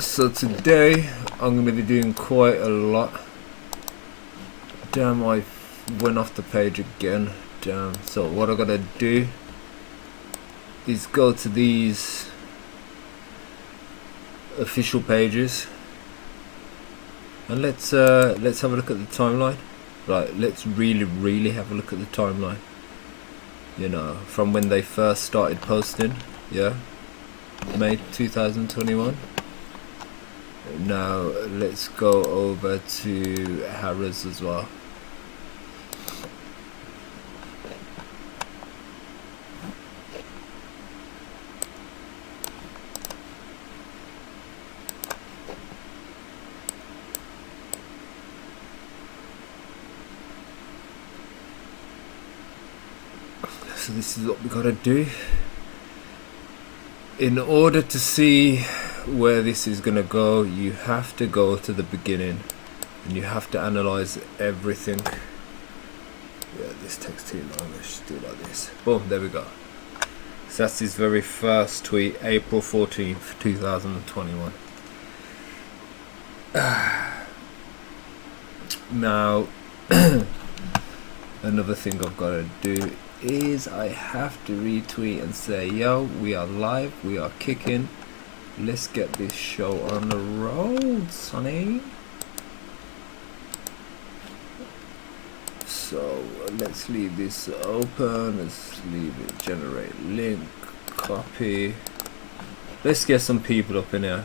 So today I'm going to be doing quite a lot. Damn, I went off the page again. Damn. So what I gotta do is go to these official pages and let's have a look at the timeline. Right, let's really have a look at the timeline. You know, from when they first started posting. Yeah, May 2021. Now let's go over to Harris as well. So this is what we gotta do in order to see where this is gonna go. You have to go to the beginning and you have to analyze everything. Yeah, this takes too long. Let's just do it like this. Boom, there we go. So that's his very first tweet, April 14th 2021. Now another thing I've got to do is I have to retweet and say, yo, we are live, we are kicking, let's get this show on the road, sonny. So let's leave this open, let's leave it, generate link, copy. Let's get some people up in here.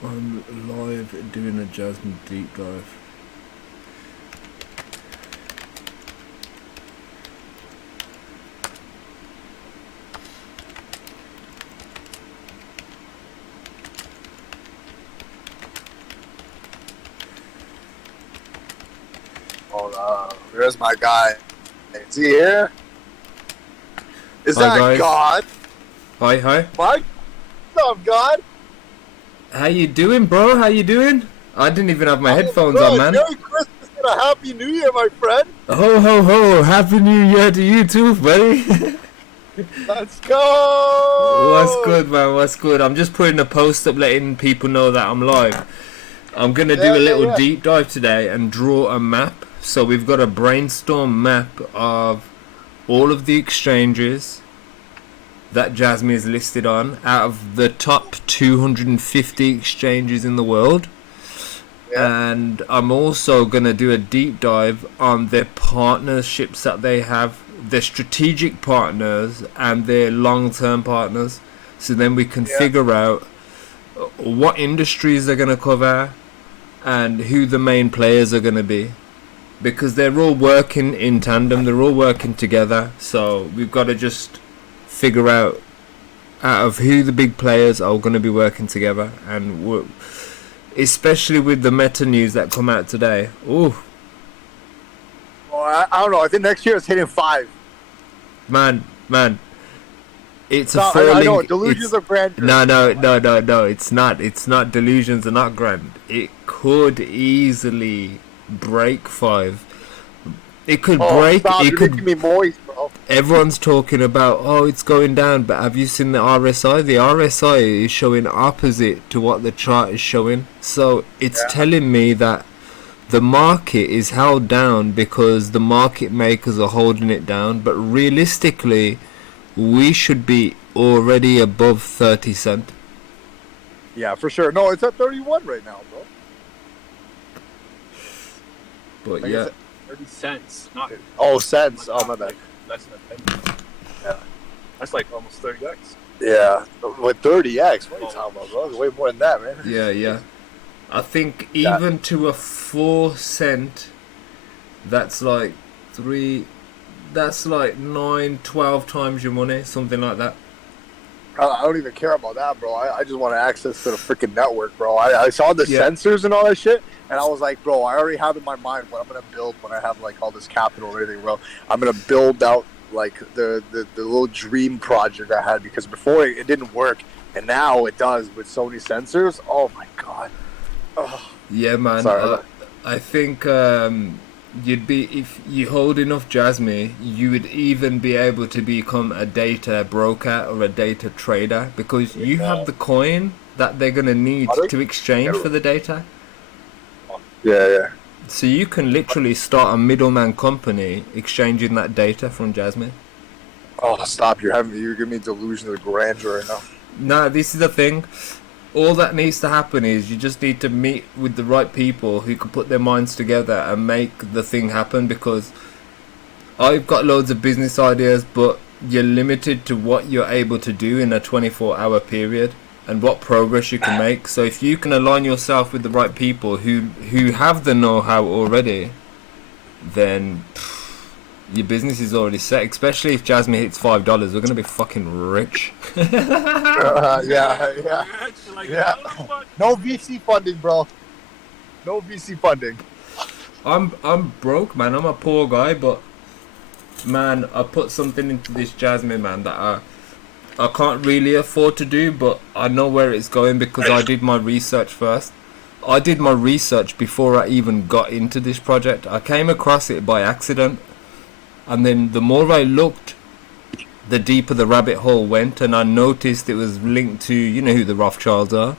I'm live doing a JASMY deep dive. Hold on, there's my guy. Is he here? Is Hi, that guys. God? Hi. Mike? What's up, God? How you doing, bro? How you doing? I didn't even have my headphones good. on, man. Merry Christmas and a Happy New Year, my friend. Ho ho ho! Happy New Year to you too, buddy. Let's go. What's good, man? What's good? I'm just putting a post up letting people know that I'm live. I'm gonna do a little deep dive today and draw a map. So we've got a brainstorm map of all of the exchanges that JASMY is listed on out of the top 250 exchanges in the world. And I'm also gonna do a deep dive on their partnerships that they have, their strategic partners and their long-term partners, so then we can figure out what industries they're gonna cover and who the main players are gonna be, because they're all working in tandem, they're all working together. So we've got to just figure out of who the big players are going to be working together, and especially with the meta news that come out today. Ooh, Well, I don't know. I think next year it's hitting 5. man, it's No, a falling. I know, delusions of grandeur. No, it's not. It's not. Delusions are not grand. It could easily break 5. It could break. Stop. It You're could. making me moist, bro. Everyone's talking about, oh, it's going down, but have you seen the RSI? The RSI is showing opposite to what the chart is showing. So it's telling me that the market is held down because the market makers are holding it down. But realistically, we should be already above 30 cent. Yeah, for sure. No, it's at 31 right now, bro. But Like, yeah. 30 cents. Not cents. Oh, my bad. Less than a penny. Yeah. That's like almost 30x. Yeah, with 30x. What are you talking about, bro? It's way more than that, man. Yeah. I think even to a 4 cent, that's like 9, 12 times your money, something like that. I don't even care about that, bro. I just want access to the freaking network, bro. I saw the Yeah. sensors and all that shit, and I was like, bro, I already have in my mind what I'm gonna build when I have like all this capital and everything, bro. I'm gonna build out like the little dream project I had, because before it didn't work, and now it does with Sony sensors. Oh my god. Oh, Yeah, man. sorry. I think you'd be, if you hold enough JASMY, you would even be able to become a data broker or a data trader, because you have the coin that they're gonna need to exchange for the data. Yeah. So you can literally start a middleman company exchanging that data from JASMY. Oh, stop! You're giving me delusion of grandeur right now. No, this is the thing. All that needs to happen is you just need to meet with the right people who can put their minds together and make the thing happen, because I've got loads of business ideas, but you're limited to what you're able to do in a 24-hour period and what progress you can make. So if you can align yourself with the right people who have the know-how already, then your business is already set. Especially if JASMY hits $5, we're gonna be fucking rich. Yeah. Like, Yeah. No VC funding, bro. No VC funding. I'm broke, man. I'm a poor guy, but man, I put something into this JASMY, man, that I can't really afford to do, but I know where it's going because I did my research first. I did my research before I even got into this project. I came across it by accident, and then the more I looked, the deeper the rabbit hole went, and I noticed it was linked to, you know who the Rothschilds are?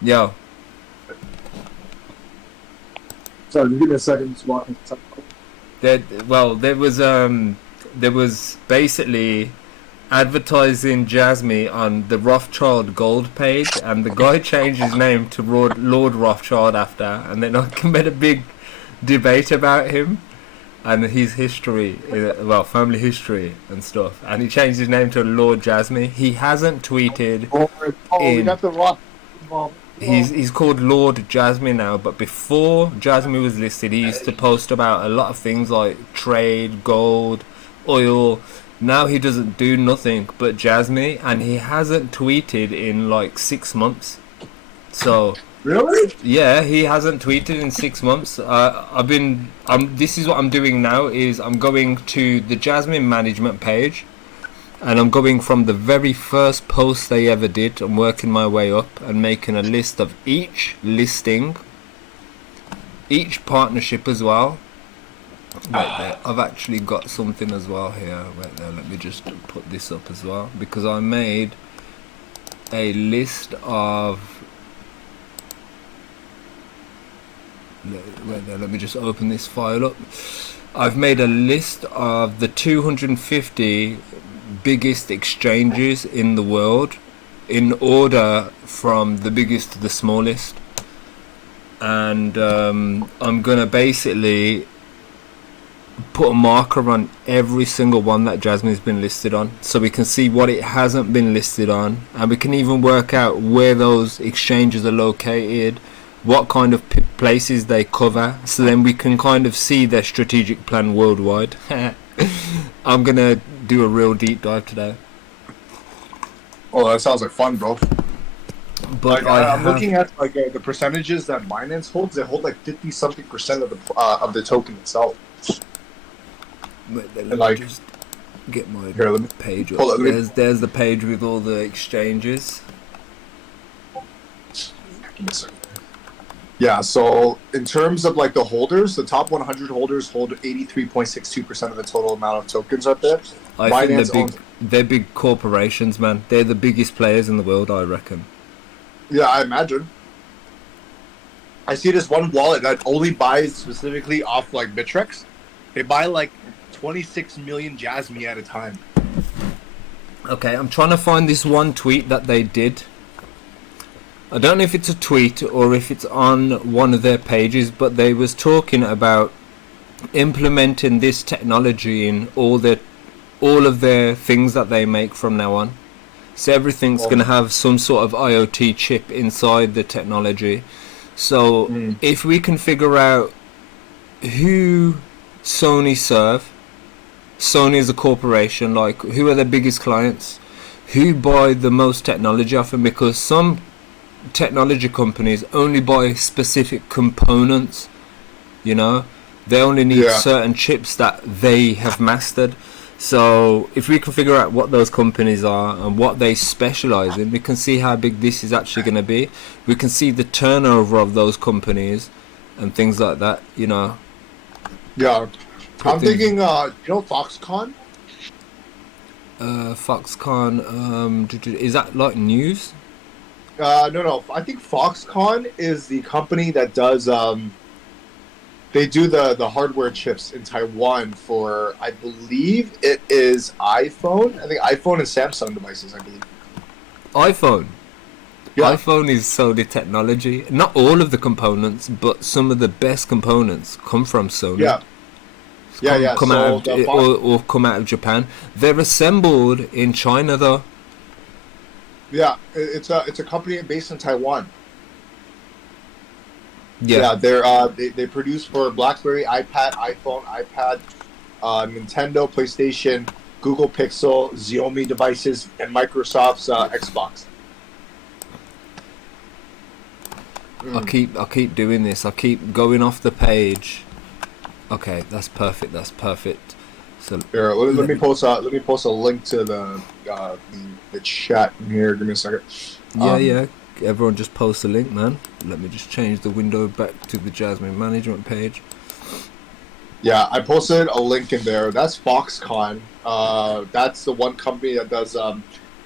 Yeah. Sorry, give me a second. Just walking. There was basically advertising JASMY on the Rothschild Gold page, and the guy changed his name to Lord Rothschild after, and then I made a big debate about him and his history, well, family history and stuff, and he changed his name to Lord JASMY. He hasn't tweeted. We got the rock involved. He's called Lord JASMY now, but before JASMY was listed, he used to post about a lot of things like trade, gold, oil. Now he doesn't do nothing but JASMY, and he hasn't tweeted in like 6 months. So Really? yeah, he hasn't tweeted in 6 months. This is what I'm doing now, is I'm going to the JASMY management page, and I'm going from the very first post they ever did. I'm working my way up and making a list of each listing, each partnership as well. Wait there, I've actually got something as well here. Wait there, let me just put this up as well, because I made a list of... Wait there, let me just open this file up. I've made a list of the 250 biggest exchanges in the world, in order from the biggest to the smallest, and I'm gonna basically put a marker on every single one that JASMY's been listed on, so we can see what it hasn't been listed on, and we can even work out where those exchanges are located, what kind of places they cover, so then we can kind of see their strategic plan worldwide. I'm gonna do a real deep dive today. Oh, that sounds like fun, bro. But Like, I'm looking at like the percentages that Binance holds. They hold like 50-something% of the token itself. Let me like- just get my Here, let me page up. pull it, let me- There's the page with all the exchanges. Yeah, so in terms of like the holders, the top 100 holders hold 83.62% of the total amount of tokens out there. I Binance think they're big corporations, man. They're the biggest players in the world, I reckon. Yeah, I imagine. I see this one wallet that only buys specifically off like Bittrex. They buy like 26 million JASMY at a time. Okay, I'm trying to find this one tweet that they did. I don't know if it's a tweet or if it's on one of their pages, but they was talking about implementing this technology in all of their things that they make from now on. So everything's going to have some sort of IoT chip inside the technology. So if we can figure out who Sony serve? Sony is a corporation. Like, who are their biggest clients? Who buy the most technology off them? Because some technology companies only buy specific components. You know, they only need Yeah. certain chips that they have mastered. So if we can figure out what those companies are and what they specialize in, we can see how big this is actually going to be. We can see the turnover of those companies and things like that. You know. Yeah. Put I'm things- thinking, you know, Foxconn? Foxconn. Is that like news? No. I think Foxconn is the company that does, they do the hardware chips in Taiwan for, I believe it is iPhone. I think iPhone and Samsung devices, I believe. iPhone. Yeah. iPhone is Sony technology. Not all of the components, but some of the best components come from Sony. Yeah. Yeah. Come So out the of, or come out of Japan. They're assembled in China, though. Yeah, it's a company based in Taiwan. Yeah. They produce for BlackBerry, iPad, iPhone, iPad, Nintendo, PlayStation, Google Pixel, Xiaomi devices, and Microsoft's Xbox. I keep doing this. I keep going off the page. Okay, that's perfect. That's perfect. So Here, let me post a link to the chat in here. Give me a second. yeah. Everyone just post a link, man. Let me just change the window back to the JASMY management page. Yeah, I posted a link in there. That's Foxconn. That's the one company that does.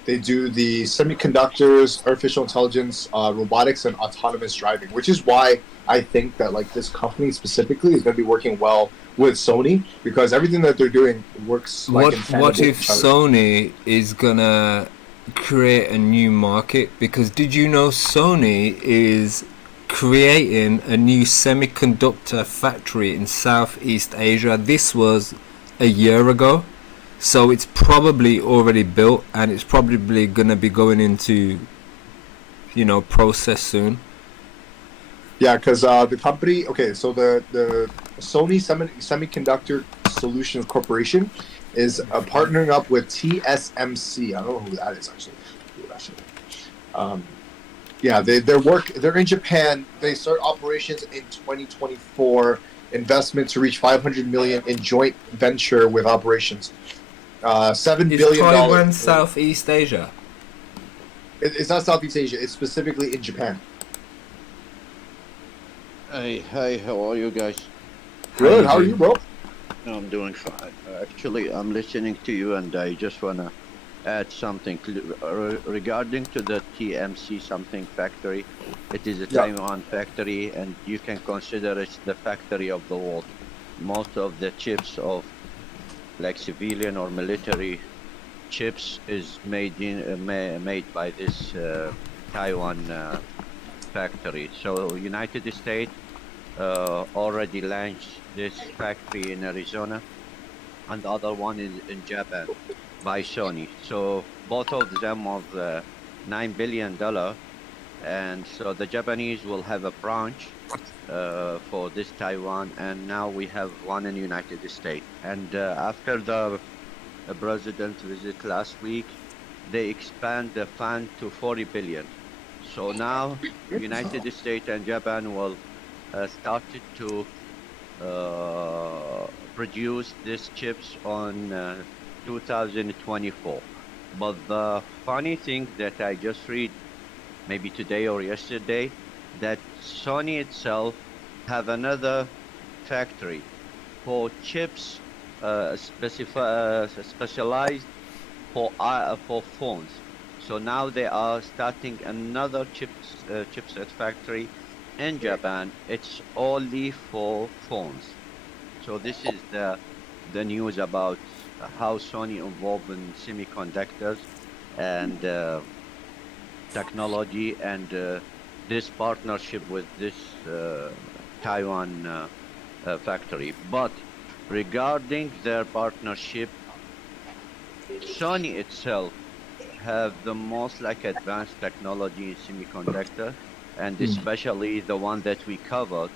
They do the semiconductors, artificial intelligence, robotics, and autonomous driving. Which is why I think that like this company specifically is going to be working well with Sony because everything that they're doing works. Like, in tandem What with if each other. Sony is gonna create a new market? Because did you know Sony is creating a new semiconductor factory in Southeast Asia? This was a year ago, so it's probably already built and it's probably gonna be going into, you know, process soon. Yeah, because the company. Okay, so the Sony Semiconductor Solutions Corporation is partnering up with TSMC. I don't know who that is actually. Yeah, they're in Japan. They start operations in 2024. Investment to reach 500 million in joint venture with operations. $7 Is billion. Taiwan Southeast Asia? It's not Southeast Asia. It's specifically in Japan. Hey, how are you guys? Good. How are you, bro? I'm doing fine. Actually, I'm listening to you, and I just wanna add something regarding to the TMC something factory. It is a Taiwan factory, and you can consider it the factory of the world. Most of the chips of like civilian or military chips is made by this Taiwan factory. So United States already launched this factory in Arizona, and the other one is in Japan by Sony. So both of them of $9 billion, and so the Japanese will have a branch for this Taiwan, and now we have one in United States. And after the president visit last week, they expand the fund to 40 billion. So now United States and Japan will started to produce these chips on 2024. But the funny thing that I just read maybe today or yesterday, that Sony itself have another factory for chips specialized for phones. So now they are starting another chipset factory in Japan. It's only for phones. So this is the news about how Sony involved in semiconductors and technology, and this partnership with this Taiwan factory. But regarding their partnership, Sony itself have the most like advanced technology in semiconductor, and especially the one that we covered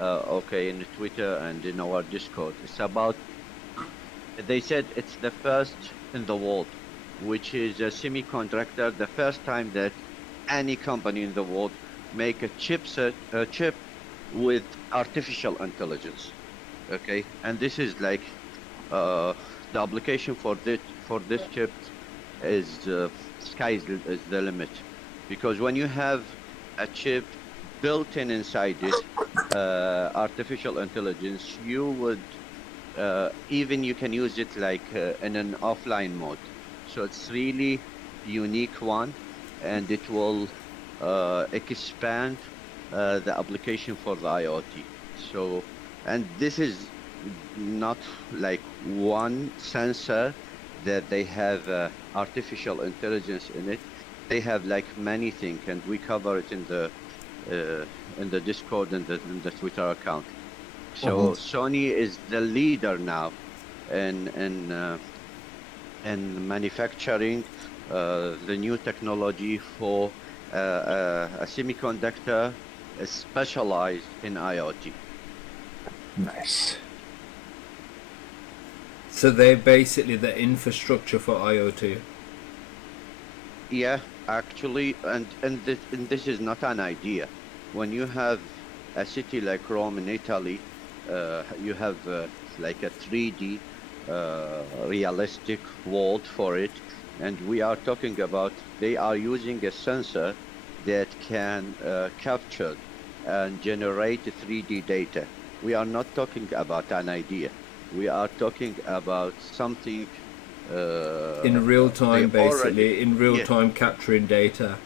okay, in Twitter and in our Discord. It's about, they said it's the first in the world, which is a semiconductor, the first time that any company in the world make a chip with artificial intelligence. Okay, and this is like the application for this chip is is the limit, because when you have a chip built in inside it, artificial intelligence, you would even you can use it like in an offline mode. So it's really unique one, and it will expand the application for the IoT. So, and this is not like one sensor that they have artificial intelligence in it. They have like many things, and we cover it in the Discord and in the Twitter account. So Sony is the leader now in manufacturing the new technology for a semiconductor specialized in IoT. Nice. So they're basically the infrastructure for IoT. Yeah, actually, and this is not an idea. When you have a city like Rome in Italy, you have like a 3D realistic world for it, and we are talking about they are using a sensor that can capture and generate 3D data. We are not talking about an idea. We are talking about something In real time, they already- basically, in real Yeah. time capturing data.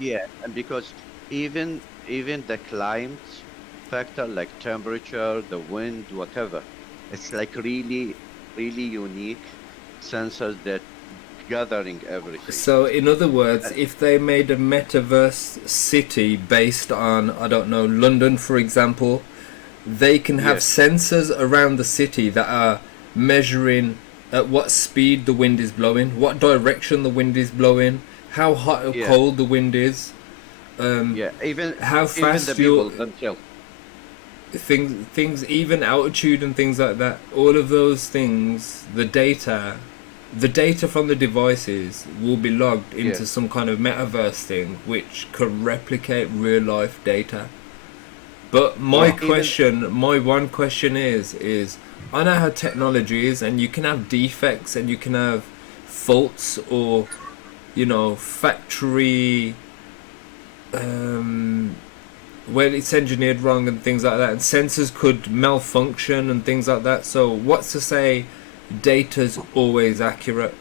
Yeah, and because even the climate factor, like temperature, the wind, whatever, it's like really unique sensors that gathering everything. So, in other words, if they made a metaverse city based on, I don't know, London, for example, they can have Yes. sensors around the city that are measuring at what speed the wind is blowing, what direction the wind is blowing, how hot or Yeah. cold the wind is, Yeah, even how even fast the people you're themselves. things, even altitude and things like that. All of those things, the data from the devices will be logged into Yeah. some kind of metaverse thing, which could replicate real life data. But my one question is, I know how technology is, and you can have defects and you can have faults or, factory, well, it's engineered wrong and things like that, and sensors could malfunction and things like that. So what's to say data's always accurate?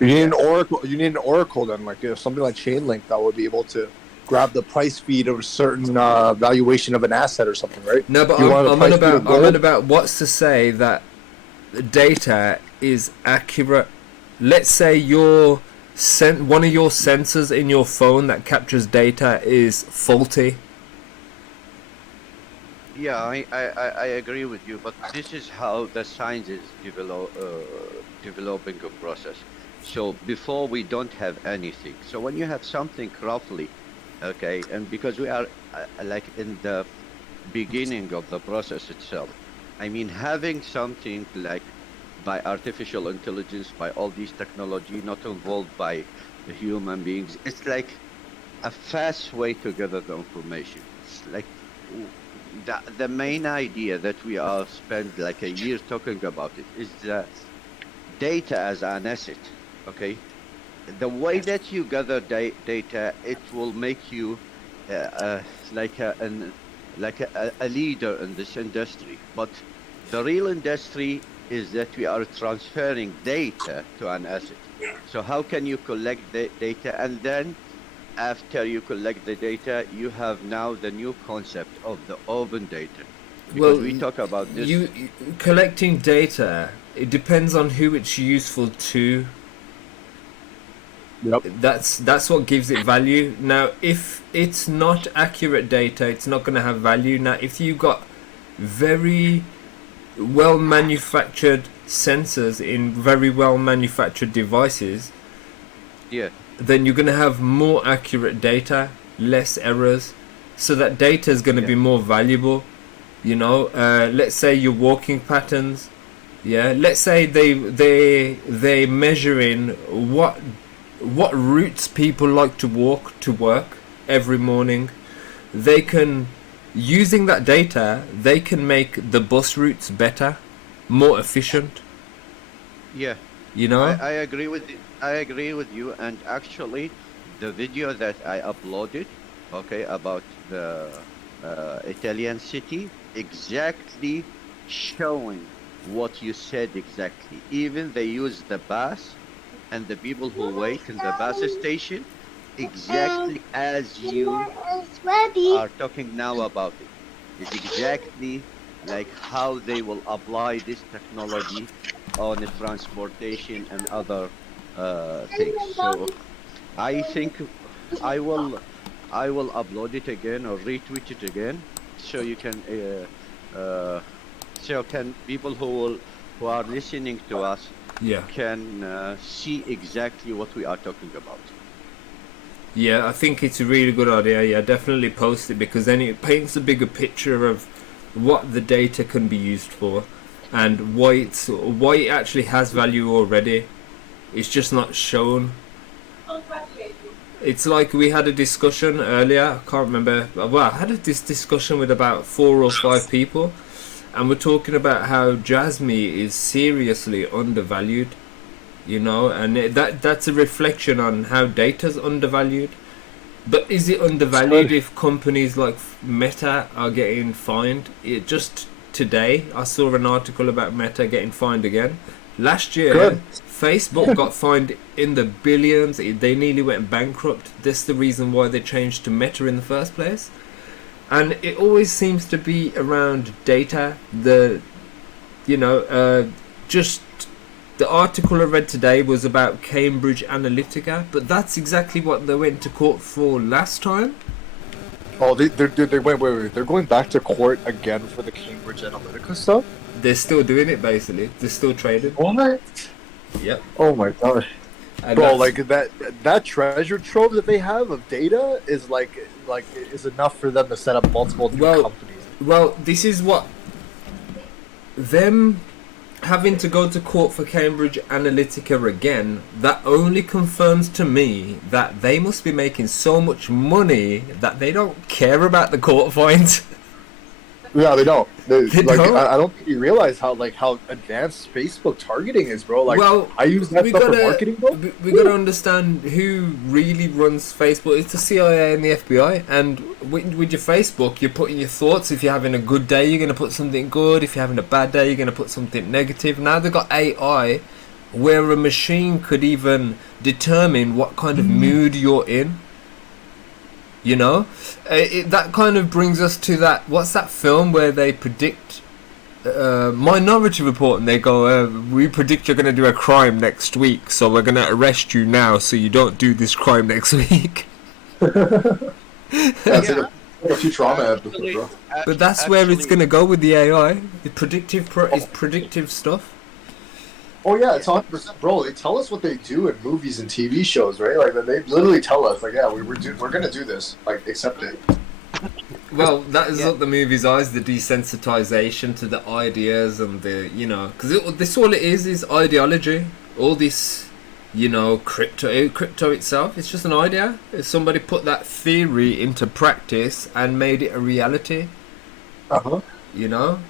You need an oracle. You need an oracle then, like something like Chainlink that would be able to grab the price feed of a certain valuation of an asset or something, right? No, but You want the I'm price feed of on gold? about what's to say that data is accurate. Let's say one of your sensors in your phone that captures data is faulty. Yeah, I agree with you, but this is how the science is developing a process. So before we don't have anything. So when you have something roughly, okay, and because we are like in the beginning of the process itself, I mean, having something like by artificial intelligence, by all these technology, not involved by the human beings, it's like a fast way to gather the information. It's like the main idea that we are spend like a year talking about it is that data as an asset. Okay, the way that you gather data, it will make you like a leader in this industry. But the real industry is that we are transferring data to an asset. So how can you collect the data, and then after you collect the data, you have now the new concept of the open data. Because we talk about this. You collecting data, it depends on who it's useful to. Yep. That's what gives it value. Now, if it's not accurate data, it's not going to have value. Now, if you got very well manufactured sensors in very well manufactured devices, Yeah. then you're going to have more accurate data, less errors. So that data is going to be more valuable. You know, let's say your walking patterns. Yeah, let's say they measuring what routes people like to walk to work every morning. They can, using that data, they can make the bus routes better, more efficient. Yeah, You know? I agree with I agree with you. And actually, the video that I uploaded, okay, about the Italian city, exactly showing what you said exactly. Even they use the bus and the people who wait in the bus station exactly as you are talking now about it. It's exactly like how they will apply this technology on the transportation and other things. So I think I will I will upload it again or retweet it again, so you can so can people who are listening to us Yeah. can see exactly what we are talking about. Yeah, I think it's a really good idea. Yeah, definitely post it, because then it paints a bigger picture of what the data can be used for and why it actually has value already. It's just not shown. It's like we had a discussion earlier. I can't remember. Well, I had this discussion with about 4 or 5 people, and we're talking about how JASMY is seriously undervalued. You know, and that's a reflection on how data's undervalued. But is it undervalued if companies like Meta are getting fined? It just today I saw an article about Meta getting fined again. Last year, Good. Facebook got fined in the billions. They nearly went bankrupt. That's the reason why they changed to Meta in the first place. And it always seems to be around data. Just the article I read today was about Cambridge Analytica, but that's exactly what they went to court for last time. Oh, they wait. They're going back to court again for the Cambridge Analytica stuff? They're still doing it, basically. They're still trading. What? Yep. Oh my god. And Bro, that's- like that treasure trove that they have of data is is enough for them to set up multiple different companies. Well, this is what them having to go to court for Cambridge Analytica again, that only confirms to me that they must be making so much money that they don't care about the court fines. Yeah, they don't. They don't? I don't think you realize how advanced Facebook targeting is, bro. Like, Well, I use that we stuff for gotta- marketing, bro. We gotta understand who really runs Facebook. It's the CIA and the FBI. And with your Facebook, you're putting your thoughts. If you're having a good day, you're gonna put something good. If you're having a bad day, you're gonna put something negative. Now they've got AI, where a machine could even determine what kind of mood you're in. You know, that kind of brings us to that. What's that film where they predict? Minority Report, and they go, we predict you're going to do a crime next week, so we're going to arrest you now so you don't do this crime next week. That's like a Futurama episode, bro. But that's where it's going to go with the AI. It's predictive stuff. Oh yeah, it's 100%, bro. They tell us what they do in movies and TV shows, right? Like they literally tell us, like, yeah, we're gonna do this, like, accept it. Well, that is what the movies are, is the desensitization to the ideas and the, you know, because this all it is ideology. All this, you know, crypto itself, it's just an idea. If somebody put that theory into practice and made it a reality, you know.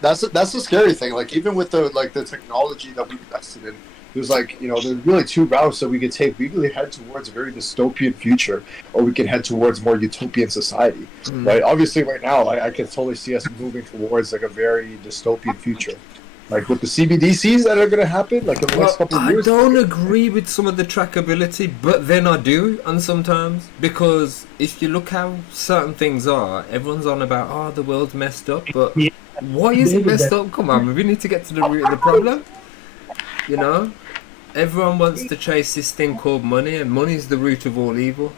That's the scary thing. Like, even with the technology that we invested in, there's there's really 2 routes that we could take. We could head towards a very dystopian future, or we can head towards more utopian society. Right? Obviously, right now, I can totally see us moving towards like a very dystopian future. Like with the CBDCs that are going to happen, like in the next couple of years. I don't agree with some of the trackability, but then I do, and sometimes, because if you look how certain things are, everyone's on about, the world's messed up, but why is it messed up? Come on, we need to get to the root of the problem. You know, everyone wants to chase this thing called money, and money is the root of all evil.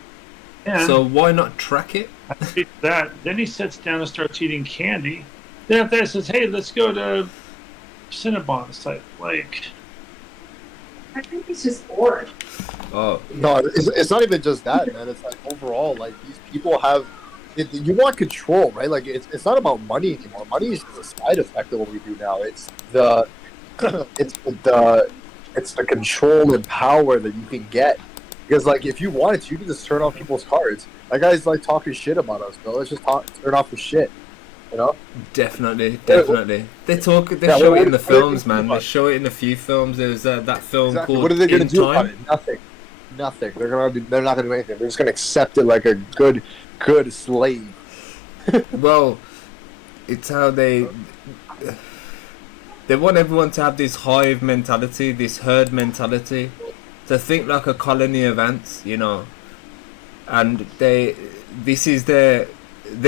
Yeah. So why not track it? Then he sits down and starts eating candy. Then after that says, "Hey, let's go to Cinnabon." It's like, I think he's just bored. Oh, No, it's not even just that, man. It's like overall, like these people have You want control, right? Like it's not about money anymore. Money is just a side effect of what we do now. It's the it's the control and power that you can get. Because like if you wanted to, you can just turn off people's cards. That guy's like talking shit about us, bro. Let's just turn off the shit. You know? Definitely. Yeah, They yeah, show what- it in the what are they films, gonna do man. They about it? show it in a few films. There's that film Exactly. called What are they gonna In do about Time. it? Nothing. Nothing. They're not gonna do anything. They're just gonna accept it like a good slave. Well, it's how they want everyone to have this hive mentality, this herd mentality, to think like a colony of ants, you know. And they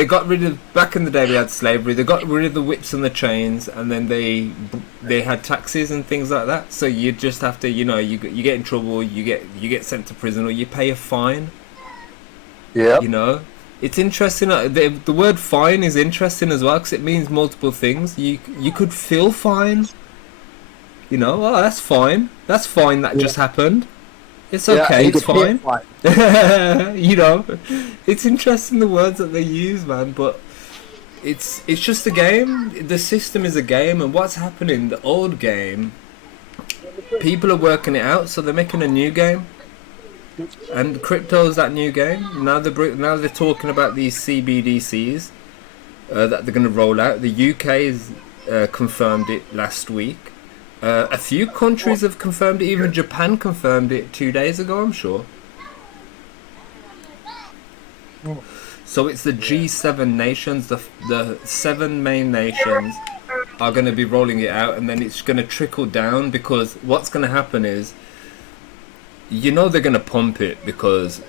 got rid of, back in the day we had slavery. They got rid of the whips and the chains, and then they had taxes and things like that. So you just have to, you know, you get in trouble, you get sent to prison, or you pay a fine. Yeah. You know, it's interesting. The word fine is interesting as well because it means multiple things. You could feel fine. You know, oh, that's fine. That's fine. That just happened. It's okay. It's fine. You know, it's interesting the words that they use, man. But it's just a game. The system is a game, and what's happening? The old game, people are working it out, so they're making a new game. And crypto's that new game. Now they're talking about these CBDCs that they're going to roll out. The UK has confirmed it last week. A few countries have confirmed it. Even Japan confirmed it 2 days ago, I'm sure. So it's the G7 nations, the 7 main nations are going to be rolling it out, and then it's going to trickle down, because what's going to happen is, you know, they're going to pump it because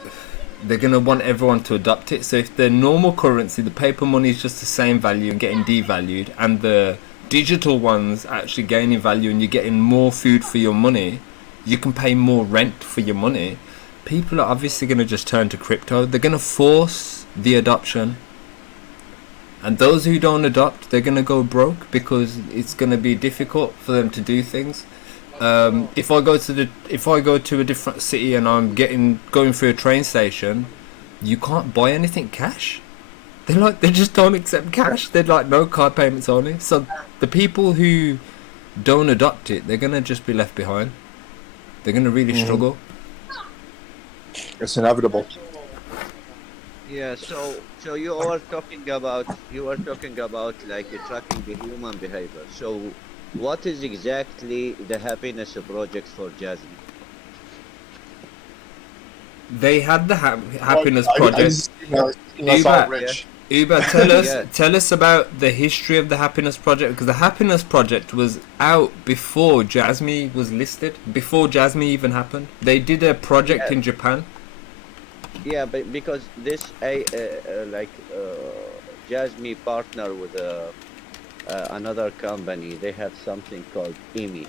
they're going to want everyone to adopt it. So if the normal currency, the paper money, is just the same value and getting devalued, and the digital ones actually gaining value and you're getting more food for your money, you can pay more rent for your money, people are obviously going to just turn to crypto. They're going to force the adoption. And those who don't adopt, they're going to go broke because it's going to be difficult for them to do things. If I go to a different city and I'm going through a train station, you can't buy anything cash. They just don't accept cash. They're like, no, card payments only. So the people who don't adopt it, they're gonna just be left behind. They're gonna really struggle. It's inevitable. Yeah, so you were talking about like tracking the human behavior. So what is exactly the happiness project for JASMY? They had the happiness project. That's all rich. Uber, tell us about the history of the happiness project, because the happiness project was out before JASMY was listed, before JASMY even happened. They did a project in Japan. Yeah, but because this JASMY partner with another company, they have something called IMI,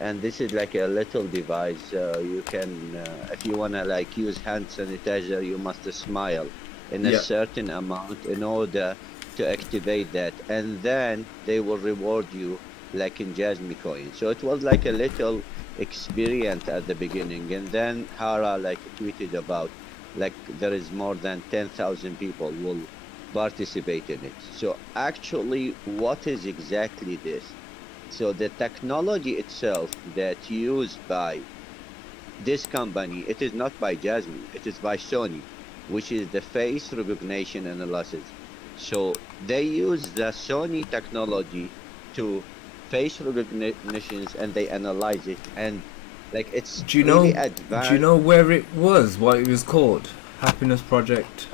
and this is like a little device. You can, if you wanna like use hand sanitizer, you must smile in a certain amount in order to activate that, and then they will reward you like in JASMY coin. So it was like a little experience at the beginning, and then Hara like tweeted about like there is more than 10,000 people will participate in it. So actually, what is exactly this? So the technology itself that used by this company, it is not by JASMY, it is by Sony, which is the face recognition analysis. So they use the Sony technology to face recognitions, and they analyze it, and like it's really advanced. Do you know where it was? What it was called? Happiness Project.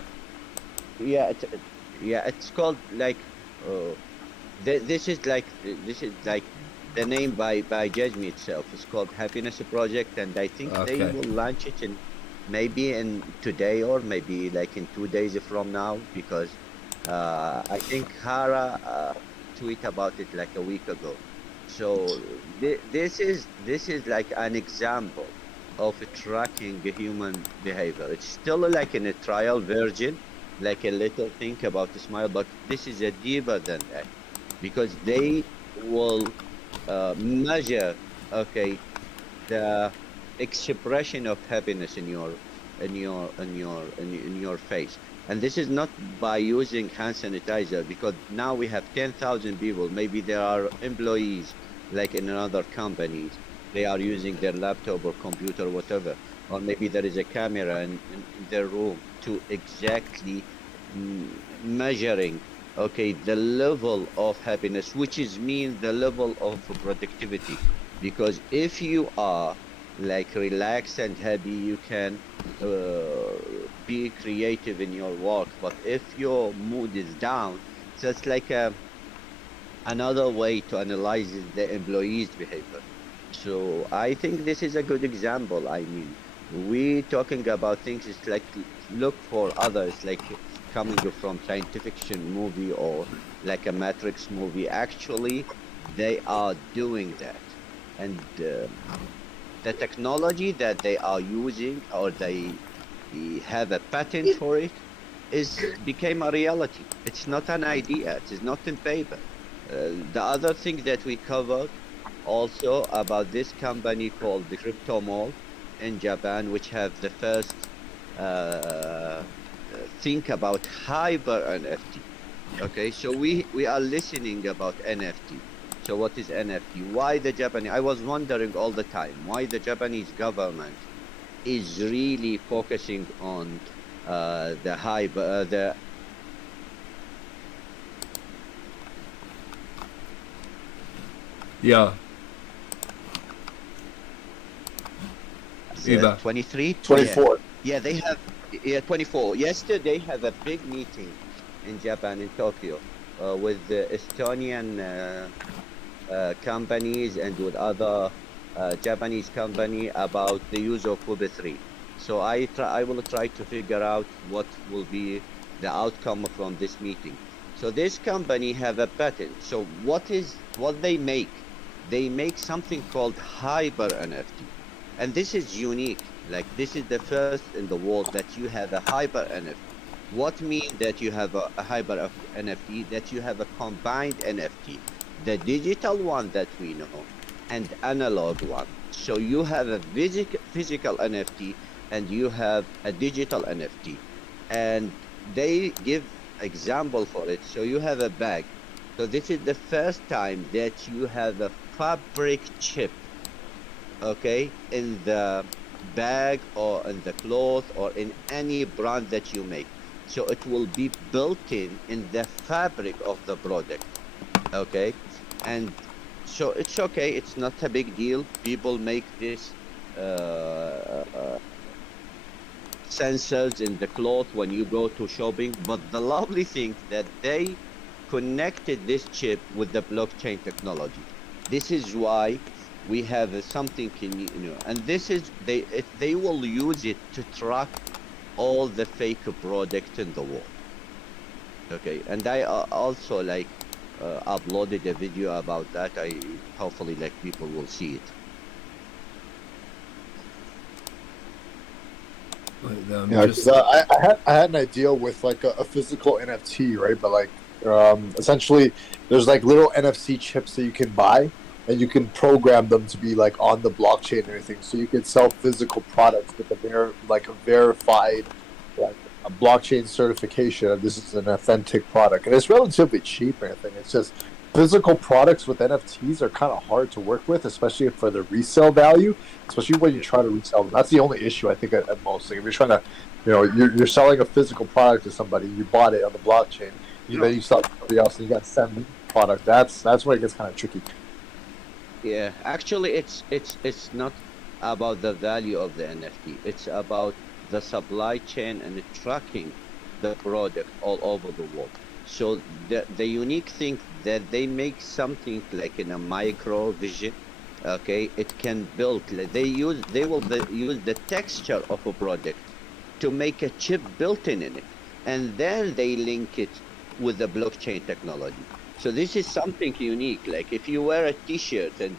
Yeah, it's called like this is like the name by JASMY itself. It's called Happiness Project, and I think they will launch it in maybe in today or maybe like in 2 days from now, because I think Hara tweet about it like a week ago. So this is like an example of tracking human behavior. It's still like in a trial version, like a little thing about the smile, but this is a deeper than that, because they will measure the expression of happiness in your face. And this is not by using hand sanitizer, because now we have 10,000 people. Maybe there are employees, like in another companies, they are using their laptop or computer, whatever. Or maybe there is a camera in their room to exactly measuring, okay, the level of happiness, which is mean the level of productivity. Because if you are like relaxed and happy, you can be creative in your work. But if your mood is down, so it's like another way to analyze the employee's behavior. So I think this is a good example. I mean, we talking about things, it's like look for others, like coming from science fiction movie or like a Matrix movie. Actually, they are doing that. And the technology that they are using, or they have a patent for it, is became a reality. It's not an idea. It is not in paper. The other thing that we covered also about this company called the Crypto Mall in Japan, which have the first think about hyper NFT. Okay, so we are listening about NFT. So what is NFT? Why the Japanese? I was wondering all the time why the Japanese government is really focusing on the hype, the Yeah. Eva. 23? 24. Yeah, they have 24. Yesterday have a big meeting in Japan, in Tokyo, with the Estonian companies and with other Japanese company about the use of Web3. So I will try to figure out what will be the outcome from this meeting. So this company have a patent. So what they make? They make something called hyper NFT. And this is unique. Like this is the first in the world that you have a hyper NFT. What means that you have a hyper NFT? That you have a combined NFT, the digital one that we know and analog one. So you have a physical NFT and you have a digital NFT, and they give example for it. So you have a bag. So this is the first time that you have a fabric chip, okay, in the bag or in the cloth or in any brand that you make. So it will be built in the fabric of the product, okay? And so it's okay, it's not a big deal. People make this sensors in the cloth when you go to shopping, but the lovely thing that they connected this chip with the blockchain technology. This is why we have something and this is they will use it to track all the fake products in the world. Okay, and I also like uploaded a video about that. I hopefully like people will see it. Yeah, because I had an idea with like a physical NFT, right? But like essentially, there's like little NFC chips that you can buy, and you can program them to be like on the blockchain and everything. So you can sell physical products with a verified like a blockchain certification of this is an authentic product, and it's relatively cheap and everything. It's just physical products with NFTs are kind of hard to work with, especially for the resale value, especially when you try to resell them. That's the only issue I think at most. Like if you're trying to, you're selling a physical product to somebody, you bought it on the blockchain, then you sell it to somebody else, and you got to send the product. That's where it gets kind of tricky. Yeah, actually, it's not about the value of the NFT. It's about the supply chain and the tracking the product all over the world. So the unique thing that they make something like in a micro vision, okay, it can build. They will use the texture of a product to make a chip built in it, and then they link it with the blockchain technology. So this is something unique. Like if you wear a T-shirt and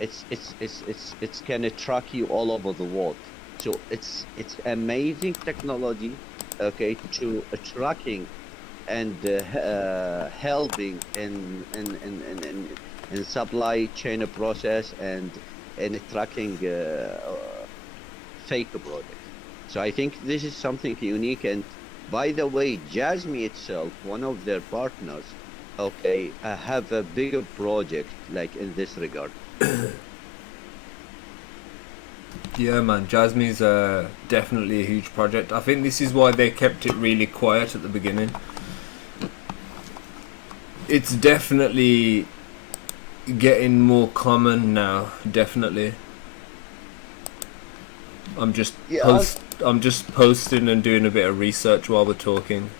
it's gonna track you all over the world. So it's amazing technology, okay, to tracking and helping in supply chain process and in tracking fake product. So I think this is something unique, By the way, JASMY itself, one of their partners, okay, have a bigger project like in this regard. Yeah, man, Jasmy's definitely a huge project. I think this is why they kept it really quiet at the beginning. It's definitely getting more common now, definitely. I'm just posting and doing a bit of research while we're talking.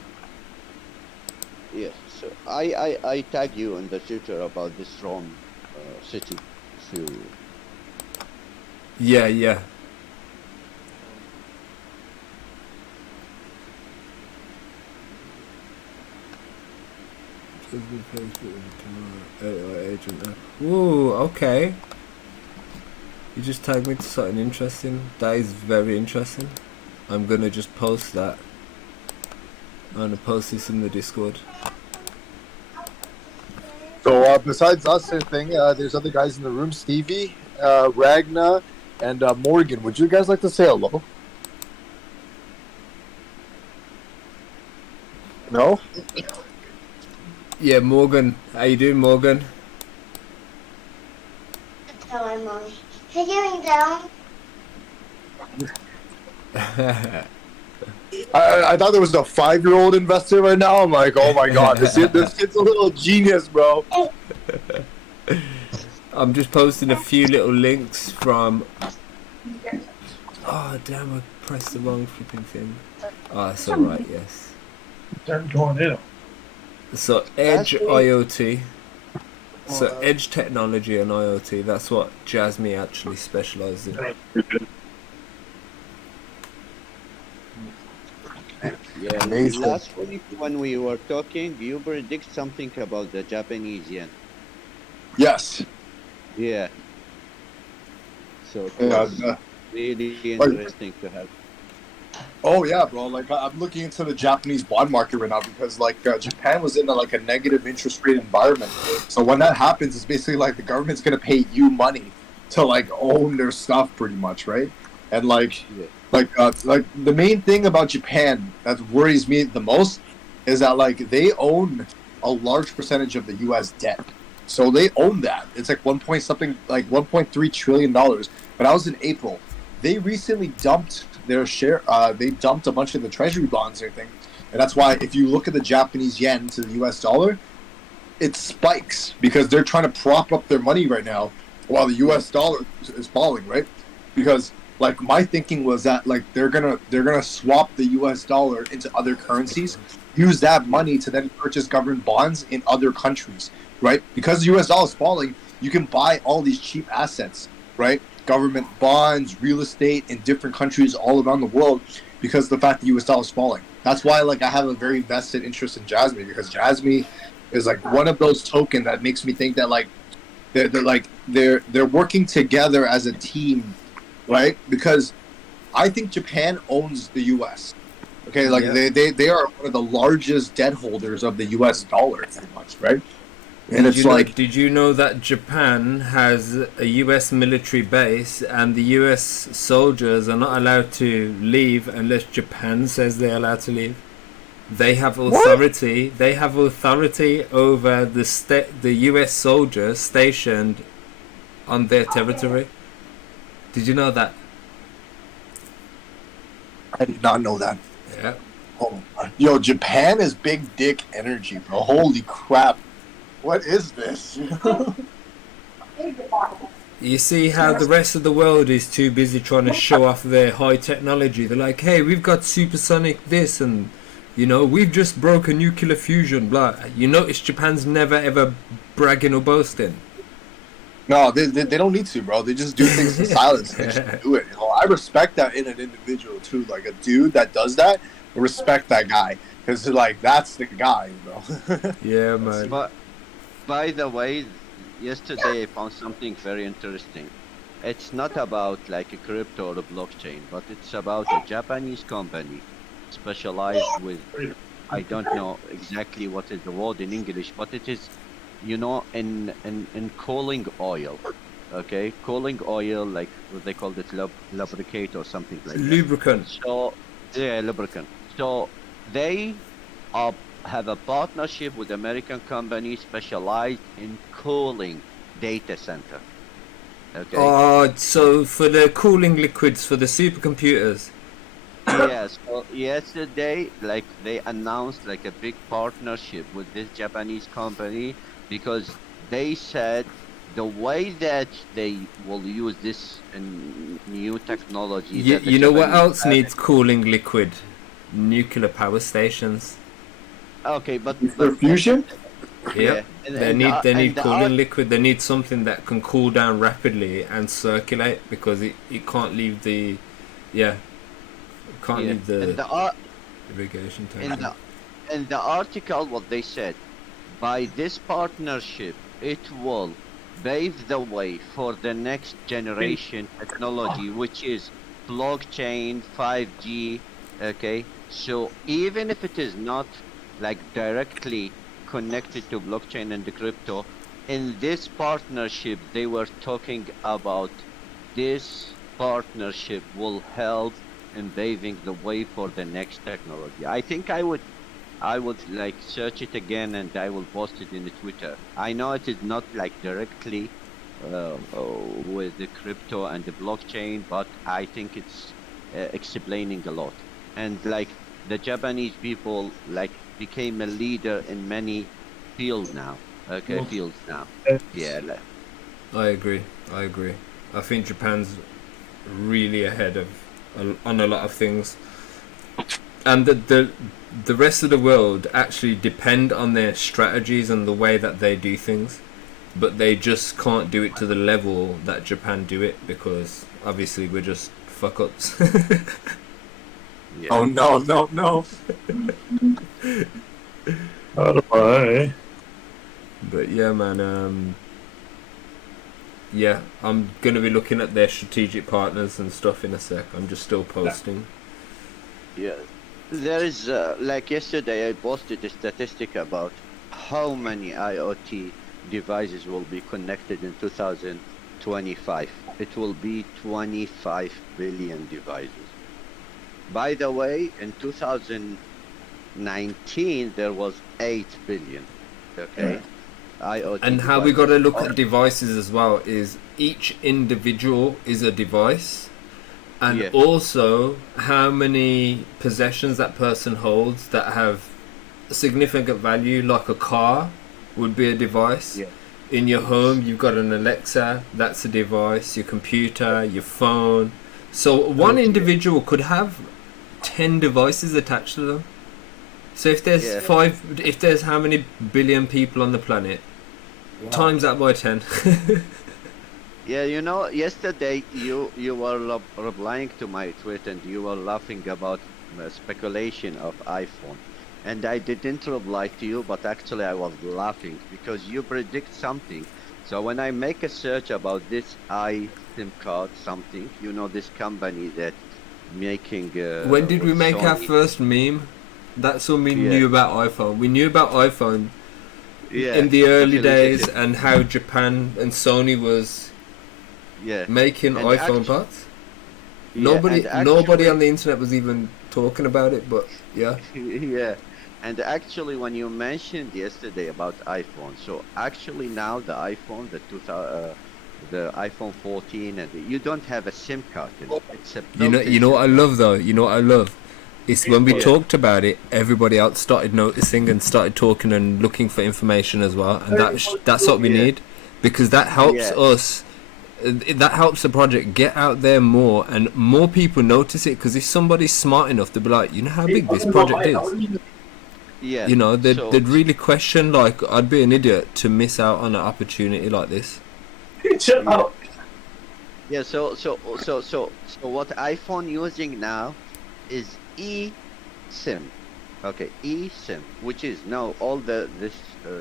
Yes, so I tag you in the future about this Rome city. So Yeah. Ooh, okay. You just tagged me to something interesting. That is very interesting. I'm gonna just post that. I'm gonna post this in the Discord. So besides us, I think there's other guys in the room. Stevie, Ragna, and Morgan. Would you guys like to say hello? No? Yeah, Morgan. How you doing, Morgan? Hello, Mommy. Hey, going down? I thought there was a 5-year-old investor right now. I'm like, oh my god, this kid's a little genius, bro. I'm just posting a few little links from... Oh, damn, I pressed the wrong flipping thing. Oh, that's alright, yes. They're going in. So, Edge IoT. So, Edge technology and IoT, that's what JASMY actually specializes in. yeah, Amazing. last week when we were talking, you predict something about the Japanese yen. Yes. Yeah. So it Yeah, was really interesting to have. Oh yeah, bro. Like I'm looking into the Japanese bond market right now because like Japan was in a negative interest rate environment. So when that happens, it's basically like the government's gonna pay you money to like own their stuff, pretty much, right? And like the main thing about Japan that worries me the most is that like they own a large percentage of the U.S. debt. So they own that. It's like 1.3 trillion dollars. But I was in April. They recently dumped their share. They dumped a bunch of the treasury bonds and everything, and that's why if you look at the Japanese yen to the U.S. dollar, it spikes because they're trying to prop up their money right now while the U.S. dollar is falling, right? Because like my thinking was that like they're gonna swap the U.S. dollar into other currencies, use that money to then purchase government bonds in other countries, right? Because the U.S. dollar is falling, you can buy all these cheap assets, right? Government bonds, real estate in different countries all around the world because the fact the U.S. dollar is falling. That's why like I have a very vested interest in JASMY because JASMY is like one of those tokens that makes me think that like they're working together as a team, right? Because I think Japan owns the U.S. Okay, like they are one of the largest debt holders of the U.S. dollar, pretty much, right? And did you know that Japan has a US military base and the US soldiers are not allowed to leave unless Japan says they're allowed to leave? They have authority. What? They have authority over the US soldiers stationed on their territory. Did you know that? I did not know that. Yeah. Oh, yo, Japan is big dick energy, bro. Holy crap. What is this? You see how the rest of the world is too busy trying to show off their high technology. They're like, hey, we've got supersonic this and, you know, we've just broken nuclear fusion, blah. You notice Japan's never ever bragging or boasting. No, they don't need to, bro. They just do things in silence. They just do it. You know, I respect that in an individual, too. Like, a dude that does that, I respect that guy. Because, like, that's the guy, you know? Yeah, man. But by the way, yesterday I found something very interesting. It's not about like a crypto or a blockchain, but it's about a Japanese company specialized with, I don't know exactly what is the word in English, but it is, you know, in cooling oil. Okay, cooling oil, like what they call it, lubricate or something like lubricant. that. So, yeah, lubricant. So they are, have a partnership with American company specialized in cooling data center. Okay. So for the cooling liquids for the supercomputers. Yes. So yesterday, like they announced like a big partnership with this Japanese company because they said the way that they will use this new technology You, that the you know what Japanese else have. needs cooling liquid? Nuclear power stations. Okay, For fusion? yeah, They and need the cooling liquid. They need something that can cool down rapidly and circulate because it can't leave the yeah, leave and the the ar- irrigation in tank. the in the article what they said, by this partnership it will pave the way for the next generation technology, which is blockchain, 5G. Okay, so even if it is not like directly connected to blockchain and the crypto, in this partnership they were talking about this partnership will help in paving the way for the next technology. I think I would like search it again and I will post it in the Twitter. I know it is not like directly with the crypto and the blockchain, but I think it's explaining a lot. And like the Japanese people like became a leader in many fields now. Okay, fields now. Yeah, I agree. I think Japan's really ahead of on a lot of things, and the rest of the world actually depend on their strategies and the way that they do things, but they just can't do it to the level that Japan do it because obviously we're just fuck ups. yeah. Oh no. How do I? But yeah, man. Yeah, I'm gonna be looking at their strategic partners and stuff in a sec. I'm just still posting. Yeah, there is like yesterday I posted a statistic about how many IoT devices will be connected in 2025. It will be 25 billion devices. By the way, in 2019 there was 8 billion. Okay, IoT. And how we got to look devices. at devices as well is each individual is a device, and Yeah. also how many possessions that person holds that have significant value, like a car would be a device. Yeah. In your home, you've got an Alexa, that's a device, your computer, your phone. So one individual could have 10 devices attached to them. So if there's Yeah. if there's how many billion people on the planet, times that by 10. Yeah, you know, yesterday you were replying to my tweet and you were laughing about speculation of iPhone, and I didn't reply to you, but actually I was laughing because you predict something. So when I make a search about this SIM card something, you know, this company that making When did we with make our Sony. first meme? That's when we Yeah. knew about iPhone. We knew about iPhone Yeah, in the early okay, days listen. and how Japan and Sony was Yeah, making and iPhone parts. yeah, Nobody and nobody actually, on the internet was even talking about it, but yeah. yeah, and actually, when you mentioned yesterday about iPhone, so actually now the iPhone, the iPhone 14, and you don't have a SIM card in it. It's a built-in You know what I SIM love though? You know what I love? It's when we Yeah. talked about it, everybody else started noticing and started talking and looking for information as well, and that's what we Yeah. need, because that helps Yeah. us. That helps the project get out there more, and more people notice it. Because if somebody's smart enough to be like, you know how big this project is, Yeah. you know, So they'd really question. Like, I'd be an idiot to miss out on an opportunity like this. Chill out. yeah, so what iPhone using now is eSIM. Okay, eSIM, which is now all this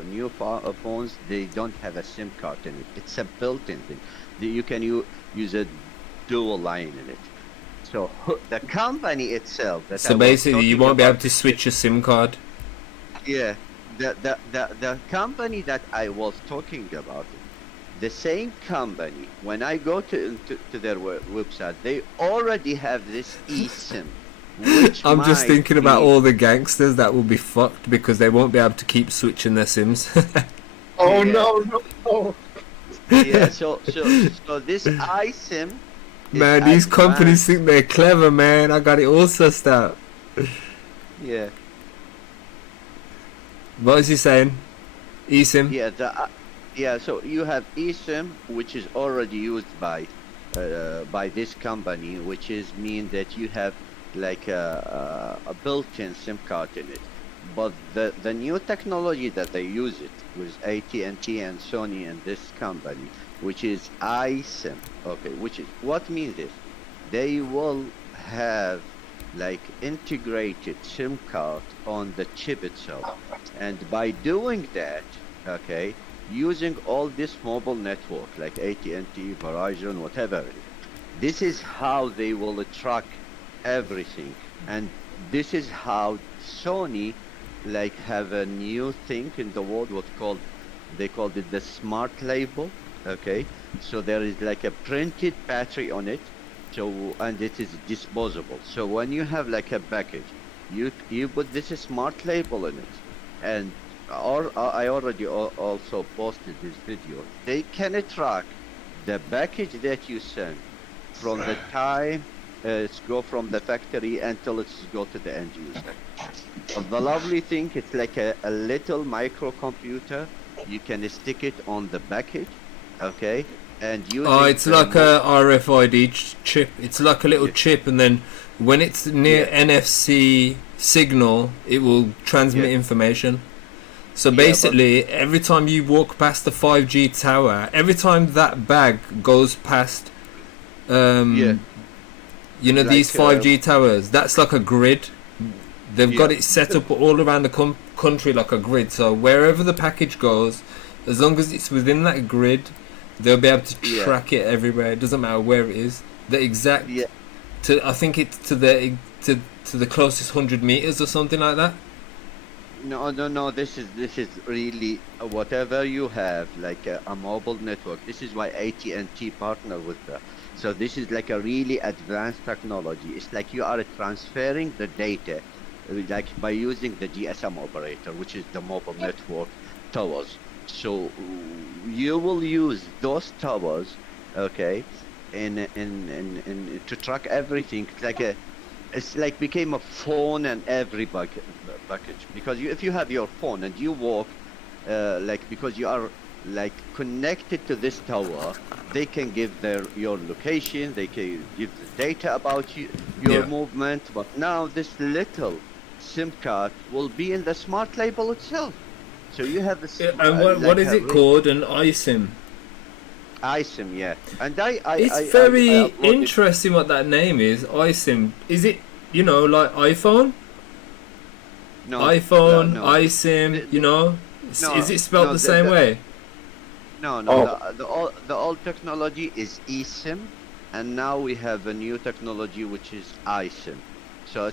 new phones, they don't have a SIM card in it. It's a built-in thing. You can use a dual line in it. So the company itself that I So was basically, you talking won't be about, able to switch your SIM card. yeah, the company that I was talking about, the same company, when I go to their website, they already have this eSIM. which I'm just might thinking about be- all the gangsters that will be fucked because they won't be able to keep switching their sims. Oh Yeah. no. Yeah, so this iSIM is Man, these companies advanced. think they're clever, man. I got it all sussed out. Yeah, What is he saying? eSIM? yeah, yeah. So you have eSIM, which is already used by this company, which is mean that you have like a built-in SIM card in it. But the new technology that they use it with AT&T and Sony and this company, which is iSIM. Okay, which is what means is they will have like integrated SIM card on the chip itself, and by doing that, okay, using all this mobile network like AT&T, Verizon, whatever it is, this is how they will track everything, and this is how Sony like have a new thing in the world what called they called it the smart label. Okay, so there is like a printed battery on it, so and it is disposable. So when you have like a package, you put this smart label in it, and I already also posted this video. They can track the package that you send from the time it's go from the factory until it's go to the end user. The lovely thing, it's like a little microcomputer. You can stick it on the package, okay, and use Oh, it's like a RFID chip. It's like a little Yeah. chip, and then when it's near Yeah. NFC signal, it will transmit Yeah. information. So Yeah, basically, every time you walk past the 5G tower, every time that bag goes past, Yeah. you know, these Like, 5G towers, that's like a grid. They've got Yeah. it set up all around the country like a grid. So wherever the package goes, as long as it's within that grid, they'll be able to Yeah. track it everywhere. It doesn't matter where it is. The exact, Yeah. I think it's to the closest 100 meters or something like that. No. This is really whatever you have, like a mobile network. This is why AT&T partner with the. So this is like a really advanced technology. It's like you are transferring the data, like by using the GSM operator, which is the mobile network towers. So you will use those towers, okay, in to track everything. It's like became a phone and every package, because if you have your phone and you walk like because you are like connected to this tower, they can give your location, they can give the data about your Yeah. movement. But now this little SIM card will be in the smart label itself, so you have a And what is it called? An iSIM. iSIM, yeah. And It's very I uploaded- interesting what that name is. iSIM. Is it, you know, like iPhone? no, iPhone, no. iSIM, you know? No, Is it spelled no, the same way? No, the old technology is eSIM, and now we have a new technology which is iSIM. So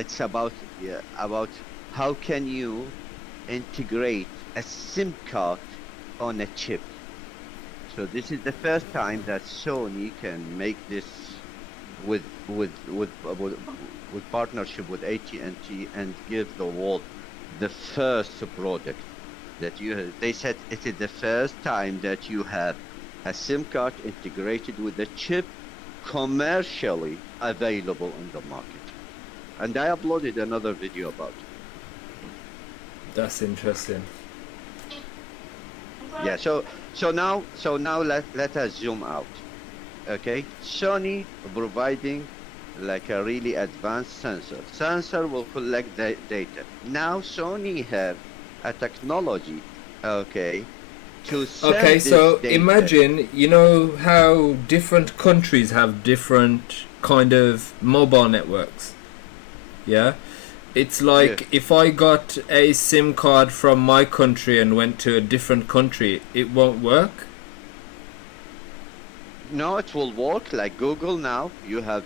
it's about how can you integrate a SIM card on a chip. So this is the first time that Sony can make this with partnership with AT&T and give the world the first product that they said it is the first time that you have a SIM card integrated with a chip commercially available in the market. And I uploaded another video about it. That's interesting. Yeah, so now let us zoom out. Okay, Sony providing like a really advanced sensor. Sensor will collect the data. Now Sony have a technology, okay, to send Okay, this so data. imagine, you know how different countries have different kind of mobile networks. Yeah? It's like Yeah. if I got a SIM card from my country and went to a different country, it won't work. No, it will work like Google now. You have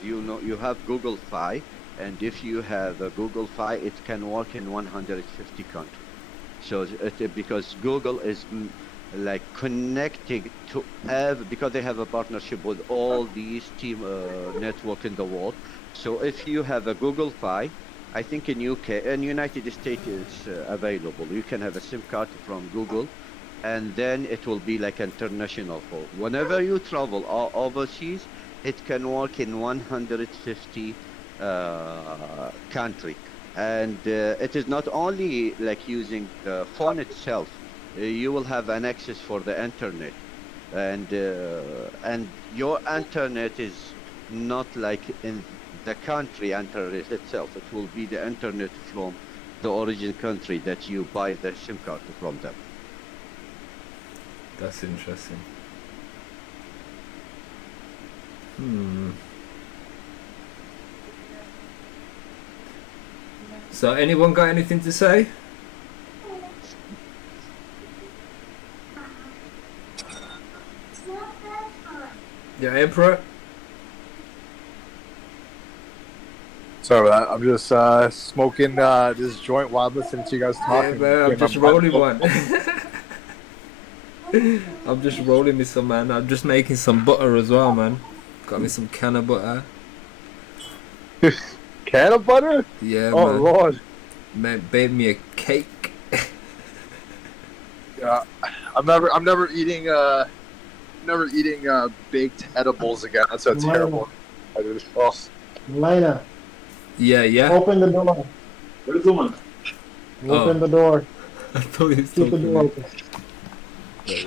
Google Fi, and if you have a Google Fi, it can work in 150 countries. So because Google is like connecting to because they have a partnership with all these team network in the world. So if you have a Google Fi, I think in UK and United States it's available. You can have a SIM card from Google, and then it will be like international phone. Whenever you travel overseas, it can work in 150 country, and it is not only like using the phone itself. You will have an access for the internet, and your internet is not like in the country internet itself. It will be the internet from the origin country that you buy the SIM card from them. That's interesting. So anyone got anything to say? Yeah, Emperor? Sorry about that. I'm just smoking this joint while I'm listening to you guys talk. Yeah, man, I'm just rolling one. I'm just rolling me some, man. I'm just making some butter as well, man. Got me some can of butter. Can of butter? Yeah, oh, man. Lord. Man, bake me a cake. Yeah, I'm never eating baked edibles again. That's a terrible. I do. Oh. Lena, Yeah. open the door. What are you doing? Open the door. I thought you was Keep the talking door to open.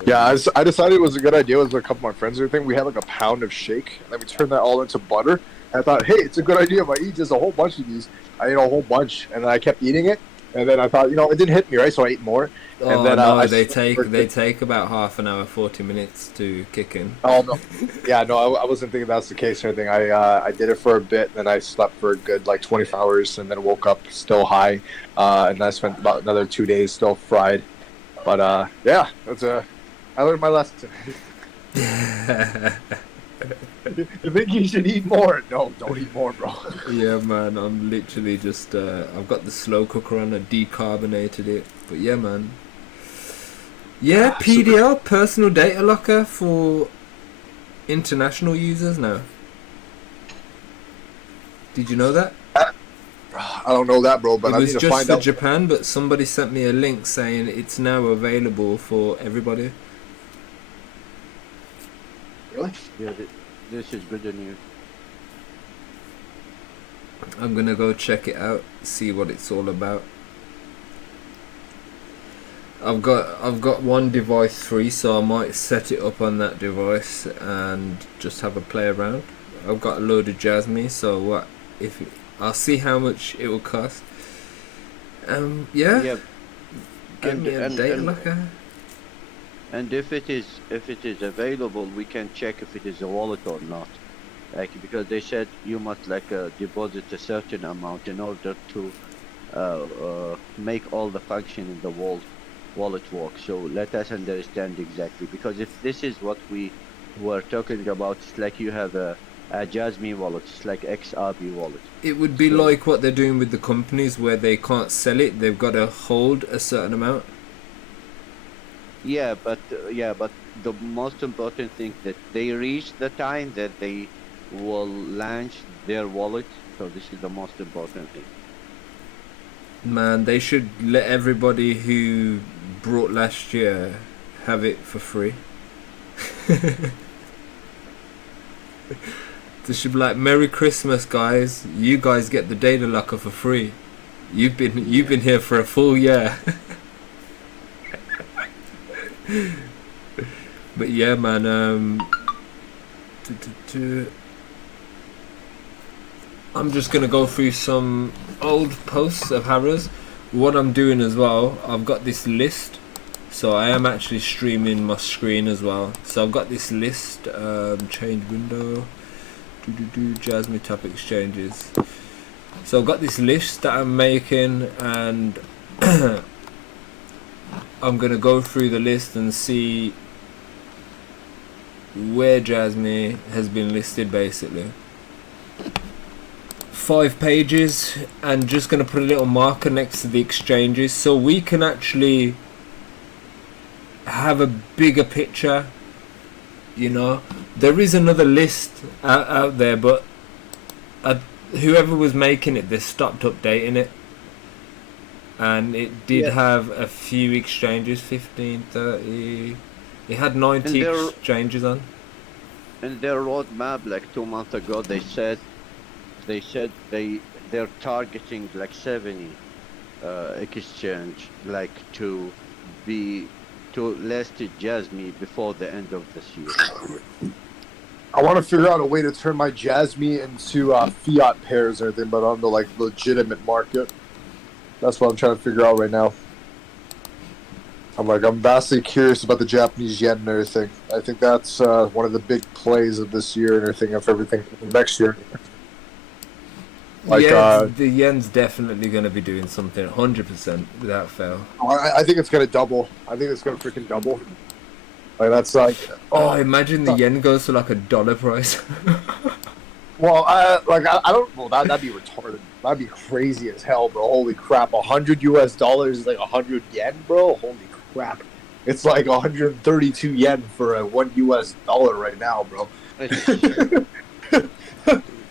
Yeah, I decided it was a good idea with a couple of my friends and everything. We had like a pound of shake, and then we turned that all into butter. And I thought, hey, it's a good idea if I eat just a whole bunch of these. I ate a whole bunch, and then I kept eating it. And then I thought, it didn't hit me, right? So I ate more. Oh, and then, no, they take about half an hour, 40 minutes to kick in. Oh, no. Yeah, no, I wasn't thinking that's the case or anything. I did it for a bit, and then I slept for a good, 24 hours, and then woke up still high. And then I spent about another 2 days still fried. But, yeah, I learned my lesson. You think you should eat more? No, don't eat more, bro. Yeah, man, I'm literally just, I've got the slow cooker on, I decarbonated it. But yeah, man. Yeah, PDL, personal data locker for international users now. Did you know that? I don't know that, bro, but it I was need to just find for out. Japan, but somebody sent me a link saying it's now available for everybody. Really? Yeah, this is good news. I'm gonna go check it out, see what it's all about. I've got one device free, so I might set it up on that device and just have a play around. I've got a load of JASMY, so I'll see how much it will cost. Yeah. Get me a data locker. And if it is available, we can check if it is a wallet or not. Because they said you must deposit a certain amount in order to make all the function in the wallet work. So let us understand exactly, because if this is what we were talking about, it's like you have a JASMY wallet, it's like XRP wallet. It would be like what they're doing with the companies where they can't sell it, they've got to hold a certain amount. Yeah, but the most important thing that they reach the time that they will launch their wallet. So this is the most important thing. Man, they should let everybody who brought last year have it for free. They should be like, Merry Christmas, guys. You guys get the data locker for free. You've been here for a full year. But yeah, man, I'm just gonna go through some old posts of Harrah's. What I'm doing as well, I've got this list, so I am actually streaming my screen as well. So I've got this list, change window, JASMY top exchanges. So I've got this list that I'm making, and I'm gonna go through the list and see where JASMY has been listed, basically. 5 pages, and just gonna put a little marker next to the exchanges so we can actually have a bigger picture. You know, there is another list out there, but whoever was making it, they stopped updating it. And it did have a few exchanges, 15, 30. It had 90 exchanges on. In their roadmap, like 2 months ago, they said they're targeting like 70 exchange, like to list JASMY before the end of this year. I want to figure out a way to turn my JASMY into fiat pairs or anything, but on the like legitimate market. That's what I'm trying to figure out right now. I'm vastly curious about the Japanese yen and everything. I think that's one of the big plays of this year and everything, of everything next year. Like, the yen's definitely going to be doing something, 100% without fail. I think it's going to double. I think it's going to freaking double. Like, that's like... Oh, imagine the yen goes to like $1 price. Well, I don't... Well, that'd be retarded. That'd be crazy as hell, bro. Holy crap. $100 is like 100 yen, bro? Holy crap. It's like 132 yen for $1 right now, bro.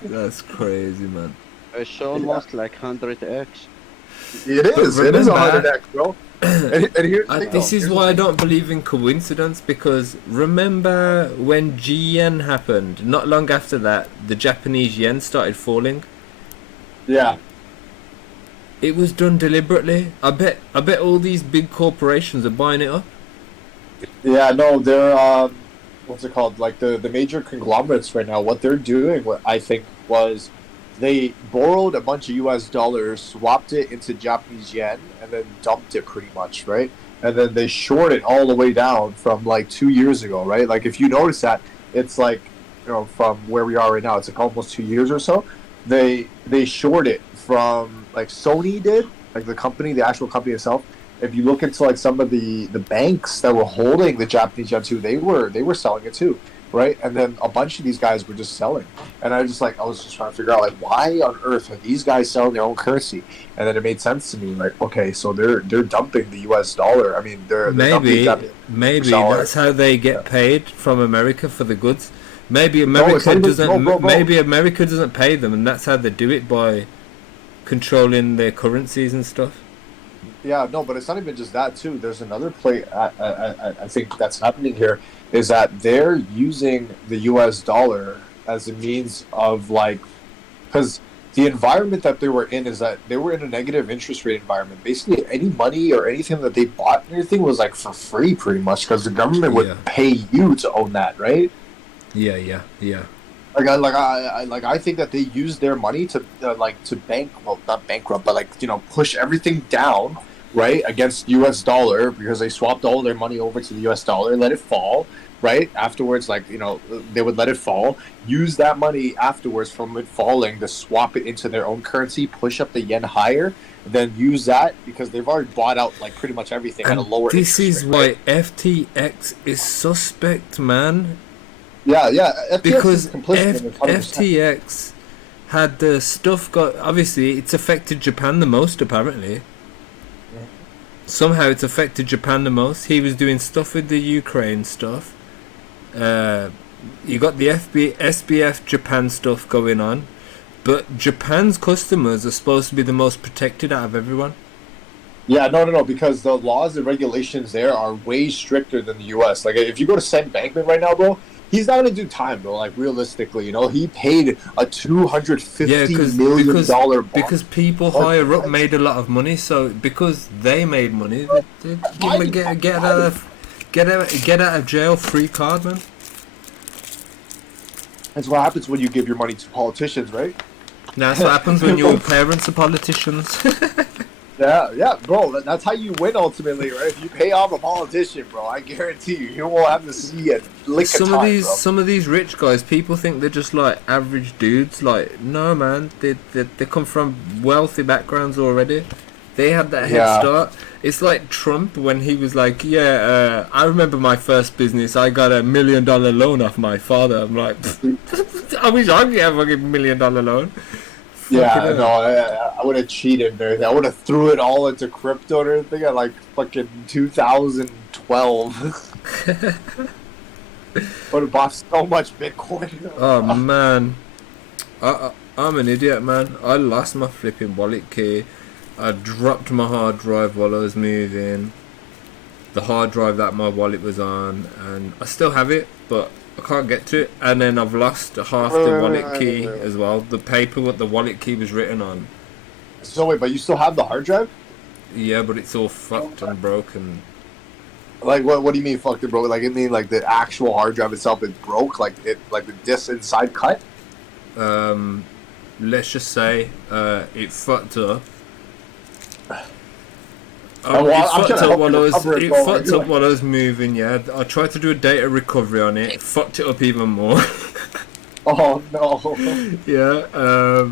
That's crazy, man. It's almost like 100x. It is. It is 100x, bro. And here's the thing, this is why I don't believe in coincidence, because remember when GEN happened, not long after that, the Japanese yen started falling. Yeah. It was done deliberately. I bet all these big corporations are buying it up. Yeah, no, they're what's it called? Like the major conglomerates right now, what they're doing, what I think was they borrowed a bunch of US dollars, swapped it into Japanese yen, and then dumped it pretty much, right? And then they short it all the way down from like 2 years ago, right? Like if you notice that, it's like, you know, from where we are right now, it's like almost 2 years or so. They short it from like Sony did, like the company, the actual company itself. If you look into like some of the banks that were holding the Japanese yen too, they were selling it too, right? And then a bunch of these guys were just selling, and I was just trying to figure out like why on earth are these guys selling their own currency? And then it made sense to me, like okay, so they're dumping the US dollar. I mean, they're maybe dollar. That's how they get paid from America for the goods. Maybe America doesn't pay them, and that's how they do it, by controlling their currencies and stuff. Yeah, no, but it's not even just that too. There's another play I think that's happening here, is that they're using the US dollar as a means of like, because the environment that they were in is that they were in a negative interest rate environment. Basically, any money or anything that they bought, anything was like for free pretty much, because the government would pay you to own that, right? Yeah. I think that they use their money to not bankrupt, but like, you know, push everything down, right, against US dollar, because they swapped all their money over to the US dollar, let it fall, right? Afterwards, like, you know, they would let it fall, use that money afterwards from it falling to swap it into their own currency, push up the yen higher, then use that, because they've already bought out like pretty much everything at a lower interest rate. This is why FTX is suspect, man. Yeah, FTX because is complicit. FTX had the stuff obviously it's affected Japan the most, apparently. Yeah. Somehow it's affected Japan the most. He was doing stuff with the Ukraine stuff. You got the SBF Japan stuff going on, but Japan's customers are supposed to be the most protected out of everyone. Yeah, no, because the laws and regulations there are way stricter than the US. Like, if you go to Sam Bankman right now, bro, he's not going to do time, bro. Like, realistically, you know, he paid a $250 million bond. Because people higher up made a lot of money, so because they made money, they get out of jail free card, man. That's what happens when you give your money to politicians, right? That's what happens when your parents are politicians. Yeah, bro. That's how you win ultimately, right? If you pay off a politician, bro, I guarantee you won't have to see a lick of time, some of these rich guys, people think they're just like average dudes. Like, no, man, they come from wealthy backgrounds already. They had that head start. It's like Trump when he was like, I remember my first business. I got $1 million loan off my father. I'm like, I wish I could have a $1 million loan. Yeah, no, I would have cheated and everything. I would have threw it all into crypto and everything at like fucking 2012 2012. Would have bought so much Bitcoin. Oh man, I'm an idiot, man. I lost my flipping wallet key. I dropped my hard drive while I was moving. The hard drive that my wallet was on, and I still have it, but I can't get to it. And then I've lost half the wallet key as well. The paper what the wallet key was written on. So wait, but you still have the hard drive? Yeah, but it's all fucked and broken. Like what do you mean fucked it broke? Like it mean like the actual hard drive itself is broke? Like the disk inside cut? Let's just say it fucked up. I'm It fucked trying to up help while you I was. recover it, It bro. fucked up while I was moving. Yeah, I tried to do a data recovery on it. It fucked it up even more. Oh no. Yeah.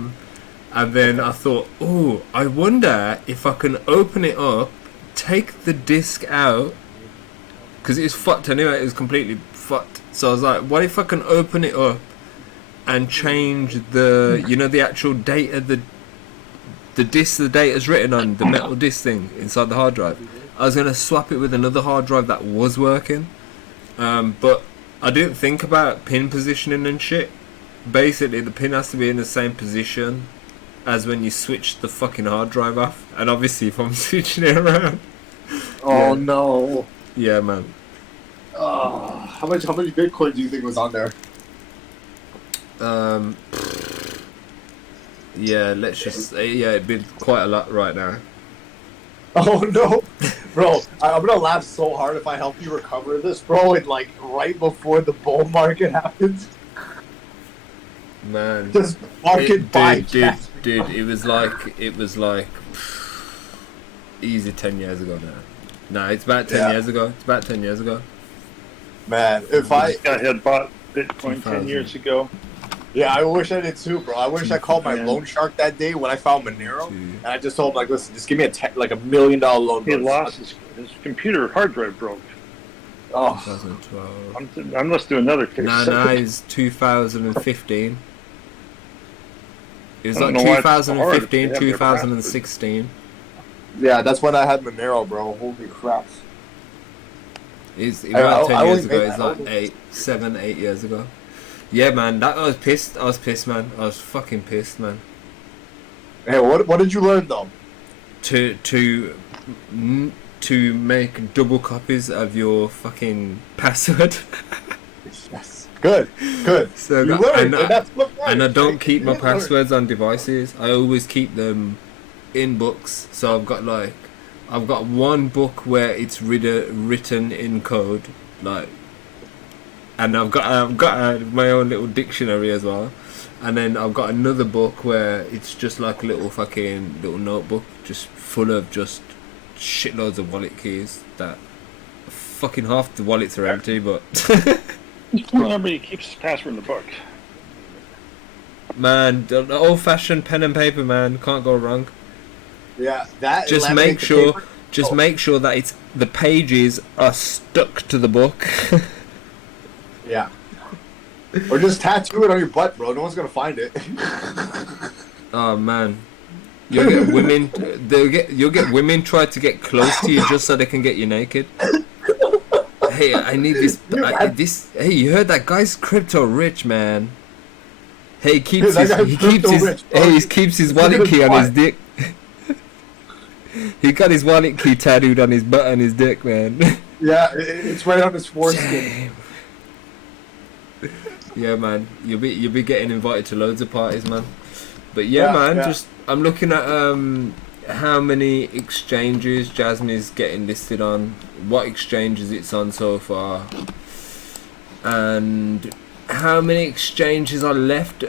And then I thought, oh, I wonder if I can open it up, take the disc out, because it was fucked anyway. It was completely fucked. So I was like, what if I can open it up and change the, the actual data, the disc the data's written on, the metal disc thing inside the hard drive. I was going to swap it with another hard drive that was working, but I didn't think about pin positioning and shit. Basically, the pin has to be in the same position as when you switch the fucking hard drive off. And obviously, if I'm switching it around... Oh no. Yeah, man. How much Bitcoin do you think was on there? Yeah, let's just say, yeah, it'd be quite a lot right now. Oh no, bro! I'm gonna laugh so hard if I help you recover this, bro. And like right before the bull market happens, Man, just market buy. Dude, it was like easy 10 years ago now. No, it's about 10 years ago. It's about 10 years ago. Man, if I had bought Bitcoin 10 2000. years ago. yeah, I wish I did too, bro. I wish I called my loan shark that day when I found Monero, and I just told him like, listen, just give me $1 million loan. He bro. lost his computer hard drive broke. Oh, 2012. I must do another case. No, it's 2015. It was I don't like know why it's so hard if 2015, they have their 2016. yeah, that's when I had Monero, bro. Holy crap! It's about 10 years ago. made It's that. like 7, 8 years ago. Yeah, man, I was pissed. I was pissed, man. I was fucking pissed, man. Hey, what did you learn though? To make double copies of your fucking password. Yes. Good. So You that- learned, and that's what and I matters, don't right? keep my You learned. passwords on devices. I always keep them in books. So I've got one book where it's written in code, like, and I've got my own little dictionary as well. And then I've got another book where it's just like a little notebook, just full of just shitloads of wallet keys that fucking half the wallets are empty, but Remember, he keeps his password in the book. man, the old-fashioned pen and paper, man, can't go wrong. Yeah, that. Just laminate make the sure, paper. make sure that the pages are stuck to the book. Yeah. Or just tattoo it on your butt, bro. No one's gonna find it. Oh man, you'll get women. You'll get women try to get close to you just so they can get you naked. Hey, I need this. Hey, you heard that guy's crypto rich, man. Hey, he keeps his wallet key on his dick. He got his wallet key tattooed on his butt and his dick, man. Yeah, it's right on his foreskin. Yeah, man, you'll be getting invited to loads of parties, man. But yeah, man, just I'm looking at how many exchanges JASMY's getting listed on, what exchanges it's on so far, and how many exchanges are left.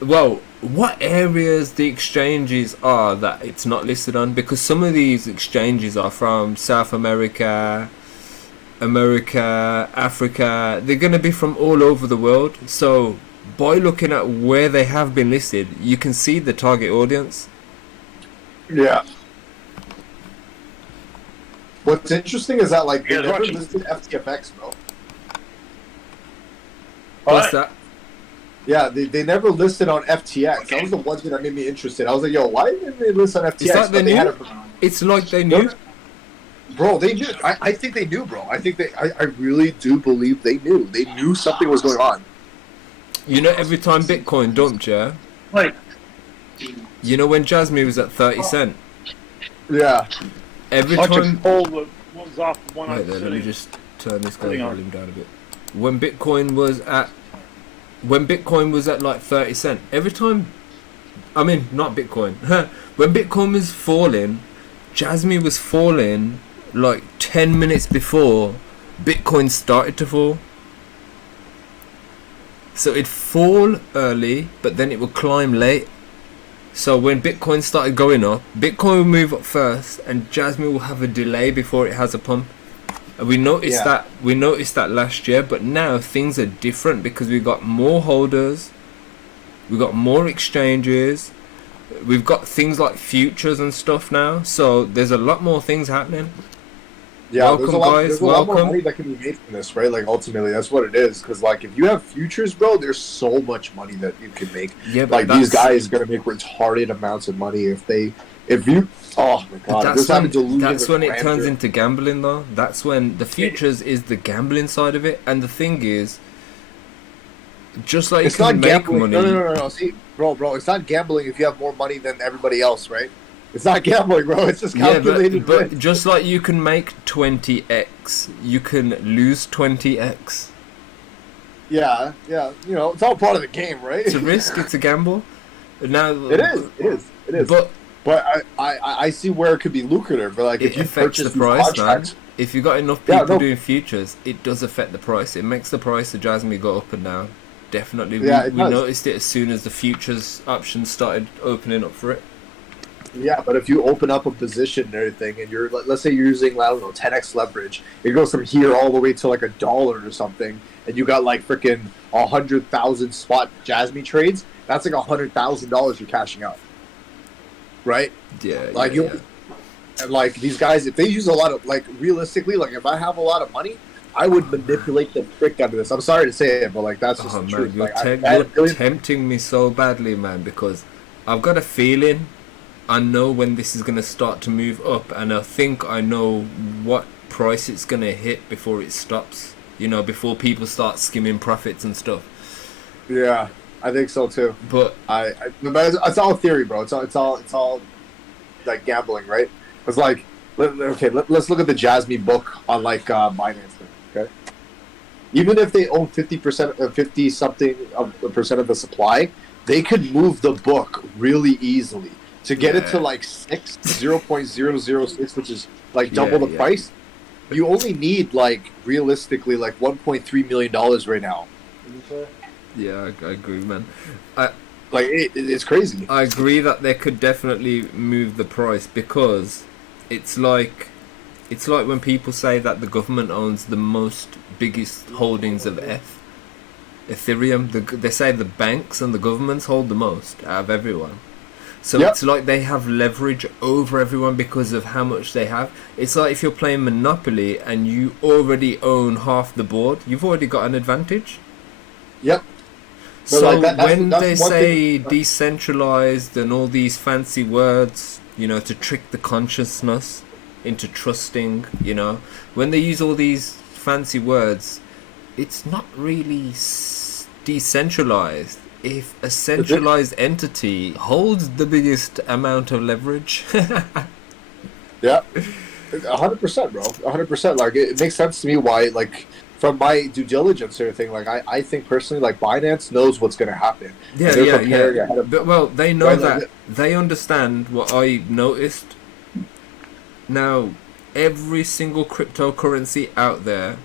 Well, what areas the exchanges are that it's not listed on, because some of these exchanges are from South America, Africa. They're going to be from all over the world. So by looking at where they have been listed, you can see the target audience. Yeah. What's interesting is that like they Yeah, never watching. listed FTFX, bro. What's that? Yeah, they never listed on FTX. That was the one thing that made me interested. I was like, yo, why didn't they list on FTX? It's like they But knew. had It's like they knew. Bro, they knew. I think they knew, bro. I really do believe they knew. They knew something was going on. You know, every time Bitcoin dumped, yeah. Like, You know when JASMY was at 30 cent. Yeah. Every watch time. it pull the ones off the one Wait I'm there, let me sitting. just turn this guy's Hang on. volume down a bit. When Bitcoin was at like 30 cent, every time, I mean not Bitcoin, when Bitcoin was falling, JASMY was falling like 10 minutes before Bitcoin started to fall. So it'd fall early, but then it would climb late. So when Bitcoin started going up, Bitcoin will move up first, and JASMY will have a delay before it has a pump. And we noticed that last year, but now things are different because we've got more holders, we've got more exchanges, we've got things like futures and stuff now. So there's a lot more things happening. Yeah, Welcome, there's a lot, guys. there's a lot more Welcome. money that can be made from this, right? Like ultimately, that's what it is. Because like, if you have futures, bro, there's so much money that you can make. Yeah, but Like these guys are gonna make retarded amounts of money if you. Oh my god, That's when it turns into gambling, though. That's when the futures is the gambling side of it, and the thing is, just like It's you can not make gambling. money. No. See, bro, it's not gambling if you have more money than everybody else, right? It's not gambling, bro. It's just Yeah, calculated but risk. just like you can make 20x, you can lose 20x. Yeah. You know, it's all part of the game, right? It's a risk. It's a gamble. Now It is. But I see where it could be lucrative. But like, it if you affects purchase the price, man. contracts, If you got enough Yeah, people no. doing futures, it does affect the price. It makes the price of JASMY go up and down. Definitely. Yeah, we it does. noticed it as soon as the futures options started opening up for it. yeah. But if you open up a position and everything, and you're, let's say you're using, I don't know, 10x leverage, it goes from here all the way to like $1 or something, and you got like freaking 100,000 spot JASMY trades. That's like $100,000 you're cashing out, right? Yeah. Like yeah, you, yeah. and like these guys, if they use a lot of, like, realistically, like if I have a lot of money, I would manipulate the frick out of this. I'm sorry to say it, but like that's just Oh the man, truth. you're, Like, I had a you're billion- tempting me so badly, man, because I've got a feeling I know when this is going to start to move up, and I think I know what price it's going to hit before it stops. You know, before people start skimming profits and stuff. Yeah, I think so too. But But it's all theory, bro. It's all like gambling, right? It's like, let's look at the JASMY book on like Binance. Okay, even if they own 50%, 50 something of the percent of the supply, they could move the book really easily to get it to like 0.006, which is like double the price. You only need like realistically like $1.3 million right now. yeah, I agree, man. Like it's crazy. I agree that they could definitely move the price, because it's like when people say that the government owns the biggest holdings of Ethereum. They say the banks and the governments hold the most out of everyone. So Yep. it's like they have leverage over everyone because of how much they have. It's like if you're playing Monopoly and you already own half the board, you've already got an advantage. Yep. But So like that's when they one say thing- decentralized and all these fancy words, you know, to trick the consciousness into trusting, you know, when they use all these fancy words, it's not really decentralized. If a centralized entity holds the biggest amount of leverage, Yeah, 100%, bro. 100%. Like it makes sense to me why, like, from my due diligence and everything, like I think personally, like Binance knows what's gonna happen. yeah, And they're yeah, preparing yeah. ahead of- But well, they know Right, that like- they understand what I noticed. Now, every single cryptocurrency out there,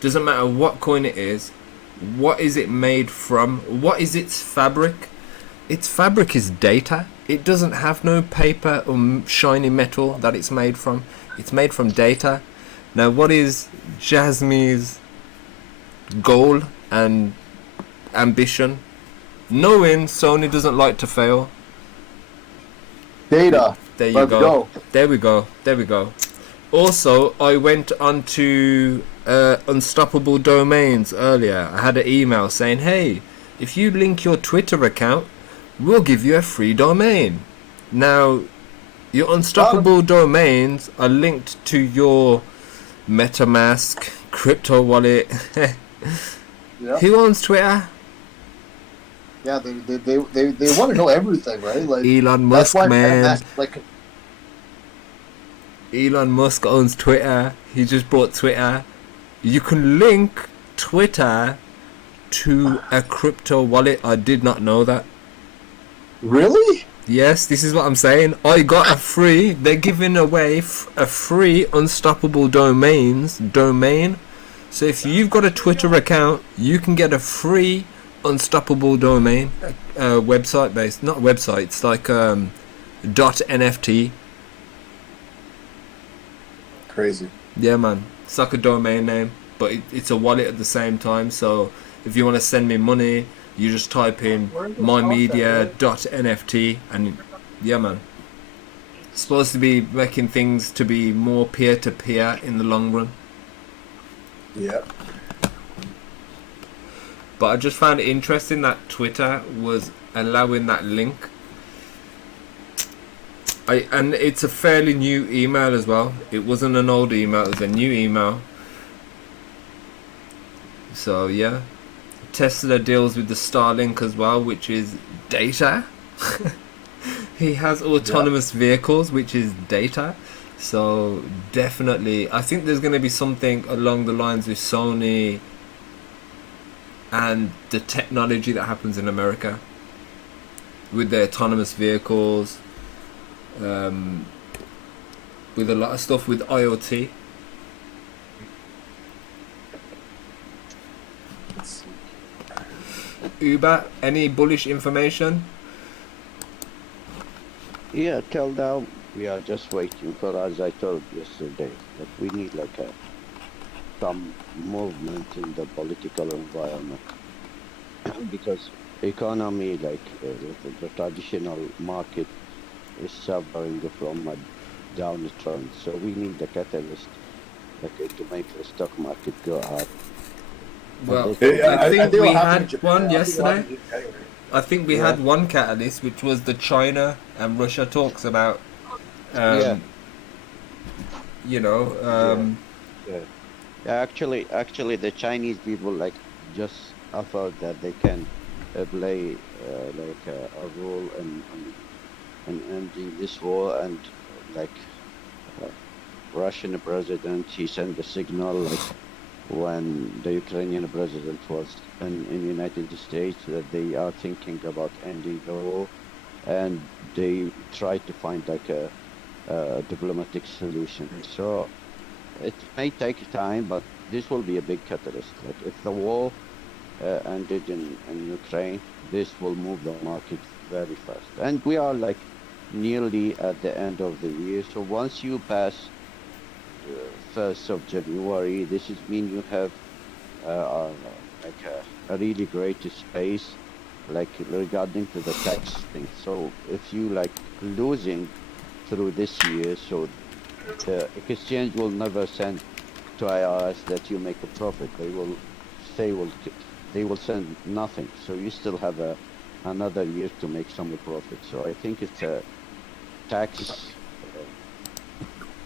doesn't matter what coin it is, what is it made from, what is its fabric? Its fabric is data. It doesn't have no paper or shiny metal that it's made from. It's made from data. Now, what is JASMY's goal and ambition? Knowing Sony doesn't like to fail. Data. There you Let's go. There we go. There we go. Also, I went onto Unstoppable Domains earlier. I had an email saying, hey, if you link your Twitter account, we'll give you a free domain. Now, Your unstoppable domains are linked to your MetaMask, crypto wallet. Yeah. Who owns Twitter? Yeah, they want to know everything, right? Like Elon that's Musk, why man. MetaMask, like, Elon Musk owns Twitter. He just bought Twitter. You can link Twitter to a crypto wallet. I did not know that. really? Yes, this is what I'm saying. I got a free. They're giving away a free unstoppable domain. So if you've got a Twitter account, you can get a free unstoppable domain. Website based, not website. It's like .nft. Crazy. Yeah, man. It's like a domain name, but it's a wallet at the same time. So if you want to send me money, you just type in mymedia.nft and yeah, man. It's supposed to be making things to be more peer-to-peer in the long run. Yeah. But I just found it interesting that Twitter was allowing that link. And it's a fairly new email as well. It wasn't an old email, it was a new email. So yeah. Tesla deals with the Starlink as well, which is data. He has autonomous vehicles, which is data. So definitely, I think there's going to be something along the lines with Sony and the technology that happens in America with the autonomous vehicles, with a lot of stuff with IoT. Uber, any bullish information? Yeah, till now we are just waiting for, as I told yesterday, that we need like some movement in the political environment because economy, like the traditional market, is suffering from a downturn. So we need the catalyst, like to make the stock market go up. Well, And this- I think we it'll happen in had Japan. one I think it'll yesterday. happen in January. I think we had one catalyst, which was the China and Russia talks about, Yeah. you know, Actually, the Chinese people like just offered that they can play like a role in ending this war, and like Russian president, he sent a signal like when the Ukrainian president was in United States that they are thinking about ending the war, and they try to find like a diplomatic solution. So it may take time, but this will be a big catalyst. Like if the war ended in Ukraine, this will move the market very fast. And we are like nearly at the end of the year. So once you pass 1st of January, this is mean you have like a really great space, like regarding to the tax thing. So if you like losing through this year, so the exchange will never send to IRS that you make a profit. They will send nothing. So you still have another year to make some profit. So I think it's a tax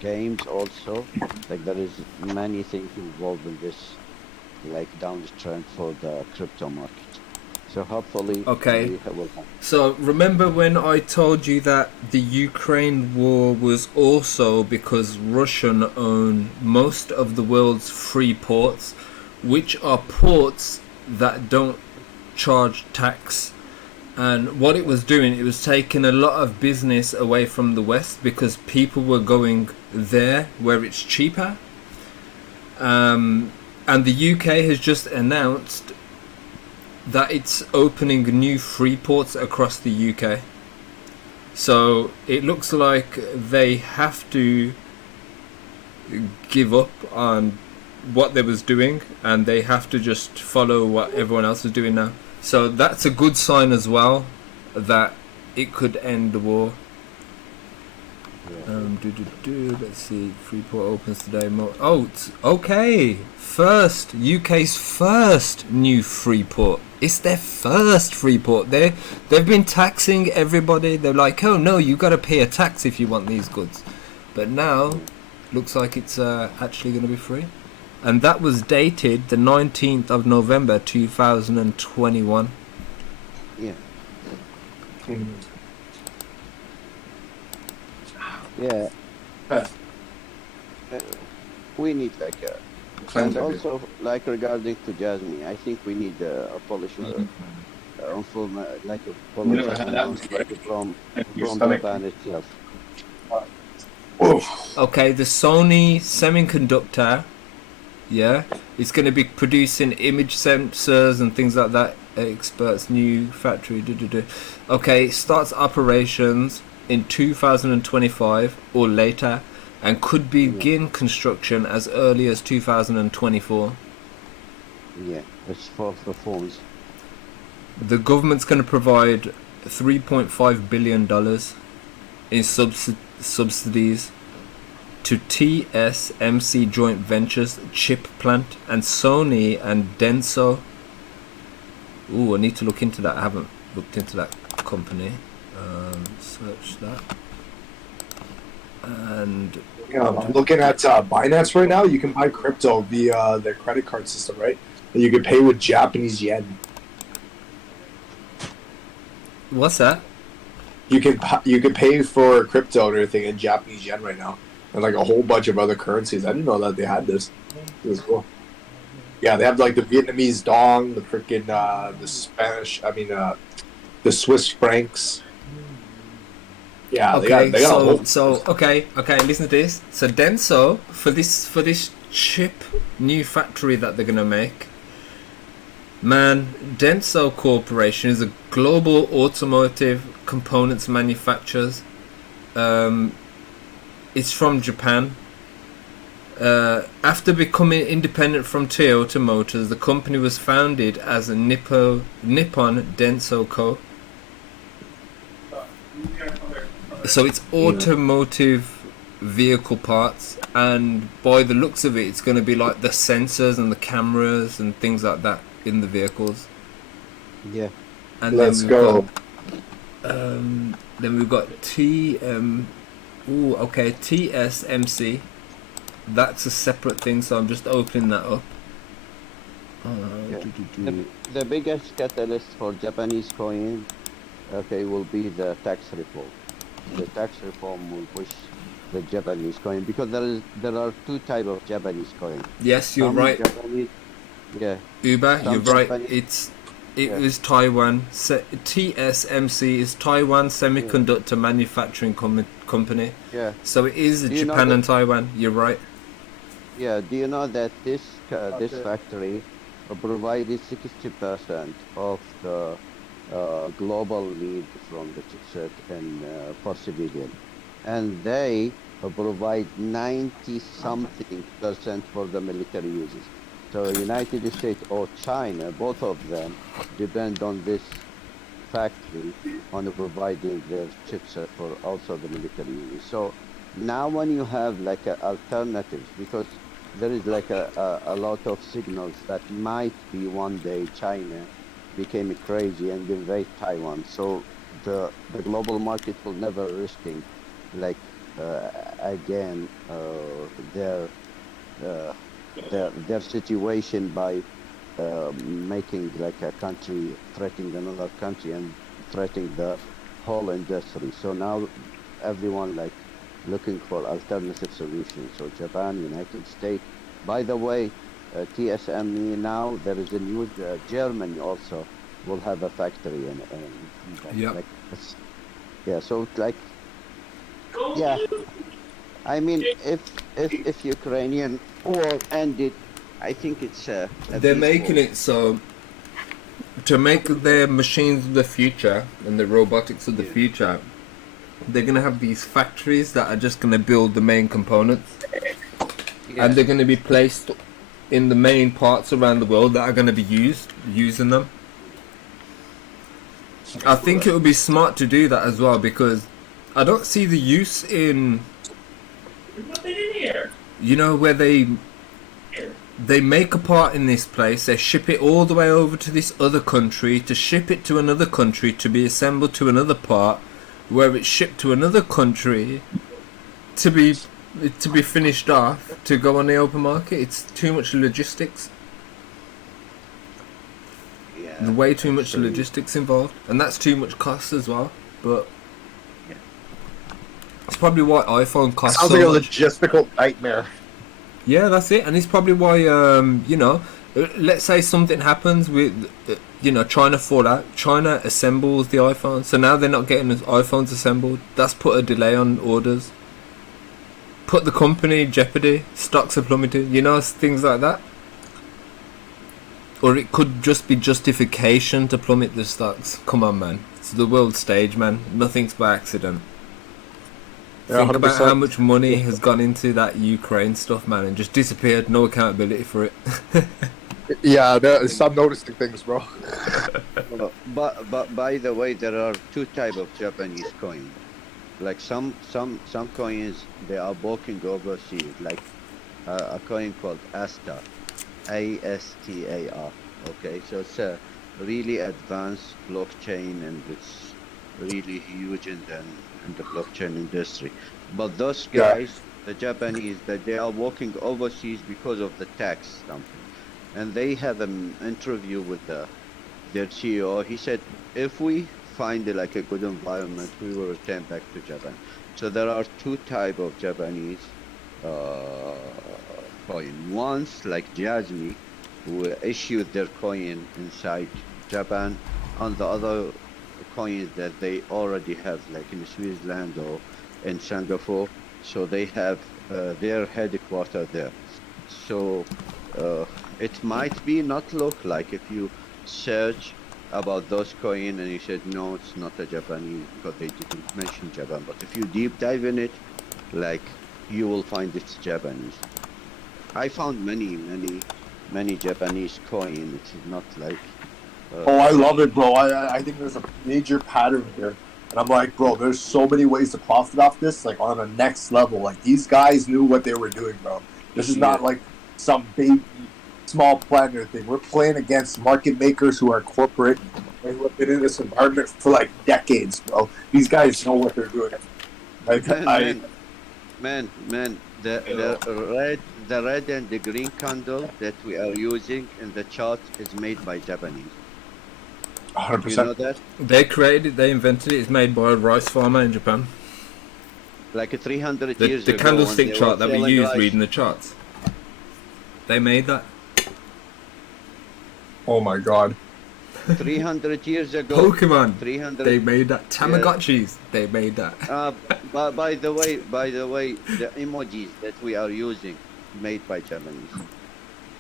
games also. Like there is many things involved in this, like down the trend for the crypto market. So hopefully, Okay. we will have. So remember when I told you that the Ukraine war was also because Russian own most of the world's free ports, which are ports that don't charge tax. And what it was doing, it was taking a lot of business away from the West because people were going there where it's cheaper. And the UK has just announced that it's opening new free ports across the UK. So it looks like they have to give up on what they was doing and they have to just follow what everyone else is doing now. So that's a good sign as well that it could end the war. Let's see. Freeport opens today. Okay. UK's first new Freeport. It's their first Freeport. They've been taxing everybody. They're like, oh no, you got to pay a tax if you want these goods. But now, looks like it's actually going to be free. And that was dated the 19th of November 2021. Yeah. Yeah. We need like a, and also like regarding to Jasmy, I think we need a polish like a polish announcement from Japan itself. Okay, the Sony semiconductor, yeah, it's going to be producing image sensors and things like that. Experts new factory. Okay, it starts operations in 2025 or later, and could begin construction as early as 2024. Yeah, it's for the phones. The government's going to provide $3.5 billion in subsidies to TSMC joint ventures, chip plant, and Sony and Denso. Ooh, I need to look into that. I haven't looked into that company. Search that. And I'm looking at Binance right now. You can buy crypto via their credit card system, right? And you can pay with Japanese yen. what's that? You can pay for crypto and everything in Japanese yen right now, and like a whole bunch of other currencies. I didn't know that they had this. It was cool. Yeah, they have like the Vietnamese dong, the freaking the Spanish. I mean, the Swiss francs. Yeah, Okay, they got a whole. okay, listen to this. So Denso, for this chip new factory that they're gonna make, man, Denso Corporation is a global automotive components manufacturers. It's from Japan. After becoming independent from Toyota Motors, the company was founded as a Nippon Denso Co. So it's automotive vehicle parts, and by the looks of it, it's going to be like the sensors and the cameras and things like that in the vehicles. Yeah. And Let's go. Then we've got TSMC. That's a separate thing, so I'm just opening that up. The biggest catalyst for Japanese coin, will be the tax reform. The tax reform will push the Japanese coin, because there are two types of Japanese coin. Yes, you're right. Japanese, Uber, Some you're right. Japanese- It was Taiwan. TSMC is Taiwan Semiconductor Manufacturing Company. Yeah. So it is Do you know Japan that- and Taiwan. You're right. Yeah. Do you know that this factory provided 60% of the global need from the chipset and for civilian, and they provide 90-something% for the military uses. So United States or China, both of them depend on this factory on providing their chipset for also the military uses. So now when you have like alternatives, because there is like a lot of signals that might be one day China became crazy and invade Taiwan. So the global market will never risking like again their situation by making like a country threatening another country and threatening the whole industry. So now everyone like looking for alternative solutions. So Japan, United States. By the way, TSME now there is a new Germany also will have a factory in Yep. like so it's like I mean if Ukrainian war ended, I think it's They're peaceful. making it so to make their machines of the future and the robotics of the future, they're going to have these factories that are just going to build the main components. And they're going to be placed in the main parts around the world that are going to be using them. I think it would be smart to do that as well, because I don't see the use in, There's nothing in here. you know, where they make a part in this place, they ship it all the way over to this other country, to ship it to another country, to be assembled to another part, where it's shipped to another country, to be finished off, to go on the open market. It's too much logistics. Yeah. Way too much logistics involved, and that's too much cost as well. But it's probably why iPhone costs Sounds so like a much. logistical nightmare. Yeah, that's it, and it's probably why you know, let's say something happens with China fallout. China assembles the iPhone, so now they're not getting the iPhones assembled. That's put a delay on orders. Put the company in jeopardy. Stocks are plummeted. You know, things like that. Or it could just be justification to plummet the stocks. Come on, man. It's the world stage, man. Nothing's by accident. Yeah, Think about 100%. how much money has gone into that Ukraine stuff, man, and just disappeared. No accountability for it. Yeah, stop noticing things, bro. But by the way, there are two types of Japanese coins. Like some coins, they are working overseas. Like a coin called ASTAR, ASTAR. Okay, so it's a really advanced blockchain, and it's really huge in the blockchain industry. But those guys, the Japanese, that they are working overseas because of the tax something. And they had an interview with their CEO. He said, if we find like a good environment, we will return back to Japan. So there are two types of Japanese coin. One's like JASMY, who issued their coin inside Japan, and the other coins that they already have, like in Switzerland or in Singapore. So they have their headquarters there. So it might be not look like if you search about those coins and you said no, it's not a Japanese because they didn't mention Japan. But if you deep dive in it, like you will find it's Japanese. I found many Japanese coins. It's not like. Oh, I love it, bro. I think there's a major pattern here. And I'm like, bro, there's so many ways to profit off this, like on a next level. Like these guys knew what they were doing, bro. This is not like some baby, small planner thing. We're playing against market makers who are corporate and who have been in this environment for like decades, bro. These guys know what they're doing. Like, Man, the red and the green candle that we are using in the chart is made by Japanese. 100%. You know that? They created it, they invented it. It's made by a rice farmer in Japan. Like 300 years The ago. candlestick chart that we use rice. reading the charts. They made that. Oh my god. 300 years ago. Pokemon. 300. They made that. Tamagotchis. They made that. But by the way, the emojis that we are using made by Japanese.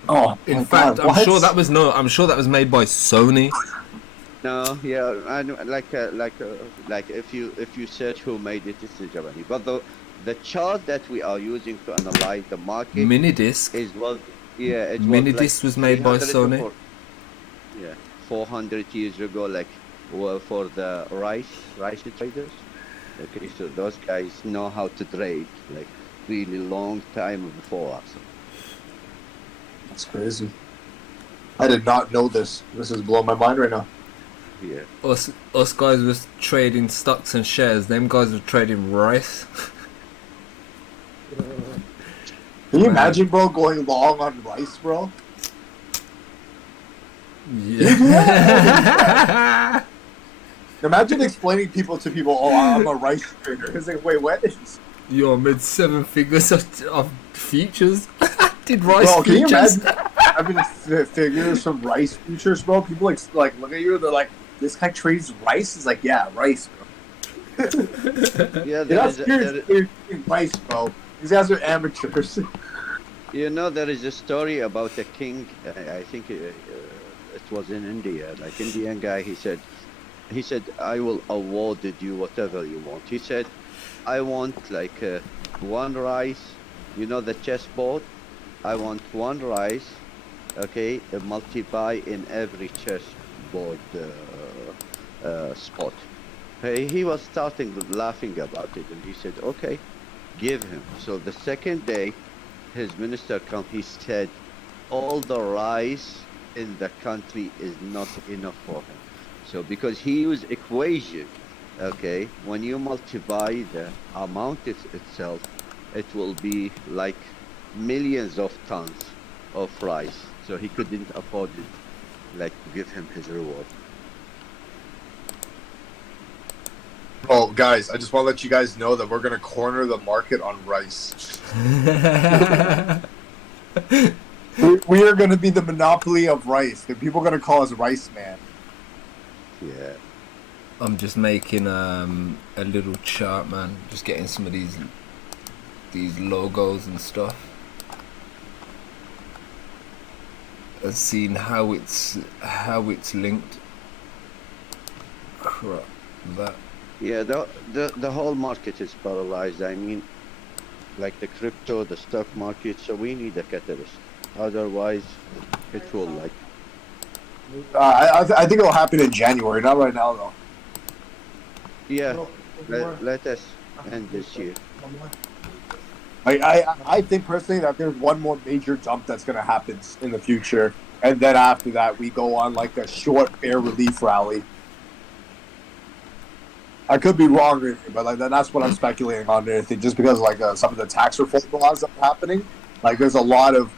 Oh, In fact, I'm sure that was made by Sony. No, yeah, I know, like if you search who made it, it's the Japanese. But the chart that we are using to analyze the market Minidisc. is it Minidisc was made by 300 Sony. to 400 years ago, like for the rice traders. Okay, so those guys know how to trade like really long time before us. That's crazy. I did not know this. This is blowing my mind right now. Yeah. Us guys was trading stocks and shares. Them guys were trading rice. Can you imagine, bro, going long on rice, bro? Yeah. Imagine explaining to people, oh, I'm a rice trader. It's like, wait, what? Yo, made 7 figures of futures. Did rice Bro, can you futures? imagine having figures from rice futures, bro? People like look at you, they're like, this guy trades rice? It's like, yeah, rice, bro. Yeah, You're not serious rice, bro. These guys are amateurs. You know, there is a story about a king. I think it was in India. Like Indian guy, he said, I will award you whatever you want. He said, I want like one rice. You know the chessboard. I want one rice. Okay, multiply in every chessboard spot. He was starting laughing about it, and he said, "Okay, give him." So the second day, his minister come. He said, "All the rice in the country is not enough for him." So because he used equation, okay, when you multiply the amount itself, it will be like millions of tons of rice. So he couldn't afford it, like to give him his reward. Oh, guys, I just want to let you guys know that we're gonna corner the market on rice. We are gonna be the monopoly of rice. The people are gonna call us Rice Man. Yeah. I'm just making a little chart, man. Just getting some of these logos and stuff, and seeing how it's linked. Crap, that. Yeah, the whole market is paralyzed. I mean, like the crypto, the stock market. So we need a catalyst. Otherwise, it will like. I think it'll happen in January, not right now though. Yeah, let us end this year. I think personally that there's one more major jump that's gonna happen in the future, and then after that we go on like a short bear relief rally. I could be wrong or anything, but like that's what I'm speculating on. Anything just because like some of the tax reform laws that are happening, like there's a lot of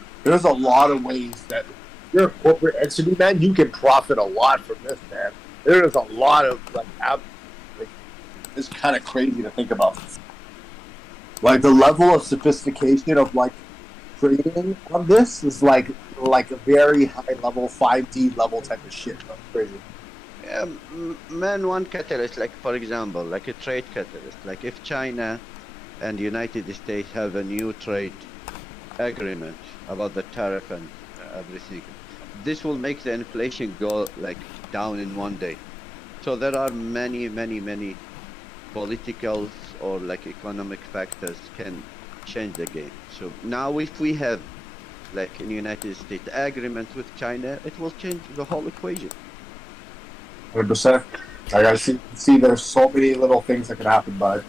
ways that if you're a corporate entity, man, you can profit a lot from this, man. There is a lot of like it's kind of crazy to think about. Like the level of sophistication of like trading on this is like a very high level 5D level type of shit. That's crazy. Man, one catalyst, like for example, like a trade catalyst, like if China and the United States have a new trade agreement about the tariff and everything, this will make the inflation go like down in one day. So there are many political or like economic factors can change the game. So now if we have like in the United States agreement with China, it will change the whole equation. 100%. Like I see there's so many little things that can happen, but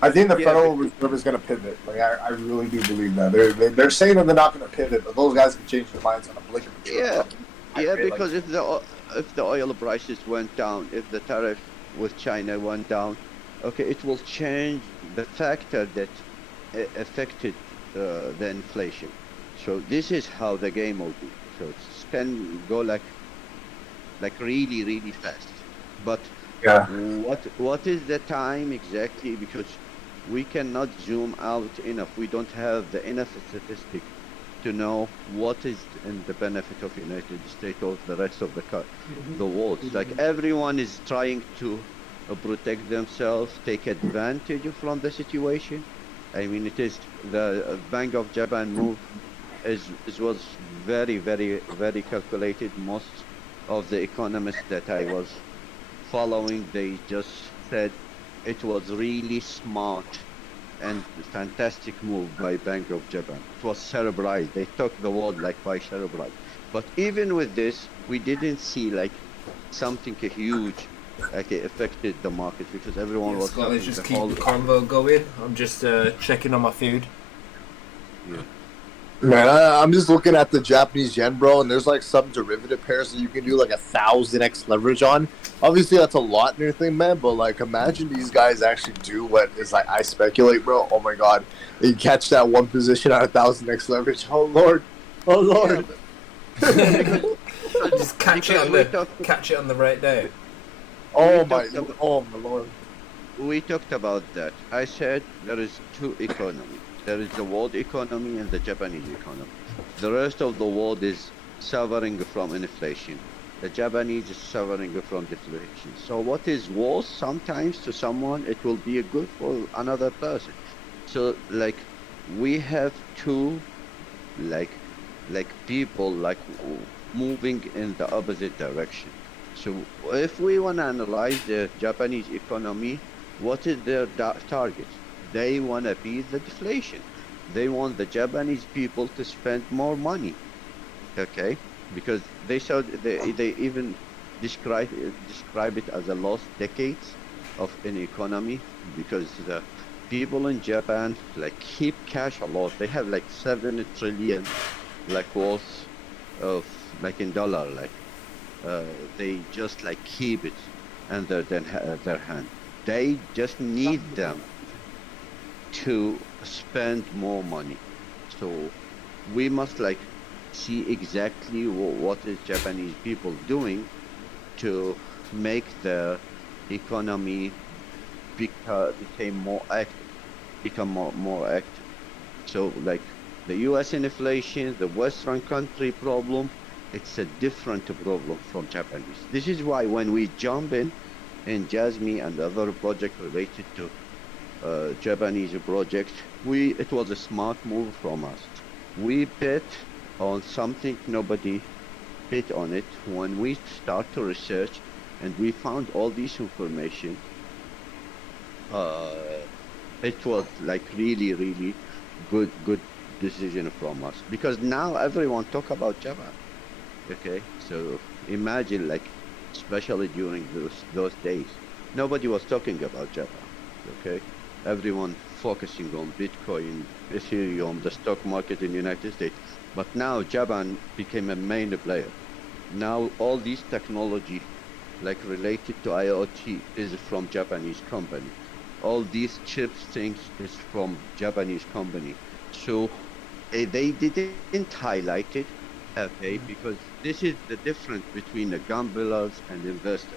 I think the Federal Reserve is going to pivot. Like I really do believe that they're saying that they're not going to pivot, but those guys can change their minds on a blink of an eye. Yeah, because if the oil prices went down, if the tariff with China went down, okay, it will change the factor that affected the inflation. So this is how the game will be. So it can go like really fast. But yeah, what is the time exactly? Because we cannot zoom out enough. We don't have the enough statistic to know what is in the benefit of United States or the rest of the world. Like everyone is trying to protect themselves, take advantage from the situation. I mean, it is the Bank of Japan move was very calculated. Most of the economists that I was following, they just said it was really smart and fantastic move by Bank of Japan. It was cerebrized. They took the world like by cerebrized. But even with this, we didn't see like something huge like it affected the market because everyone was just keep the convo going. I'm just checking on my food. Yeah. Man, I'm just looking at the Japanese yen, bro, and there's like some derivative pairs that you can do like 1,000x leverage on. Obviously, that's a lot and everything, man, but like imagine these guys actually do what is like I speculate, bro. Oh my god, you catch that one position at 1,000x leverage. Oh lord, oh lord. Yeah, just catch it on the right day. Oh my lord. We talked about that. I said there is two economies. There is the world economy and the Japanese economy. The rest of the world is suffering from inflation. The Japanese is suffering from deflation. So what is worse sometimes to someone, it will be good for another person. So like we have two like people like moving in the opposite direction. So if we want to analyze the Japanese economy, what is their target? They want to beat the deflation. They want the Japanese people to spend more money, okay? Because they even describe it as a lost decades. of an economy, because the people in Japan like keep cash a lot. They have like 7 trillion like worth of like in dollar, like they just like keep it under their hand. They just need them to spend more money. So we must like see exactly what is Japanese people doing to make the economy become more active. So like the US inflation, the Western country problem, it's a different problem from Japanese. This is why when we jump in JASMY and other project related to Japanese project, it was a smart move from us. We bet on something nobody bet on it. When we start to research and we found all this information, it was like really good decision from us, because now everyone talk about Japan. Okay, so imagine like, especially during those days, nobody was talking about Japan. Okay, everyone focusing on Bitcoin, Ethereum, the stock market in the United States. But now Japan became a main player. Now all these technology like related to IoT is from Japanese company. All these chips things is from Japanese company. So they didn't highlight it, okay, because this is the difference between the gamblers and investor.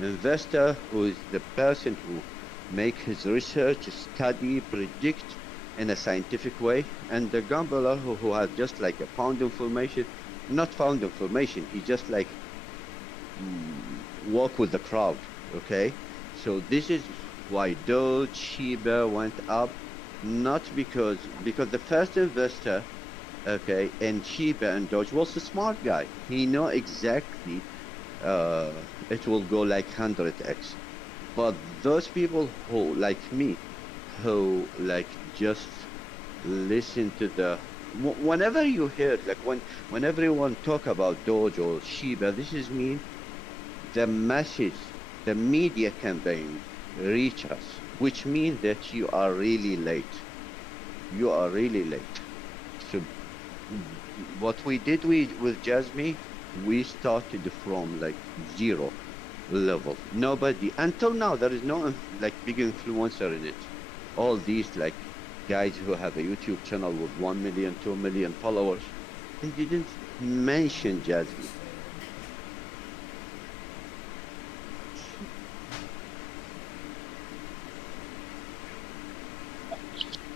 The investor, who is the person who make his research, study, predict in a scientific way, and the gambler who has just like a found information, not found information, he just like walk with the crowd, okay? So this is why Doge, Shiba went up, not because the first investor, okay, in Shiba and Doge was a smart guy. He know exactly it will go like 100x. But those people who, like me, who like just listen to the, whenever you hear, like when everyone talk about Doge or Shiba, this is mean the message, the media campaign reach us, which means that you are really late. You are really late. So what we did with JASMY, we started from like zero level. Nobody until now, there is no like big influencer in it. All these like guys who have a YouTube channel with 1 million, 2 million followers, they didn't mention JASMY.